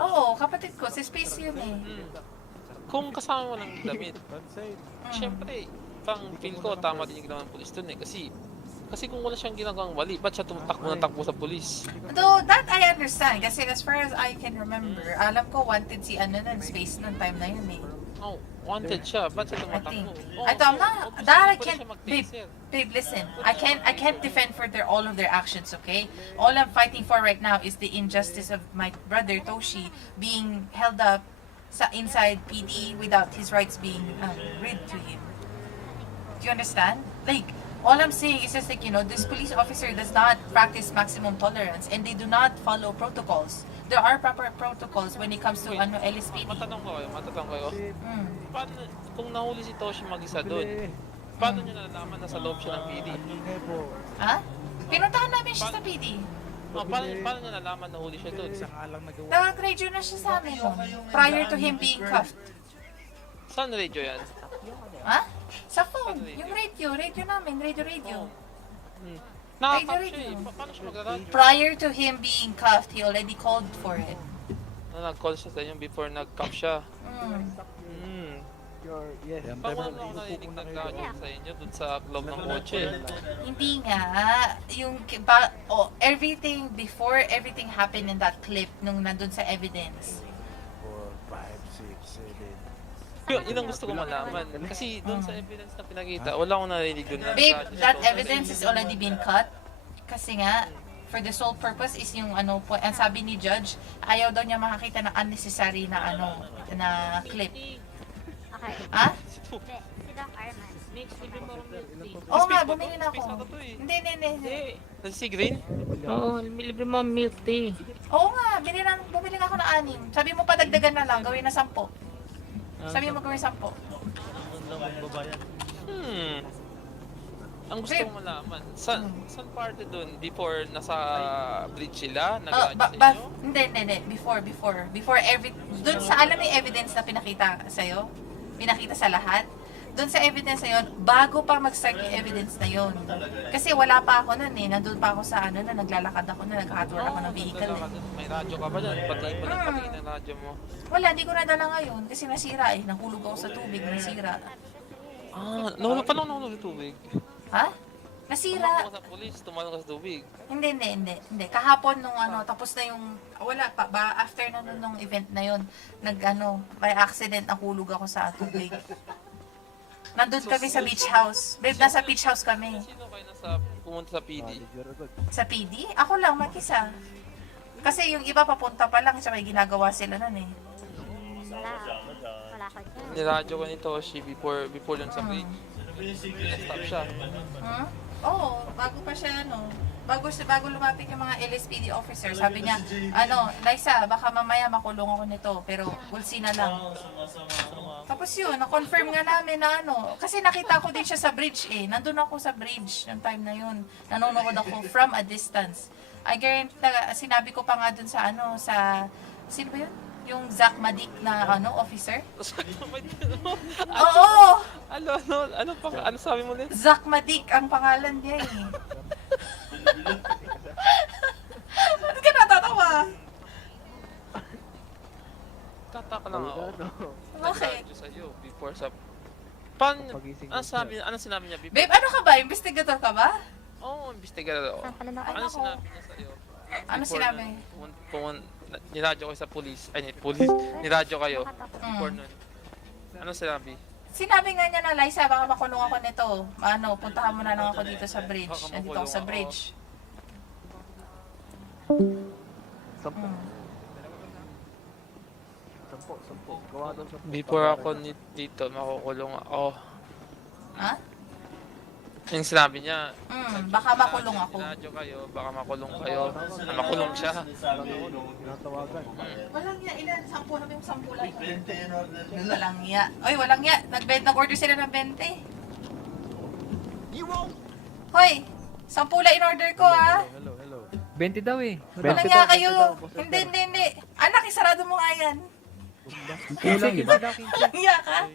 Oo, kapatid ko, si Space yun eh. Kung kasama mo ng damit, syempre, feel ko, tama din yung ginawa ng polis dun eh. Kasi kung wala siyang ginagawang mali, ba't siya takbo sa polis? Though, that I understand. Kasi as far as I can remember, alam ko wanted si Space noong time na yun eh. Oh, wanted siya. Ba't siya I think. tumatakbo? I thought, I'm not, that I can't, siya babe, mag-taser. babe, listen, I can't defend for all of their actions, okay? All I'm fighting for right now is the injustice of my brother Toshi being held up inside PD without his rights being read to him. Do you understand? Like, all I'm saying is just like, this police officer does not practice maximum tolerance and they do not follow protocols. There are proper protocols when it comes to LSPD. Matanong kayo. Mm. Paano, kung nahuli si Toshi mag-isa doon, paano niya nalaman na sa loob siya ng PD? Ha? Pinuntahan namin siya sa PD. Paano niya nalaman na huli siya doon? Nag-radio na siya sa amin prior to him being cuffed. Saan radio yan? Ha? Sa phone. Yung radio namin, radio. Nakakap siya eh. Paano siya mag-radio? Prior to him being cuffed, he already called for it. Nag-call siya sa inyo before nag-cuff siya. Yes. Paano ako narinig nag-radio sa inyo dun sa loob ng kotse? Hindi nga. Everything before everything happened in that clip nung nandun sa evidence. 4, 5, 6, 7. Yun ang gusto ko malaman. Kasi doon sa evidence na pinakita, wala akong narinig doon na Babe, nag-radio that siya. evidence has already been cut. Kasi nga, for the sole purpose is yung ang sabi ni Judge, ayaw daw niya makakita ng unnecessary na na clip. Okay. Ha? Si Doc Arman. Oo nga, bumili na ako. Hindi. Si Green? Oo, libre mo ang milk tea. Oo nga, bumili nga ako ng 6. Sabi mo padagdagan na lang, gawin na 10. Sabi mo gawin 10. Ang gusto ko malaman, saan parte doon? Before nasa bridge sila? Nag-radio sa inyo? Hindi. Before doon sa alam mo yung evidence na pinakita sa'yo? Pinakita sa lahat? Doon sa evidence na yun, bago pa mag-start yung evidence na yun. Kasi wala pa ako nun eh. Nandun pa ako sa na naglalakad ako na nag-hardware ako ng vehicle eh. May radyo ka ba dyan? Pati ng radyo mo. Wala, hindi ko nadala ngayon kasi nasira eh. Nahulog ako sa tubig, nasira. Paano nahulog sa tubig? Ha? Nasira. Tumalong ka sa polis, tumalong ka sa tubig. Hindi. Kahapon nung tapos na yung, wala pa, after na nung event na yun, by accident, nahulog ako sa tubig. Nandun kami sa beach house. Babe, nasa beach house kami. Sino kayo pumunta sa PD? Sa PD? Ako lang, mag-isa. Kasi yung iba papunta pa lang, siya may ginagawa sila nun eh. Wala ko dyan. Niradyo ka ni Toshi before lang sa bridge. Pinastop siya. Oo, bago pa siya bago lumapit yung mga LSPD officer, sabi niya, Liza, baka mamaya makulong ako nito, pero we'll see na lang. Tapos yun, na-confirm nga namin na kasi nakita ko din siya sa bridge eh. Nandun ako sa bridge yung time na yun. Nanonood ako from a distance. I guarantee, sinabi ko pa nga dun sa sino ba yun? Yung Zach Madik na officer? Oo! Ano sabi mo din? Zach Madik ang pangalan niya eh. Ba't ka natatawa? Tataka lang ako. Okay. Nag-radyo sa'yo before sa... Ano sinabi niya before? Babe, ano ka ba? Investigator ka ba? Oo, investigator ako. Ano sinabi niya sa'yo? Ano sinabi? Niradyo kayo sa police. Niradyo kayo. Before nun. Ano sinabi? Sinabi nga niya na, Liza, baka makulong ako nito. Puntahan mo na lang ako dito sa bridge. Nandito ako sa bridge. Sampo. Gawa doon sa... Before ako dito, makukulong ako. Ha? Yung sinabi niya, baka makulong ako. Niradyo kayo, baka makulong kayo. Makulong siya. Tinatawagan. Walang iya, ilan? 10 na yung 10 lang. Walang iya. Oy, walang iya. Nag-order sila ng 20. Hoy, 10 lang in-order ko ha. Hello. 20 daw eh. Walang iya kayo. Hindi. Anak, isarado mo nga yan. 15 daw. Walang iya ka.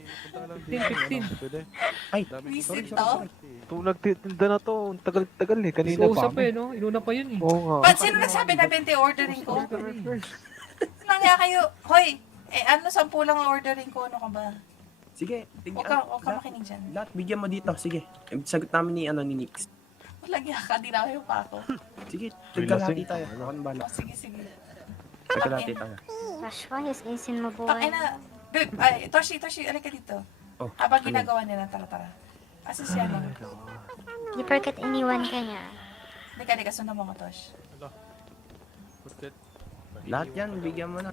15. Ay, Visit to. Kung nagtitinda na to, tagal-tagal eh. Kanina pa. Usap eh, no? Inuna pa yun eh. Oo nga. Ba't sino nagsabi na 20 ordering ko? Walang iya kayo. Hoy, 10 lang ang ordering ko. Ano ka ba? Sige, Huwag ka makinig dyan. Lahat bigyan mo dito. Sige. Sagot namin ni Nix. Walang iya ka. Dinakayo pa ako. Sige, tagkalati tayo. Ako nang bala. Sige. Tagkalati tayo. Joshua, his isin mo buhay. Pakina, Babe, ay, Toshi, alika dito. Oh, Habang ano yun? ginagawa nila, tara. Asa siya, no? Di porket iniwan ka niya. Dika, sundan mo ko, Tosh. Lahat yan, bigyan mo na.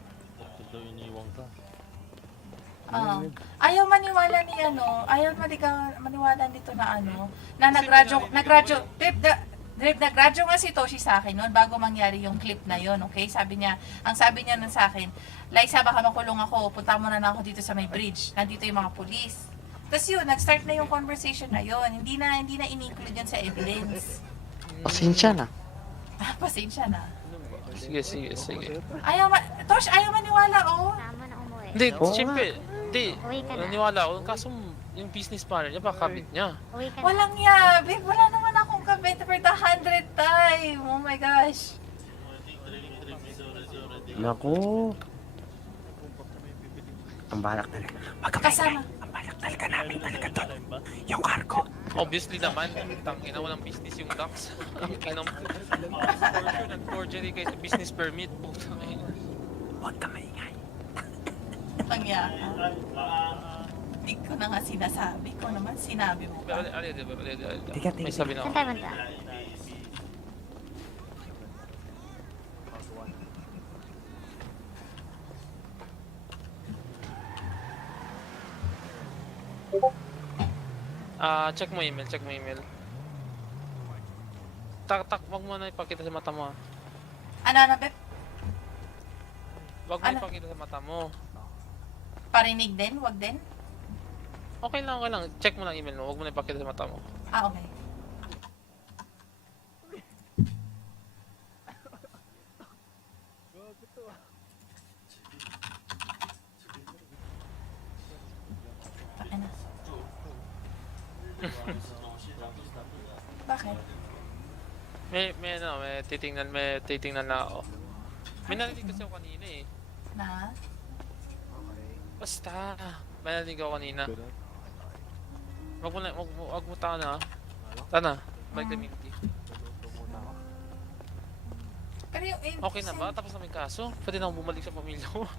Ayaw maniwala ni ayaw maniwala nito na na nagradyo nga si Toshi sa akin noon bago mangyari yung clip na yon, okay? Sabi niya nun sa akin, Liza, baka makulong ako, punta mo na ako dito sa may bridge, nandito yung mga pulis. Tapos yun, nag-start na yung conversation na yon, hindi na in-include yun sa evidence. Pasensya na. Pasensya na. Sige. Tosh, ayaw maniwala, Tama na umuwi. Hindi, Oo siyempre. Hindi. Uwi ka na. Naniwala ako. Kaso yung business partner niya, baka kabit niya. Uwi ka na. Walang babe, wala naman akong kabit for the 100th time. Oh my gosh. Naku. Ang balak talaga. Kasama. Ang balak talaga namin talaga doon. Yung cargo. Obviously naman, tangina walang business yung ducks. Tangina mo. For sure, nag-forgery kayo sa business permit. Huwag ka maingay. Hindi ko na nga sinasabi. Ko naman sinabi mo pa. Tika. May sabi na ako. Saan tayo banda? Check mo email. Tak, wag mo na ipakita sa mata mo. Ano, Beb? Wag mo ipakita sa mata mo. Parinig din? Wag din? Okay lang. Check mo lang email mo. Wag mo na ipakita sa mata mo. Okay. Bakit? May titingnan na ako. May narinig kasi ako kanina eh. Na? Basta, may narinig ako kanina. Wag mo tana. Tana, balik na minti. Pero yung Okay na ba? Tapos na may kaso? Pwede na akong bumalik sa pamilya ko.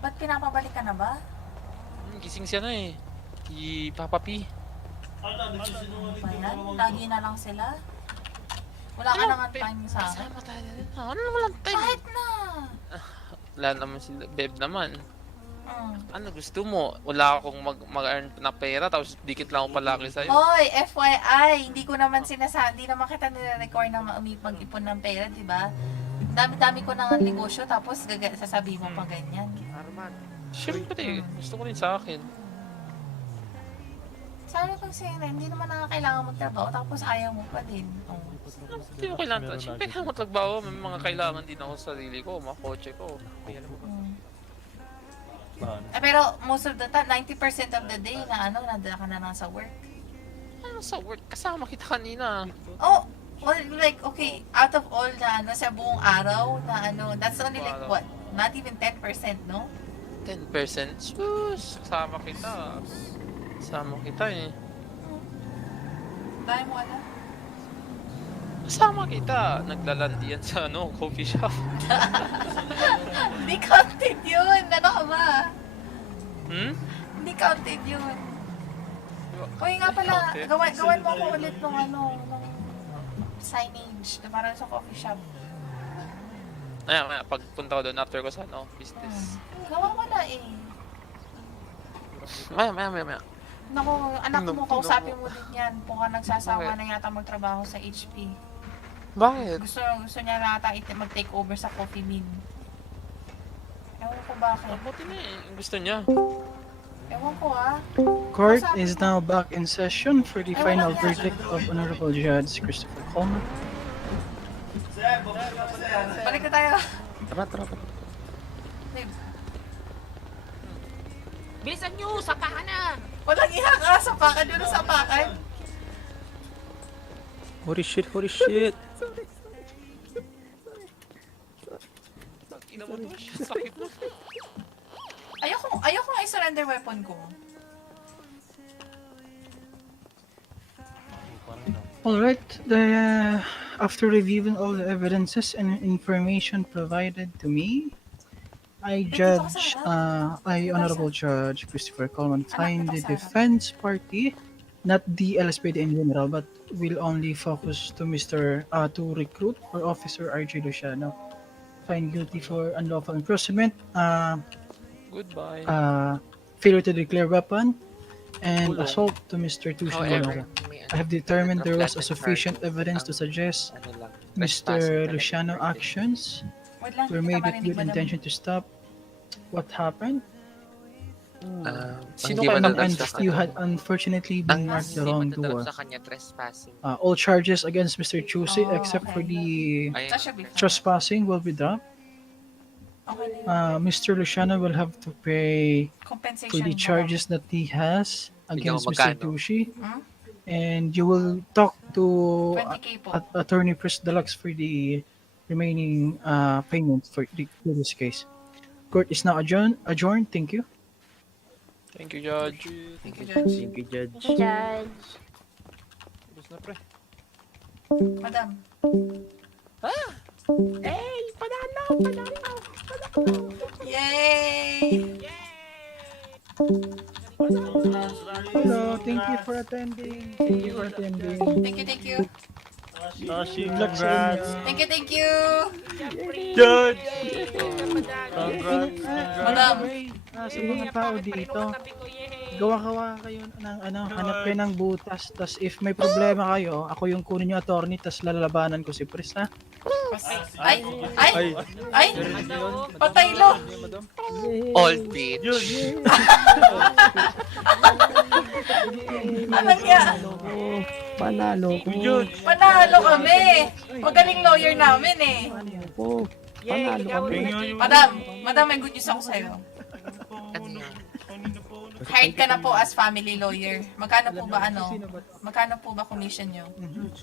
Ba't pinapabalik ka na ba? Gising siya na eh. Si Papa P. Ano ba yan? Lagi na lang sila? Wala ka naman time sa akin? Kasama tayo rin. Ano walang time? Kahit na! Wala naman si Beb naman. Ano gusto mo? Wala akong mag-earn na pera tapos dikit lang ako palaki sa'yo. Hoy, FYI, hindi ko naman hindi naman kita nire-record na mag-ipon ng pera, di ba? Dami-dami ko nang negosyo tapos sasabihin mo pa ganyan. Siyempre, gusto ko rin sa akin. Sabi ko sa'yo na, hindi naman kailangan magtrabaho tapos ayaw mo pa din. Hindi mo kailangan. Siyempre, kailangan magtrabaho. May mga kailangan din ako sa sarili ko, mga kotse ko. Pero most of the time, 90% of the day na nandun ka na lang sa work. Ano sa work? Kasama kita kanina. Oh, well, like, okay, out of all na sa buong araw na that's only like what? Not even 10%, no? 10%? Sus! Kasama kita. Kasama kita eh. Dahil mo alam? Kasama kita. Naglalandi yan sa coffee shop. Hindi counted yun! Ano ka ba? Hindi counted yun. Uy nga pala, gawan mo ako ulit nung signage na parang sa coffee shop. Maya, pagpunta ko doon after ko sa business. Gawa ko na eh. Maya. Naku, anak mo, kausapin mo din yan. Kung ka nagsasawa na yata magtrabaho sa HP. Bakit? Gusto niya nata mag-take over sa coffee bean. Ewan ko bakit. Mabuti na eh. Gusto niya. Ewan ko ah. Court is now back in session for the final verdict of Honorable Judge Christopher Coleman. Balik na tayo. Tara. Babe. Bilisan nyo! Sapakan na! Walang ihang ah! Sapakan yun na sapakan! Holy shit! Sakit mo. Ayoko nga i-surrender weapon ko. Alright, after reviewing all the evidences and information provided to me, I, Honorable Judge Christopher Coleman, find the defense party, not the LSPD in general, but will only focus to to recruit or Officer RJ Luciano, find guilty for unlawful imprisonment, Goodbye. failure to declare weapon, and Kulong. assault to Mr. Tushi However, Minoga. I have determined there was a sufficient evidence to suggest Mr. Luciano actions Wait lang, were hindi made kita with marinig, good madam. intention to stop what happened. Sino kayo And nag-trespass? you had unfortunately been marked the wrong door. sa kanya trespassing. All charges against Mr. Chusi except for the That should be fine. trespassing will be dropped. Okay na yun. Mr. Luciano will have to pay Compensation, for the madam. charges that he has against Bigyan Mr. mo magkano? Tushi. Hmm? And you will talk to 20K po. Attorney Chris Deluxe for the remaining payments for this case. Court is now adjourned. Thank you. Thank you, Judge. Thank you, Judge. Thank you, Judge. Judge. Tapos na, pre. Madam. Hey! Panalo! Yay! Hello, thank you for attending. Thank you for attending. Thank you. Toshi, congrats. Thank you. Judge! Madam. Sa mga tao dito, gawa-gawa kayo ng hanap kayo ng butas. Tas if may problema kayo, ako yung kunin yung attorney, tas lalabanan ko si Pris, ha? Ay! Patay lo! All bitch. Anong yan? Panalo ko. Panalo kami! Magaling lawyer namin eh. Panalo kami. Madam, may good news ako sa'yo. Hired ka na po as family lawyer. Magkano po ba commission nyo?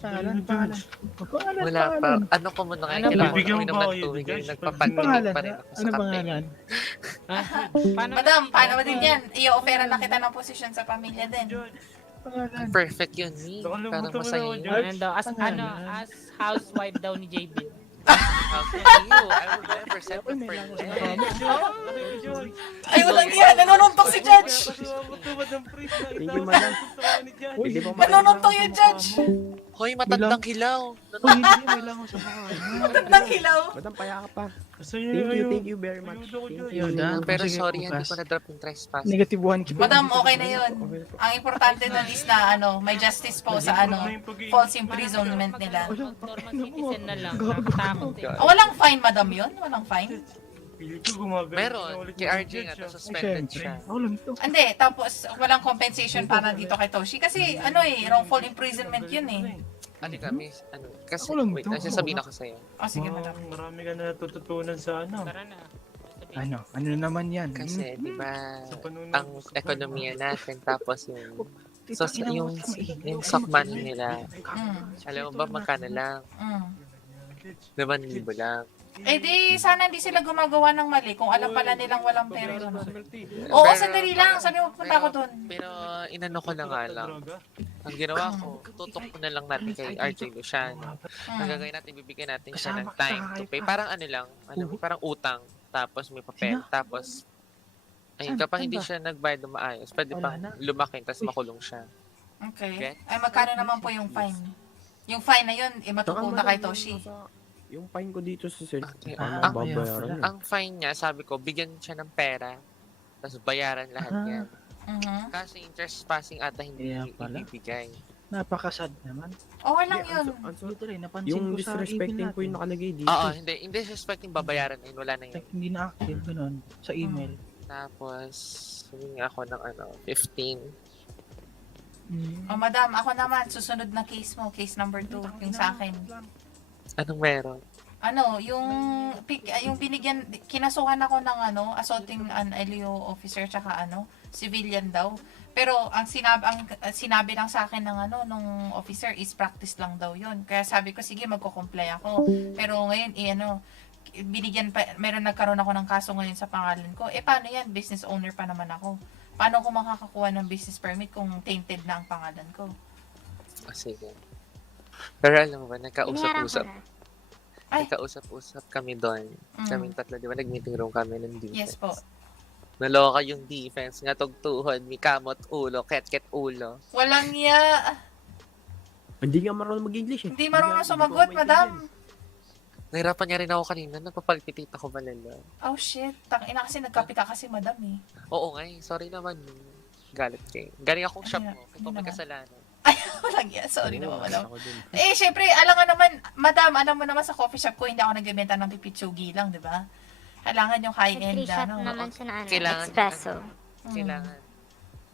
Pangalan. Wala pa. Ano ko muna ngayon? Kailangan ko uminom ng tubig. Nagpapantinig pa rin ako sa Ano kape. pangalan? Madam, paano ba din yan? I-offera na kita ng posisyon sa pamilya din. Perfect yun, me. Parang masaya yun. As housewife daw ni JB. How can you? I will never settle for less. Ay, walang yan! Nanununtok si Judge! Thank you, madam. Pwede po Nanununtok yung Judge! Hoy, matandang hilaw. May lang ako sa bahay. Matandang hilaw! Madam, paya ka pa. Thank you very much. Thank you. Pero Sige, sorry, hindi bukas. ko na-drop yung trespass. Negative 1. Madam, okay na yun. Ang importante nun is na may justice po sa false imprisonment nila. Normal citizen na lang. Nakatakot eh. Walang fine, madam yun? Walang fine? Meron. Kay RJ nga, suspended siya. Hindi, tapos walang compensation para dito kay Toshi. Kasi wrongful imprisonment yun eh. Ano kami? Kasi, Ako lang wait, to. sasabihin ako sa'yo. Sige, madam. Marami ka na natututunan sa Tara na. Ano naman yan? Kasi, di ba, ang ekonomiya natin, tapos yung stock money nila, alam mo ba magkano lang? 5,000 lang. Eh di, sana hindi sila gumagawa ng mali kung alam pala nilang walang pera yun. Oo, sandali lang. Sabi mo, punta ako dun. Pero inano ko na nga lang. Ang ginawa ko, tutok ko na lang natin kay RJ Luciano. Ang gagawin natin, bibigyan natin siya ng time to pay. Parang ano lang, parang utang. Tapos may papel. Tapos, ayun, kapag hindi siya nagbayad na maayos, pwede pang lumaking, tapos makulong siya. Okay. Ay, magkano naman po yung fine? Yung fine na yun, matupunta kay Toshi. Yung fine ko dito sa sir, Ang ang fine niya, sabi ko, bigyan siya ng pera, tapos bayaran lahat yan. Kasi yung trespassing ata hindi ibibigay. Napakasad naman. Okay lang yun. Napansin yung ko sa disrespecting email po yung natin. nakalagay dito. Oo, hindi. Yung disrespecting babayaran na yun, wala na yun. Hindi na active, ganun. Sa email. Tapos, humingi ako ng 15. Oh, madam, ako naman, susunod na case mo, case number 2, yung sa akin. Anong meron? Yung binigyan, kinasuhan ako ng assaulting an LEO officer tsaka civilian daw. Pero ang sinabi lang sa akin ng nung officer is practice lang daw yun. Kaya sabi ko, sige, magko-comply ako. Pero ngayon, meron nagkaroon ako ng kaso ngayon sa pangalan ko. Paano yan? Business owner pa naman ako. Paano ko makakakuha ng business permit kung tainted na ang pangalan ko? Sige. Pero alam mo ba, nagkausap-usap. Ay. Nagkausap-usap kami doon. Kaming tatlo, di ba? Nag-meeting room kami ng defense. Yes po. Naloka yung defense nga tugtuhon, may kamot ulo, ket ulo. Walang ya. Hindi nga marunong mag-English eh. Hindi marunong sumagot, madam. Nahirapan niya rin ako kanina, nagpapagpipita ko malala. Oh shit, tangina kasi nagkape ka kasi madam eh. Oo nga sorry naman. Galit kayo. Galing akong shop Ay, mo, kung may kasalanan. Ay, walang ya, sorry naman madam. Eh, syempre, alam nga naman, madam, alam mo naman sa coffee shop ko, hindi ako nagbebenta ng pipitsugi lang, di ba? Kailangan yung high-end Shot ano. naman sa na, Kailangan- espresso. Kailangan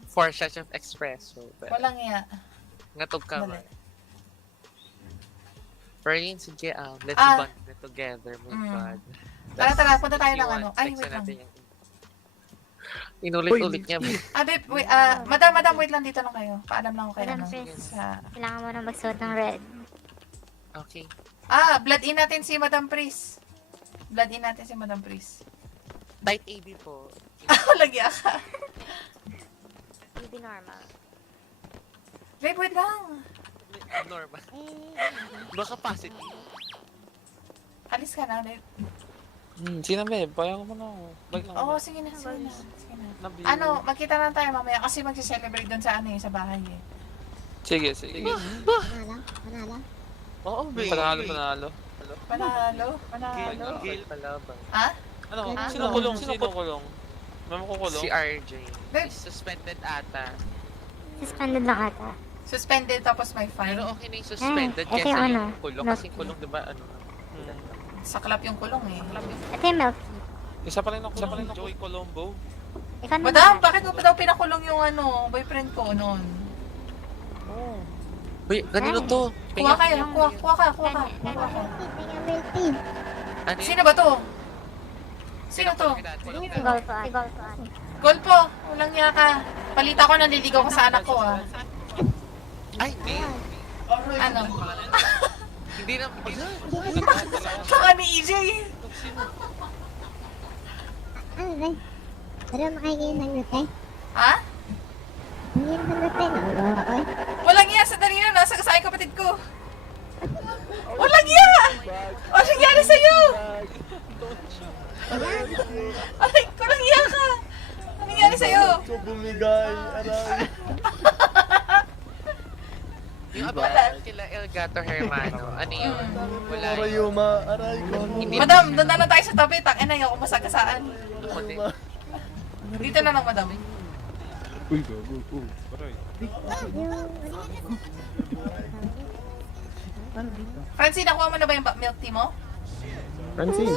4 shots of espresso. Walang ya. Ngatog ka Dali. man. Pero yun, sige, let's Ah. bond it together, my Mm. God. Tara, punta tayo ng Iwan, ano. Ay, text wait na lang. natin yung- Inulit-ulit niya. Babe, wait, madam, wait lang dito lang kayo. Paalam lang ako kayo. Madam Ano, Prince, sa... kailangan mo na magsuot ng red. Okay. Blood in natin si Madam Pris. Blood in natin si Madam Pris. Type AB po. Walang ya ka. BB normal. Babe, wait lang. Normal. Baka positive. Alis ka na, babe. Sino ba? Payang mo na ako. Balik lang. Oo, sige na, sige na. Sige na. Nabi- Ano, magkita na tayo mamaya kasi mag-celebrate doon sa ano sa bahay eh. Sige, sige. Panalo? Oo, Panalo, panalo. Panalo. Gail palabang. Ha? Ano? Ah, Sino ano? kulong? Sino kulong? May makukulong? Si RJ. Babe. Suspended ata. Suspended lang ata. Suspended tapos may fine. Pero okay na yung suspended Ito kesa yung ano, yung kulong. milk Kasi kulong, di ba, ano? Saklap yung kulong eh. Ito yung milk. Isa pa rin ako. Joey Colombo. Ikaw naman. Madam, bakit mo pa daw pinakulong yung ano, boyfriend ko noon? Uy, kanino to? Kuha kayo, kuha ka. Ano Sino ba to? Sino to? Golfo. Golpo, walang niya ka. Palita ko, nanliligaw ka sa anak ko ah. Ay, hindi. Ano? Hindi na. Saka ni EJ. Ay. Pero makikita ng lutay. Ha? Hindi ng lutay na ulo ako. Walang niya, sandali na, nasa kasay kapatid ko. Walang niya! Ano nangyari sa'yo? Aray, walang niya ka. Ano nangyari sa'yo? Bumigay, aray. Yung about kila Elgato Hermano, ano yun? Wala yun. Rayuma, aray ko. Madam, doon na lang tayo sa tabi. Tangina, ayoko masagasaan. Ako din. Dito na lang, madam. Uy, gago. Aray. Francine, nakuha mo na ba yung milk tea mo? Francine.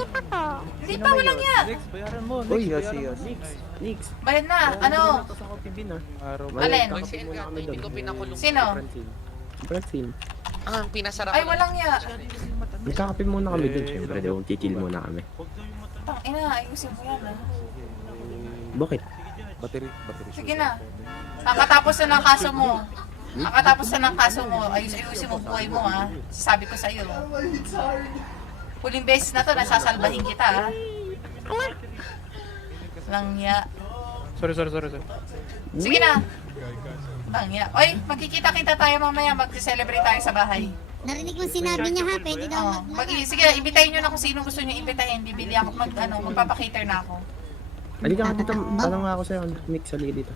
Hindi pa, walang niya. Bayaran mo. Uy, Nix. Bayad na. Ano? Alin? Uy, si Elgato, hindi ko pinakulong. Sino? Francine. Ang pinasarap Ay, ko lang. walang niya. Magkakape muna kami dun, syempre. Doon, chill muna kami. Tangina, ayusin mo yan ah. Bakit? Battery. Sige na. Kakatapos na ng kaso mo. Kakatapos na ng kaso mo. Ayusin mo buhay mo ah. Sabi ko sa'yo. Huling beses na to, nasasalbahin kita ah. Langya. Sorry. Sige na. Langya. Oy, magkikita-kita tayo mamaya. Mag-celebrate tayo sa bahay. Narinig mo sinabi niya ha, pwede daw Sige, ibitahin nyo na kung sino gusto nyo ibitahin. Bibili ako, magpapakater na ako. Halika ka dito, tanong nga ako sa'yo. Nick, halika dito.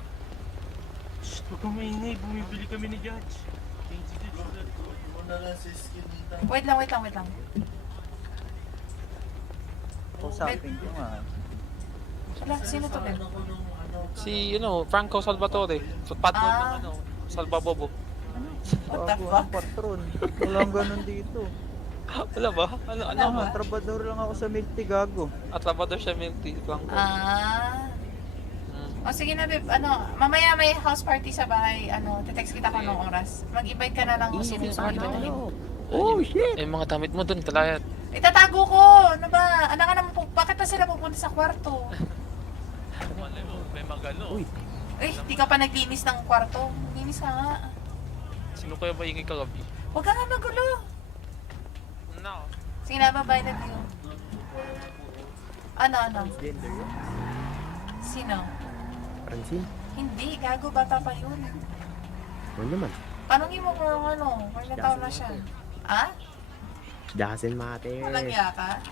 Huwag kang maingay, bumibili kami ni Judge. Wait lang. Kausapin ko nga. Wala, sino to, Ben? Si, Franco Salvatore. Patron ng, Salvabobo. What the Bago fuck? ang patron. Walang ganun dito. Wala ba? Ano ba? Trabador lang ako sa milk tea, gago. At labador siya milk tea. Franco. O sige na, babe. Mamaya may house party sa bahay. Te-text kita ko ng oras. Mag-invite ka na lang kung sino gusto mo ibitahin. Oh, shit! Eh, mga damit mo dun, kalayat. Itatago ko! Ano ba? Anak ka naman po. Bakit pa sila pupunta sa kwarto? May magano. Uy. Di ka pa naglinis ng kwarto. Linis ka nga. Sino kaya ba ingay kagabi? Huwag ka nga magulo. No. Sige na, bye-bye na tayo. Ano? Gender yun? Sino? Francine? Hindi, gago. Bata pa yun. Ano naman? Tanongin mo kung ilang taon na siya. Ha? Doesn't matter. Walang iya ka?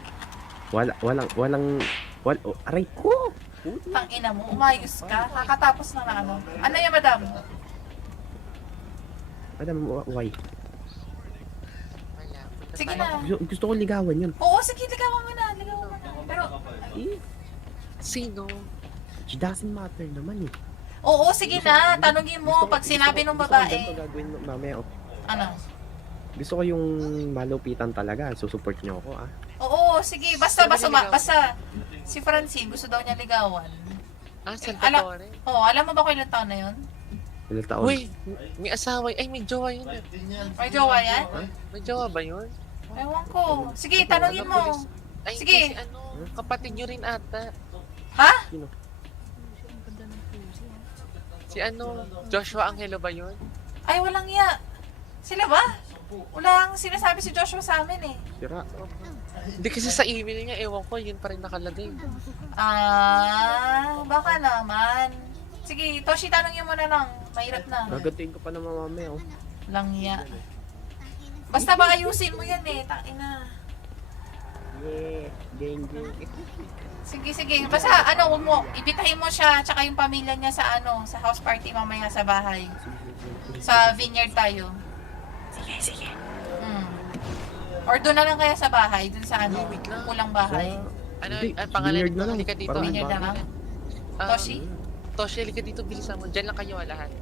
Aray ko! Tangina mo, umayos ka. Kakatapos na ano. Ano yan, madam? Madam, why? Sige na. Gusto ko ligawan yun. Oo, sige, ligawan mo na. Pero, Sino? It doesn't matter naman eh. oo, sige na. Tanungin mo pag sinabi ng babae. Gusto ko gagawin mamaya. Ano? Gusto ko yung malupitan talaga. Susupport niyo ako ah. Oo, sige. Basta si Francine gusto daw niya ligawan. Salvatore? Oo, alam mo ba kung ilang taon na yun? Ilang taon? Uy, may asawa. Ay, may jowa yun. May jowa yan? May jowa ba yun? Ewan ko. Sige, tanungin mo. Ay, Sige. Si kapatid nyo rin ata. Ha? Sino? Si Joshua Angelo ba yun? Ay, walang iya. Sila ba? Walang sinasabi si Joshua sa amin eh. Sira. Hindi kasi sa email niya, ewan ko, yun pa rin nakalagay. Baka naman. Sige, Toshi, tanongin mo na lang. Mahirap na. Gagatiin ko pa naman mamaya oh. Lang iya. Basta ba ayusin mo yan eh. Tangina. Yeah, gang. Sige. Basta ibitahin mo siya tsaka yung pamilya niya sa sa house party mamaya sa bahay. Sa vineyard tayo. Sige. Or doon na lang kaya sa bahay, doon sa kulang bahay. Pangalan Vineyard na lang. halika dito. Vineyard na lang. Toshi? Toshi, halika dito, bilisan mo. Diyan lang kayo lahat.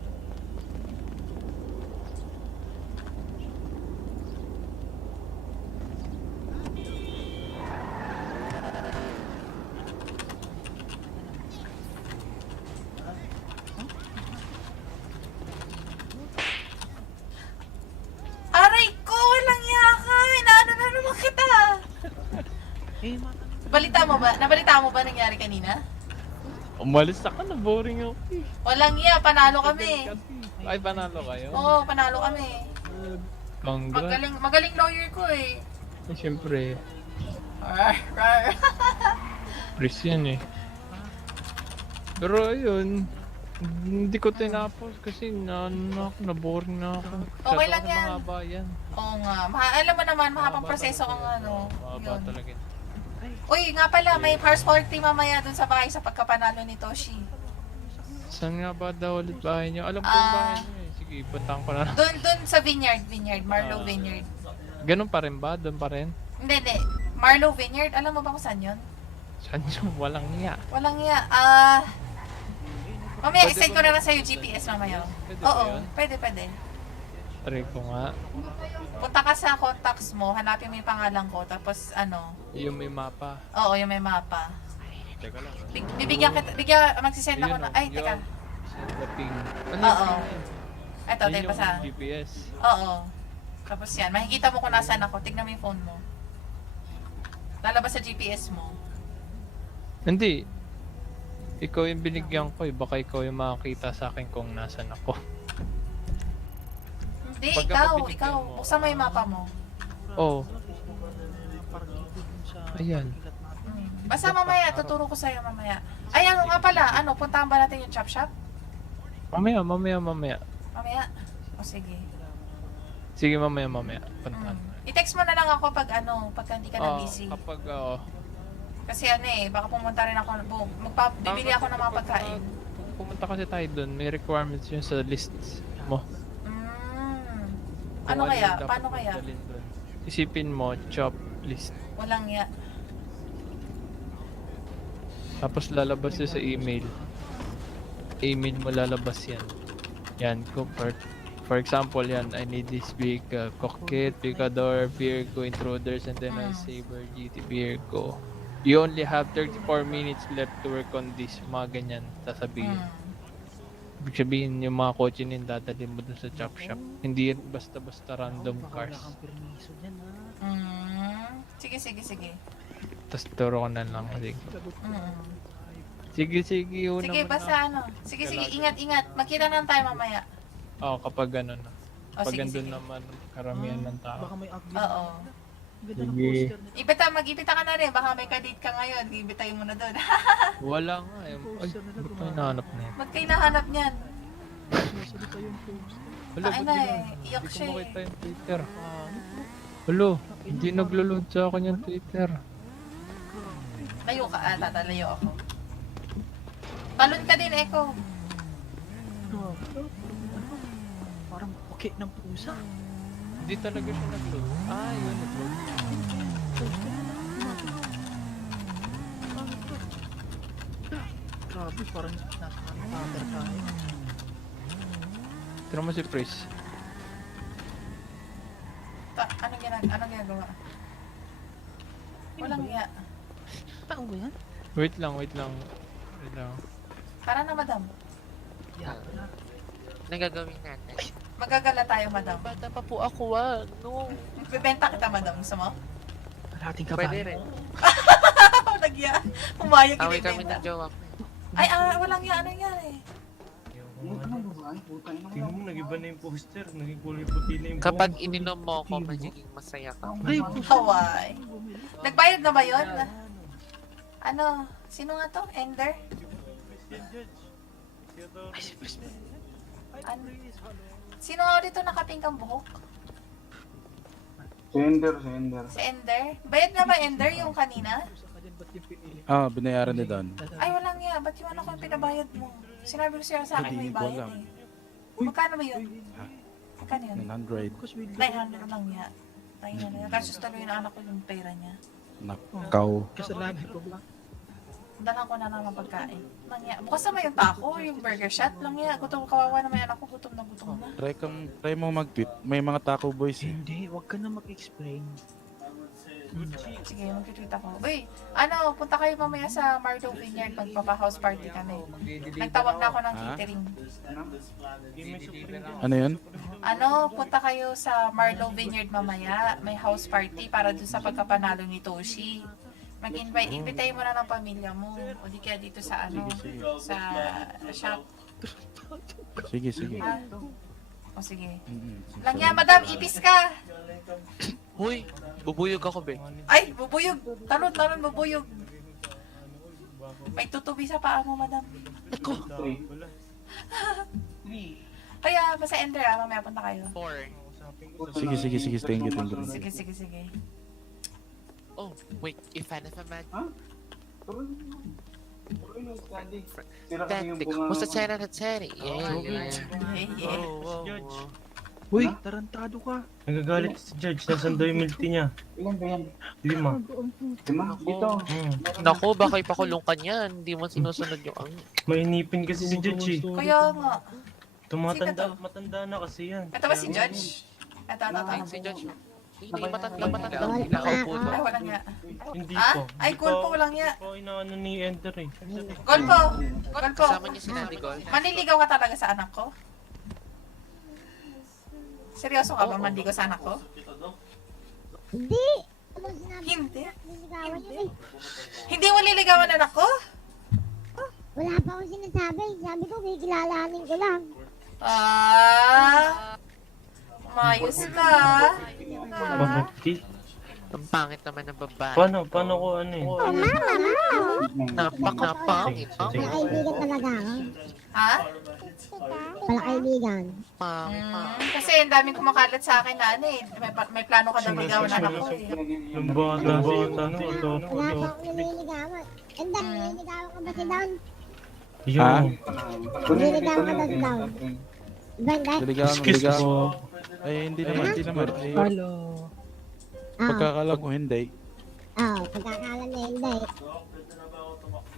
Aray ko, walang yaka. Inaano na naman kita. Nabalita mo ba nangyari kanina? Umalis ako na, boring ako eh. Walang iya, panalo kami. Ay, panalo kayo? Oo, panalo kami. Congrats. Magaling lawyer ko eh. Eh, siyempre, Rar. Chris yan eh. Pero ayun, hindi ko tinapos kasi na-boring na ako. Okay lang yan. Mahaba yan. Oo nga. Alam mo naman, mahabang proseso kang Mahaba yun. talaga. Uy, nga pala, may house party mamaya dun sa bahay sa pagkapanalo ni Toshi. Saan nga ba daw ulit bahay niyo? Alam ko yung bahay niyo eh. Sige, puntahan ko na. Dun sa Vineyard, Marlow Vineyard. Ganun pa rin ba? Doon pa rin? Hindi. Marlow Vineyard, alam mo ba kung saan yun? Saan yun? Walang niya. Walang iya. Mamaya, isend ko na lang sa'yo GPS mamaya. Oo, pwede. Try ko nga. Punta ka sa contacts mo, hanapin mo yung pangalan ko, tapos Yung may mapa. Oo, yung may mapa. Teka lang. Magsisend ako na. Ay, teka. Send the ping. Oo. Eto, Yun tayo pa sa... yung GPS. Oo. Tapos yan, makikita mo kung nasaan ako. Tignan mo yung phone mo. Lalabas sa GPS mo. Hindi. Ikaw yung binigyan ko eh. Baka ikaw yung makakita sa akin kung nasan ako. Hindi, Pagka ikaw. Buksan mo yung mapa mo. Oh. Ayan. Basta mamaya, tuturo ko sa'yo mamaya. Ay, nga pala, puntahan ba natin yung chop shop? Mamaya. Mamaya? O sige. Sige, mamaya. Puntahan. I-text mo na lang ako pag hindi ka na busy. Kapag, Kasi baka pumunta rin ako, bibili ako ng mga pagkain. Pumunta kasi tayo doon, may requirements yun sa list mo. Ano kaya? Paano kaya? Isipin mo, chop list. Walang ya. Tapos lalabas yun sa email. Email mo lalabas yan. Yan, for example yan, I need this big cockpit, picador, Virgo, intruders, and then I saber, GT, Virgo. You only have 34 minutes left to work on this. Mga ganyan, sasabihin. Ibig sabihin, yung mga kotse nyo dadalhin mo dun sa chop shop. Hindi yan basta-basta random cars. Sige. Tapos turo ko na lang. Sige. Sige, basta Sige, ingat. Magkita na tayo mamaya. Oo, kapag ano na. Pag sige. andun naman, karamihan ng tao. Oo. Sige. Mag-ibita ka na rin. Baka may kadate ka ngayon. Ibitayin mo na doon. Wala nga eh. Ay, ba't may nahanap na yan? Ba't kayo nahanap niyan? Wala, Ay ba't na di ba? iyak Hindi siya ko makita yung Twitter. Hello, hindi naglo-load sa akin yung Twitter. Layo ka ata, layo ako. Talon ka din, Echo. Parang okay ng pusa. Hindi talaga siya nag-load. Ah, yun, nag-load. Grabe, parang nasa-counter tayo. Tira mo si Pris. Anong ginagawa? Walang iya. Tao ba yan? Wait lang. Wait lang. Tara na, madam. Nagagawin natin. Magagala tayo, madam. Bata pa po ako, no. Bibenta kita, madam. Gusto mo? Parating ka ba? Pwede rin. Nagya. Pumayag Away kami ibibenta. ng jowa ko. Ay, walang iya. Ano yan? Tingnan mo, nag-iba na yung poster. Naging kulay puti na yung Kapag ininom mo ako, magiging masaya ka. Hawaii. Nagbayad na ba yun? Ano? Sino nga to? Ender? Ano? Sino nga dito nakapingkang buhok? Si Ender. Si Ender? Bayad nga ba Ender yung kanina? Binayaran ni Don. Ay, walang nga. Ba't yung ano ko yung pinabayad mo? Sinabi ko siya sa akin may Hindi ko bayad alam. eh. Magkano ba yun? Magkano yun? 900. 900 lang niya. Tayo na. Kasi tuloy na anak ko yung pera niya. Nakaw. Kasalanan ko ba? Dalang ko na naman pagkain. Langya. Bukas naman yung taco, yung burger shot. Langya. Gutom, kawawa na may anak ko. Gutom na. Try mo mag-tweet. May mga taco boys eh. Hindi, wag ka na mag-explain. Sige, mag-tweet ako. Uy, ano, punta kayo mamaya sa Mardo Vineyard. Magpapa-house party kami. Nagtawag na ako ng catering. Ano yun? Ano, punta kayo sa Marlo Vineyard mamaya. May house party para dun sa pagkapanalo ni Toshi. Invite mo na ng pamilya mo. O di kaya dito sa ano, sa shop. Sige. Ha? O sige. Lang yan, madam, ipis ka! Hoy, bubuyog ako, be. Ay, bubuyog! Talon, bubuyog! May tutubi sa paa mo, madam. Ako! Kaya, basta enter mamaya punta kayo. 4. Sige. Thank you. Sige. Oh, wait, if I never met... Tactic, musta tsara na tsari? Yeah. Uy, tarantado ka. Nagagalit si Judge. Nasaan daw yung milk tea niya? Ilan ba yan? 5. Dito. Nako, baka ipakulong ka niyan. Hindi mo sinusunod yung ang... Mainipin kasi si Judge eh. Kaya nga. Matanda na kasi yan. Ito ba si Judge? Ito. Si Judge. Hindi, matanda. Nakaupo Ay, doon. walang nga. Hindi Ah? po. Ay, Gulpo lang nga. Hindi po inaano ni Enter eh. Gulpo! Kasama niya si Nandy Gol. Manliligaw ka talaga sa anak ko? Seryoso ka ba manligaw sa anak ko? Hindi! Hindi? Niligawan yun eh. Hindi mo liligawan anak ko? Wala pa akong sinasabi. Sabi ko, kikilalanin ko lang. Mayos ka. Bakit? Ang pangit naman ng babae. Paano ko ano eh? Oh, mama! Napakapangit. Wala kaibigan talaga ako. Ha? Wala kaibigan. Kasi ang daming kumakalat sa akin na ano eh. May plano ka daw ligawan anak ko eh. Bata. Wala pa akong nililigawan. And then, nililigawan ka ba si Don? Yun. Nililigawan ka ba si Don? Banda? Naligawan. Ay, hindi naman. Hello. Pagkakalam ko hindi. Pagkakalam na hindi.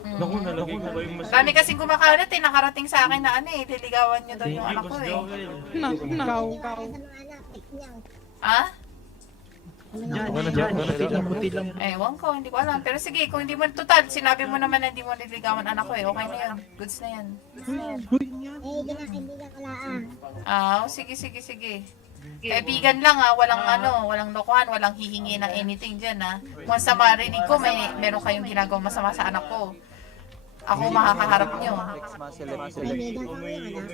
Naku, nalagay ko ba yung mas... Dami kasing kumakalat eh. Nakarating sa akin na ano eh. Liligawan niyo daw yung anak ko eh. Ha? Ewan ko, hindi ko alam. Pero sige, kung hindi mo total, sinabi mo naman na hindi mo nililigawan anak ko eh. Okay na yan. Goods na yan. Kinakaibigan ko lang. Sige. Kaibigan lang walang lokohan, walang hihingi ng anything dyan Once na marinig ko, meron kayong ginagawang masama sa anak ko. Ako makakaharap nyo.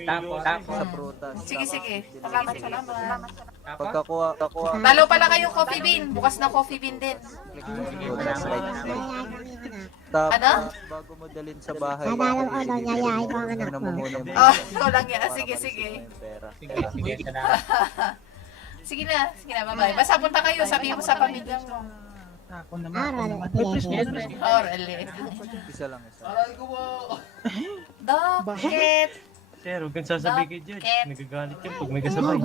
Tapos sa prutas. Sige. Salamat. Pagkakuha. Talo pala kayo coffee bean. Bukas na coffee bean din. Tapos, Ano? bago mo dalhin sa bahay. Dadalaw ko doon, yayain ko ang anak ko. Ikaw lang yan. Sige. Sige na, bye-bye. Basta punta kayo, sabihin mo sa pamilya mo. Ako naman. Orale. Isa lang, isa. Aray ko mo! Bakit? Sir, huwag kang sasabihin kay Judge. Nagagalit yan pag may kasabay.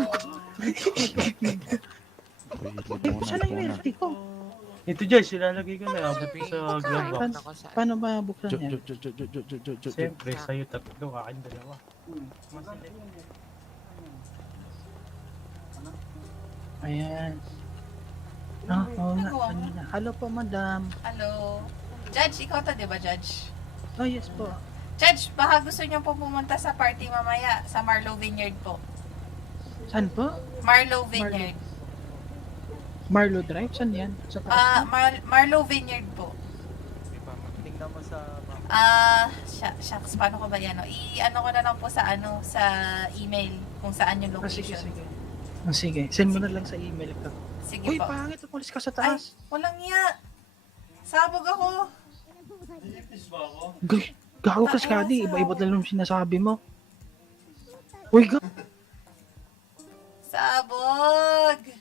Saan ang URT ko? Ito Judge, ilalagay ko na. Abot ko sa glove box. Paano ba buksan yan? Siyempre, sa'yo tatlo, akin dalawa. Ayan. Oo nga, kanina. Hello po, madam. Hello. Judge, ikaw to, di ba, Judge? Oh, yes po. Judge, baka gusto niyo po pumunta sa party mamaya sa Marlow Vineyard po. Saan po? Marlow Vineyard. Marlow Drive? Saan yan? Sa Marlow Vineyard po. Tingnan mo sa... Shucks, paano ko ba yan? I-ano ko na lang po sa email kung saan yung location. Sige, send mo na lang sa email ko. Sige Uy, po. pangit, umalis ka sa taas. Ay, walang iya. Sabog ako. Gago ka, Skadi. Iba-iba na lang sinasabi mo. Uy, Sabog.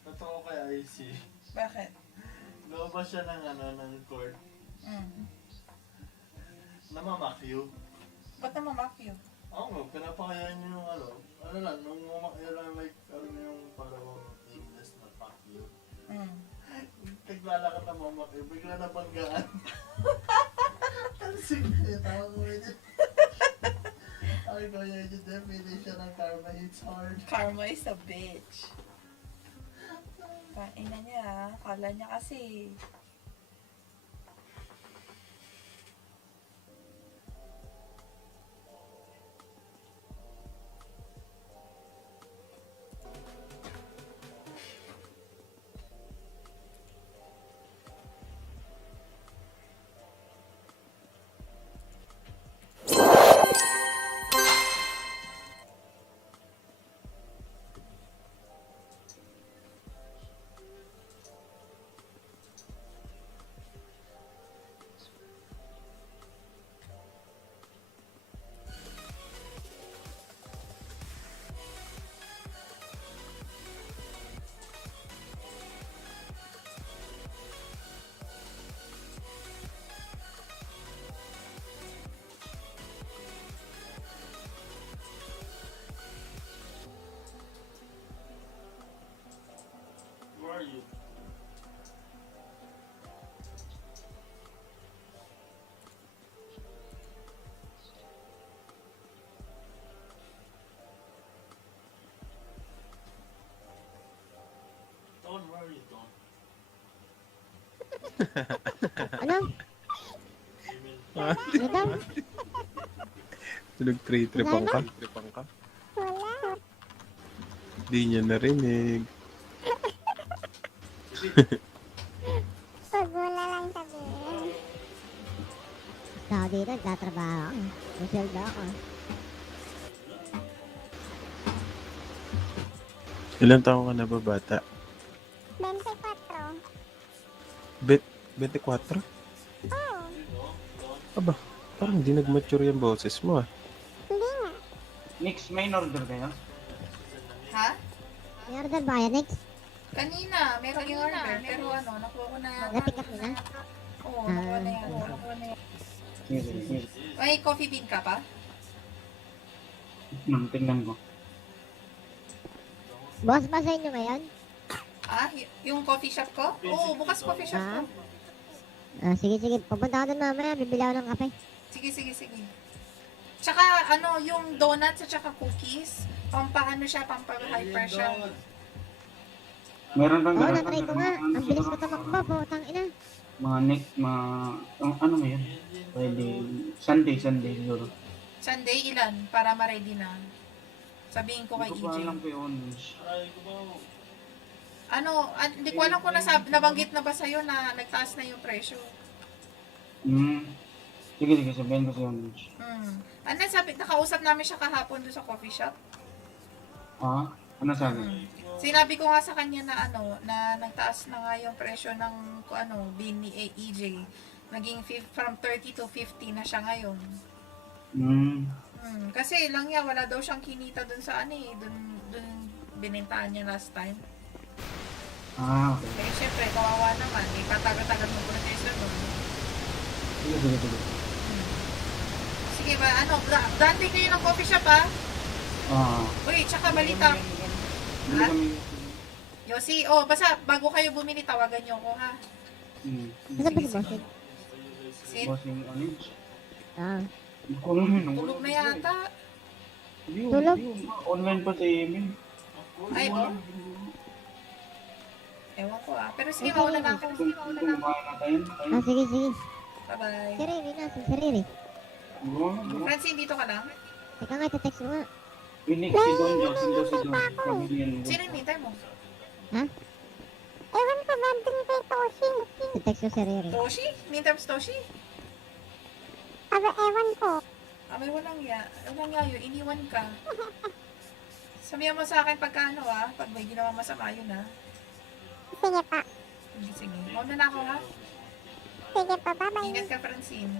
Totoo kaya IC. Bakit? Lumabas siya ng court. Namamakyo. Ba't namamakyo? Oo nga, pinapakayan niyo yung nung mamakyo lang like, yung parang English na pakyo. Naglalakad na mamakyo, bigla na banggaan. Sige, tawag mo yun. Ay, kaya yung definition ng karma hits hard. Karma is a bitch. Kain na niya. Kala niya kasi. Where are you? Don, where are you, Don? Ano? Ano daw? Nag-tripang ka? Wala. Di niya narinig. Pag wala lang sabihin. Tao dito, nagtatrabaho ako. Masyalda ako. Ilan taong ka na ba, bata? 24. 24? Oo. Aba, parang hindi nag-mature yung boses mo ah. Hindi nga. Next, may order kayo? Ha? May order ba yan, next? Kanina, meron yung order. Pero nakuha ko na yan. Na-pick up mo na? Oo, nakuha na yan. May coffee bean ka pa? Tingnan ko. Boss ba sa inyo ngayon? Yung coffee shop ko? Oo, bukas coffee shop ko. Sige. Pupunta ako doon mamaya. Bibili ako ng kape. Sige. Tsaka yung donuts at tsaka cookies, siya, pampa-hyper siya. Meron kang Oo, natry ko nga. Ang bilis ko tumakbo po. Tangina. Ano ngayon? Pwede, Sunday siguro. Sunday ilan? Para ma-ready na. Sabihin ko kay Hindi ko EJ. pa alam po yun. Hindi ko alam kung nabanggit na ba sa'yo na nagtaas na yung presyo. Sige, sabihin ko sa'yo. Nakausap namin siya kahapon doon sa coffee shop. Ano sabi? Sinabi ko nga sa kanya na na nagtaas na nga yung presyo ng bin ni EJ. Naging from 30 to 50 na siya ngayon. Kasi lang niya, wala daw siyang kinita dun sa dun binintahan niya last time. Okay. Kaya syempre, kawawa naman. Patagal-tagal mo proseso nun. Sige. Sige ba, dante kayo ng coffee shop ha? Uy, tsaka balita. Yossi, basta bago kayo bumili, tawagan niyo ako ha. Ano ba si Bossing? Sid? Bossing Orange? Tulog na yata. Tulog? Online pa sa email. Ay, ewan ko pero sige, mauna na ako. Sige. Bye-bye. Sarili na, sarili. Francine, dito ka lang? Teka nga, text mo nga. Pinik si Don Joe. Sino yung hintay mo? Ha? Ewan ko ba din kay Toshi? Text ko sarili. Toshi? Hintay mo si Toshi? Ewan ko. Abay, walang yun. Iniwan ka. Sabihan mo sa akin pagka pag may ginawa masama yun Sige pa. Sige. Mauna na ako ha? Sige pa, bye-bye. Ingat ka, Francine.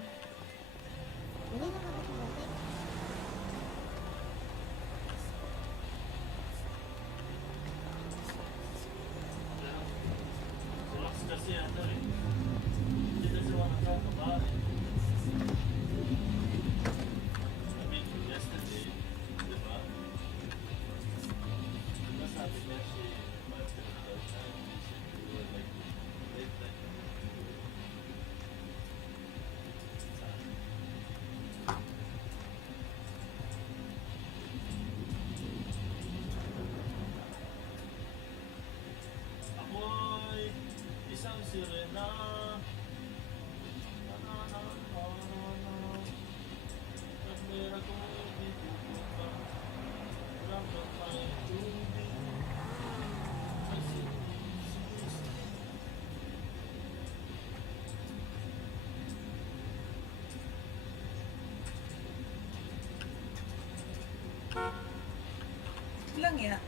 Lang ya.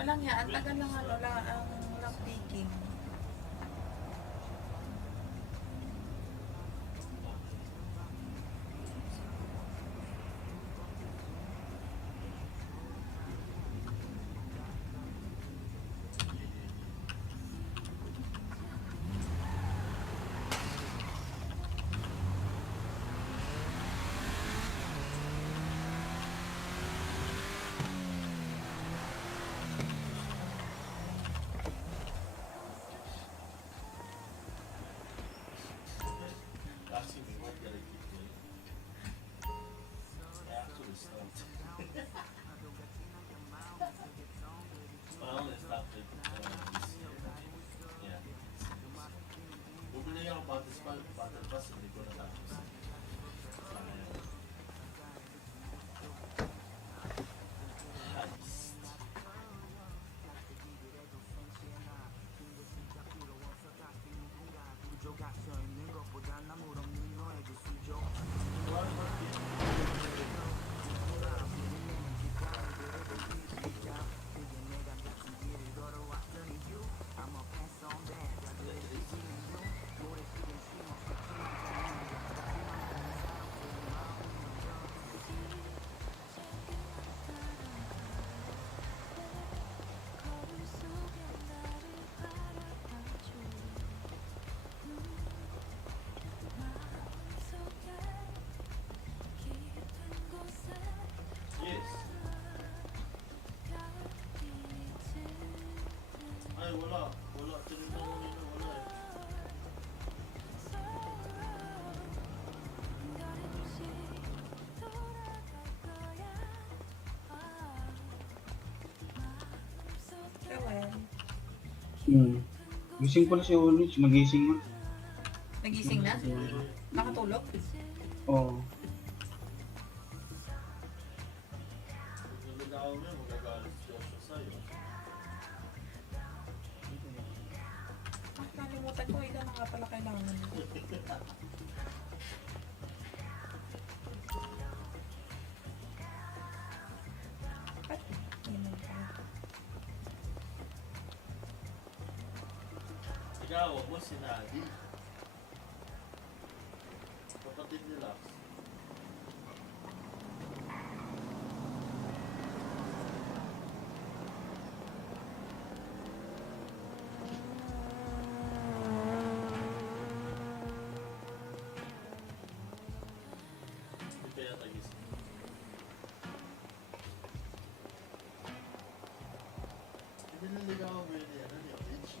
Walang yan. Ang tagal lang lang taking. Gising pala si Onyx, nagising na. Nagising na? Nakatulog? Oo. Nalimutan ko, ilan na nga pala kailangan. Ikaw, mo si Nadi. Kapatid nila. Hindi kaya nagising. Hindi naligaw mo yun yan. Ano yun? Bitch.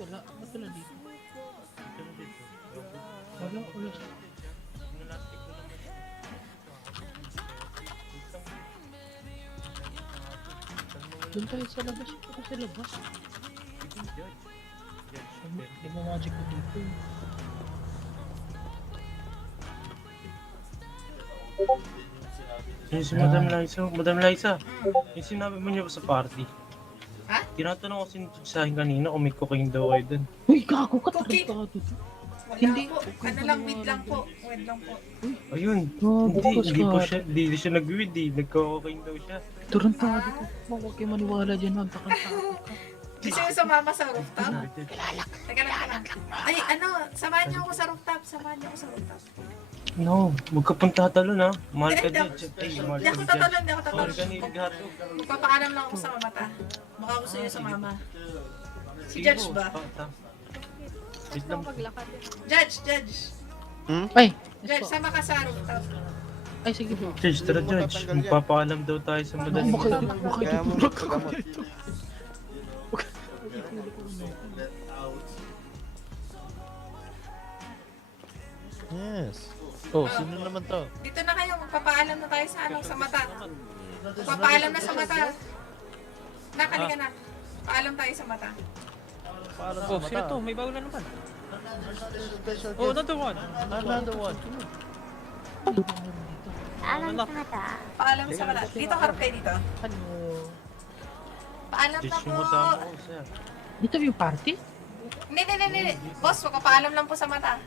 Wala. Ba't wala dito? Wala. Doon tayo sa labas. Ito sa labas. Hindi mo magic ko dito. Yung si Madam Liza, Madam Liza, yung sinabi mo niya ba sa party? Ha? Tinatanong ko sa akin kanina kung may cocaine daw kayo dun. Uy, gago ka Cookie? tarantado. Wala Hindi. po. Ano lang, weed lang po. Weed lang po. Ayun, hindi siya nag-weed eh, nagko-cocaine daw siya. Tarantado ko. Huwag kayo maniwala dyan, magkakantado ka. Gusto mo sumama sa rooftop? Teka lang. Ay, ano, samahan niyo ako sa rooftop. No, magkapunta talon ha. Mahal ka Hindi, dyan. Mahal Hindi ka ako dyan. tatalon, hindi ako Mahal ka ni tatalon. Gato. Magpapaalam lang ako sa mata. Baka gusto niyo sumama. Si Judge ba? Wait lang. Judge. Ay! Judge, sama ka sa rooftop. Ay, sige po. Judge, tara Judge. Magpapaalam daw tayo sa madaling Baka ito. ito tulog ako dito. Yes. Oh, Sino naman to? Dito na kayo, magpapaalam na tayo sa sa mata. Magpapaalam na sa mata. Nakalika na. Paalam tayo sa mata. Oh, sino to? May bago na naman. Oh, another one. Another one. Paalam sa mata. Paalam sa mata. Dito, harap kayo dito. Paalam na Judge, po. yung kasama ko siya. Dito yung party? Hindi. Boss, magpapaalam lang po sa mata.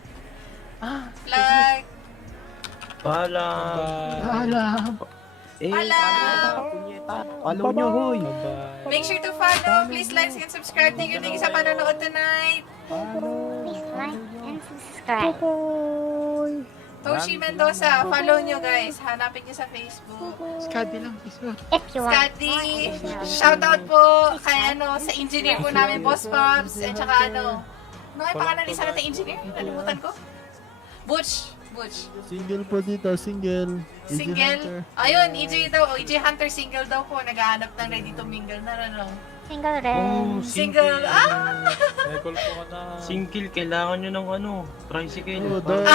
Ah. Flag. Paalam. Paalam. Follow nyo, hoy. Make sure to follow. Please like and subscribe. Thank you sa panonood tonight. Please like and subscribe. Toshi Mendoza, follow nyo guys. Hanapin nyo sa Facebook. Skadi lang. Isa. Skadi. Shoutout po kay sa engineer po namin, Boss Pops. At saka ano ay pangalan isa natin engineer? Nalimutan ko. Butch. Single po dito, single. Single. Ayun, EJ daw. EJ Hunter single daw po. Naghahanap ng ready to mingle na ano. Single rin. Single. Call po ka na. Single, kailangan nyo ng tricycle. Oo, doon.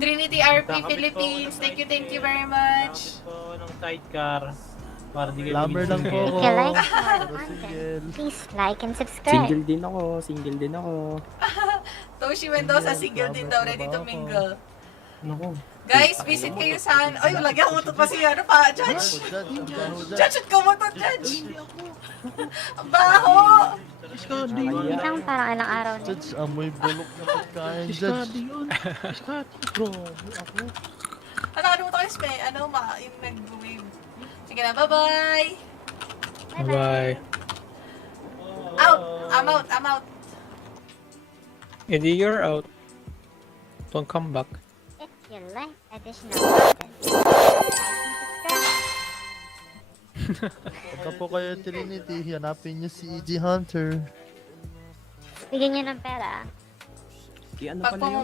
Trinity RP Philippines. Thank you very much. Po ng sidecar. Para di kayo Lover lang po If ako. you like our Pero content, single. please like and subscribe. Single din ako. Toshi Mendoza, single din daw. Ready to mingle. Naku. Guys, visit kayo sa... Ay, lagi ako mutot pa si Judge. Judge, at kumutot, Judge. Ang baho. Iskadi yun. Isang parang ilang araw na. Judge, amoy bulok na pagkain, Judge. Iskadi yun. Iskadi. Grabe ako. Nakalimutan ko yung nag-wave. Sige na, bye-bye! Bye. Out! I'm out! Eddie, you're out. Don't come back. If you like additional content, Pagka po kayo Trinity, hanapin niyo si E.G. Hunter. bigyan niyo ng pera.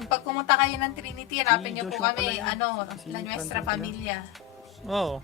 Pag pumunta kayo ng Trinity, hanapin niyo po kami, La Nuestra Familia. Oh.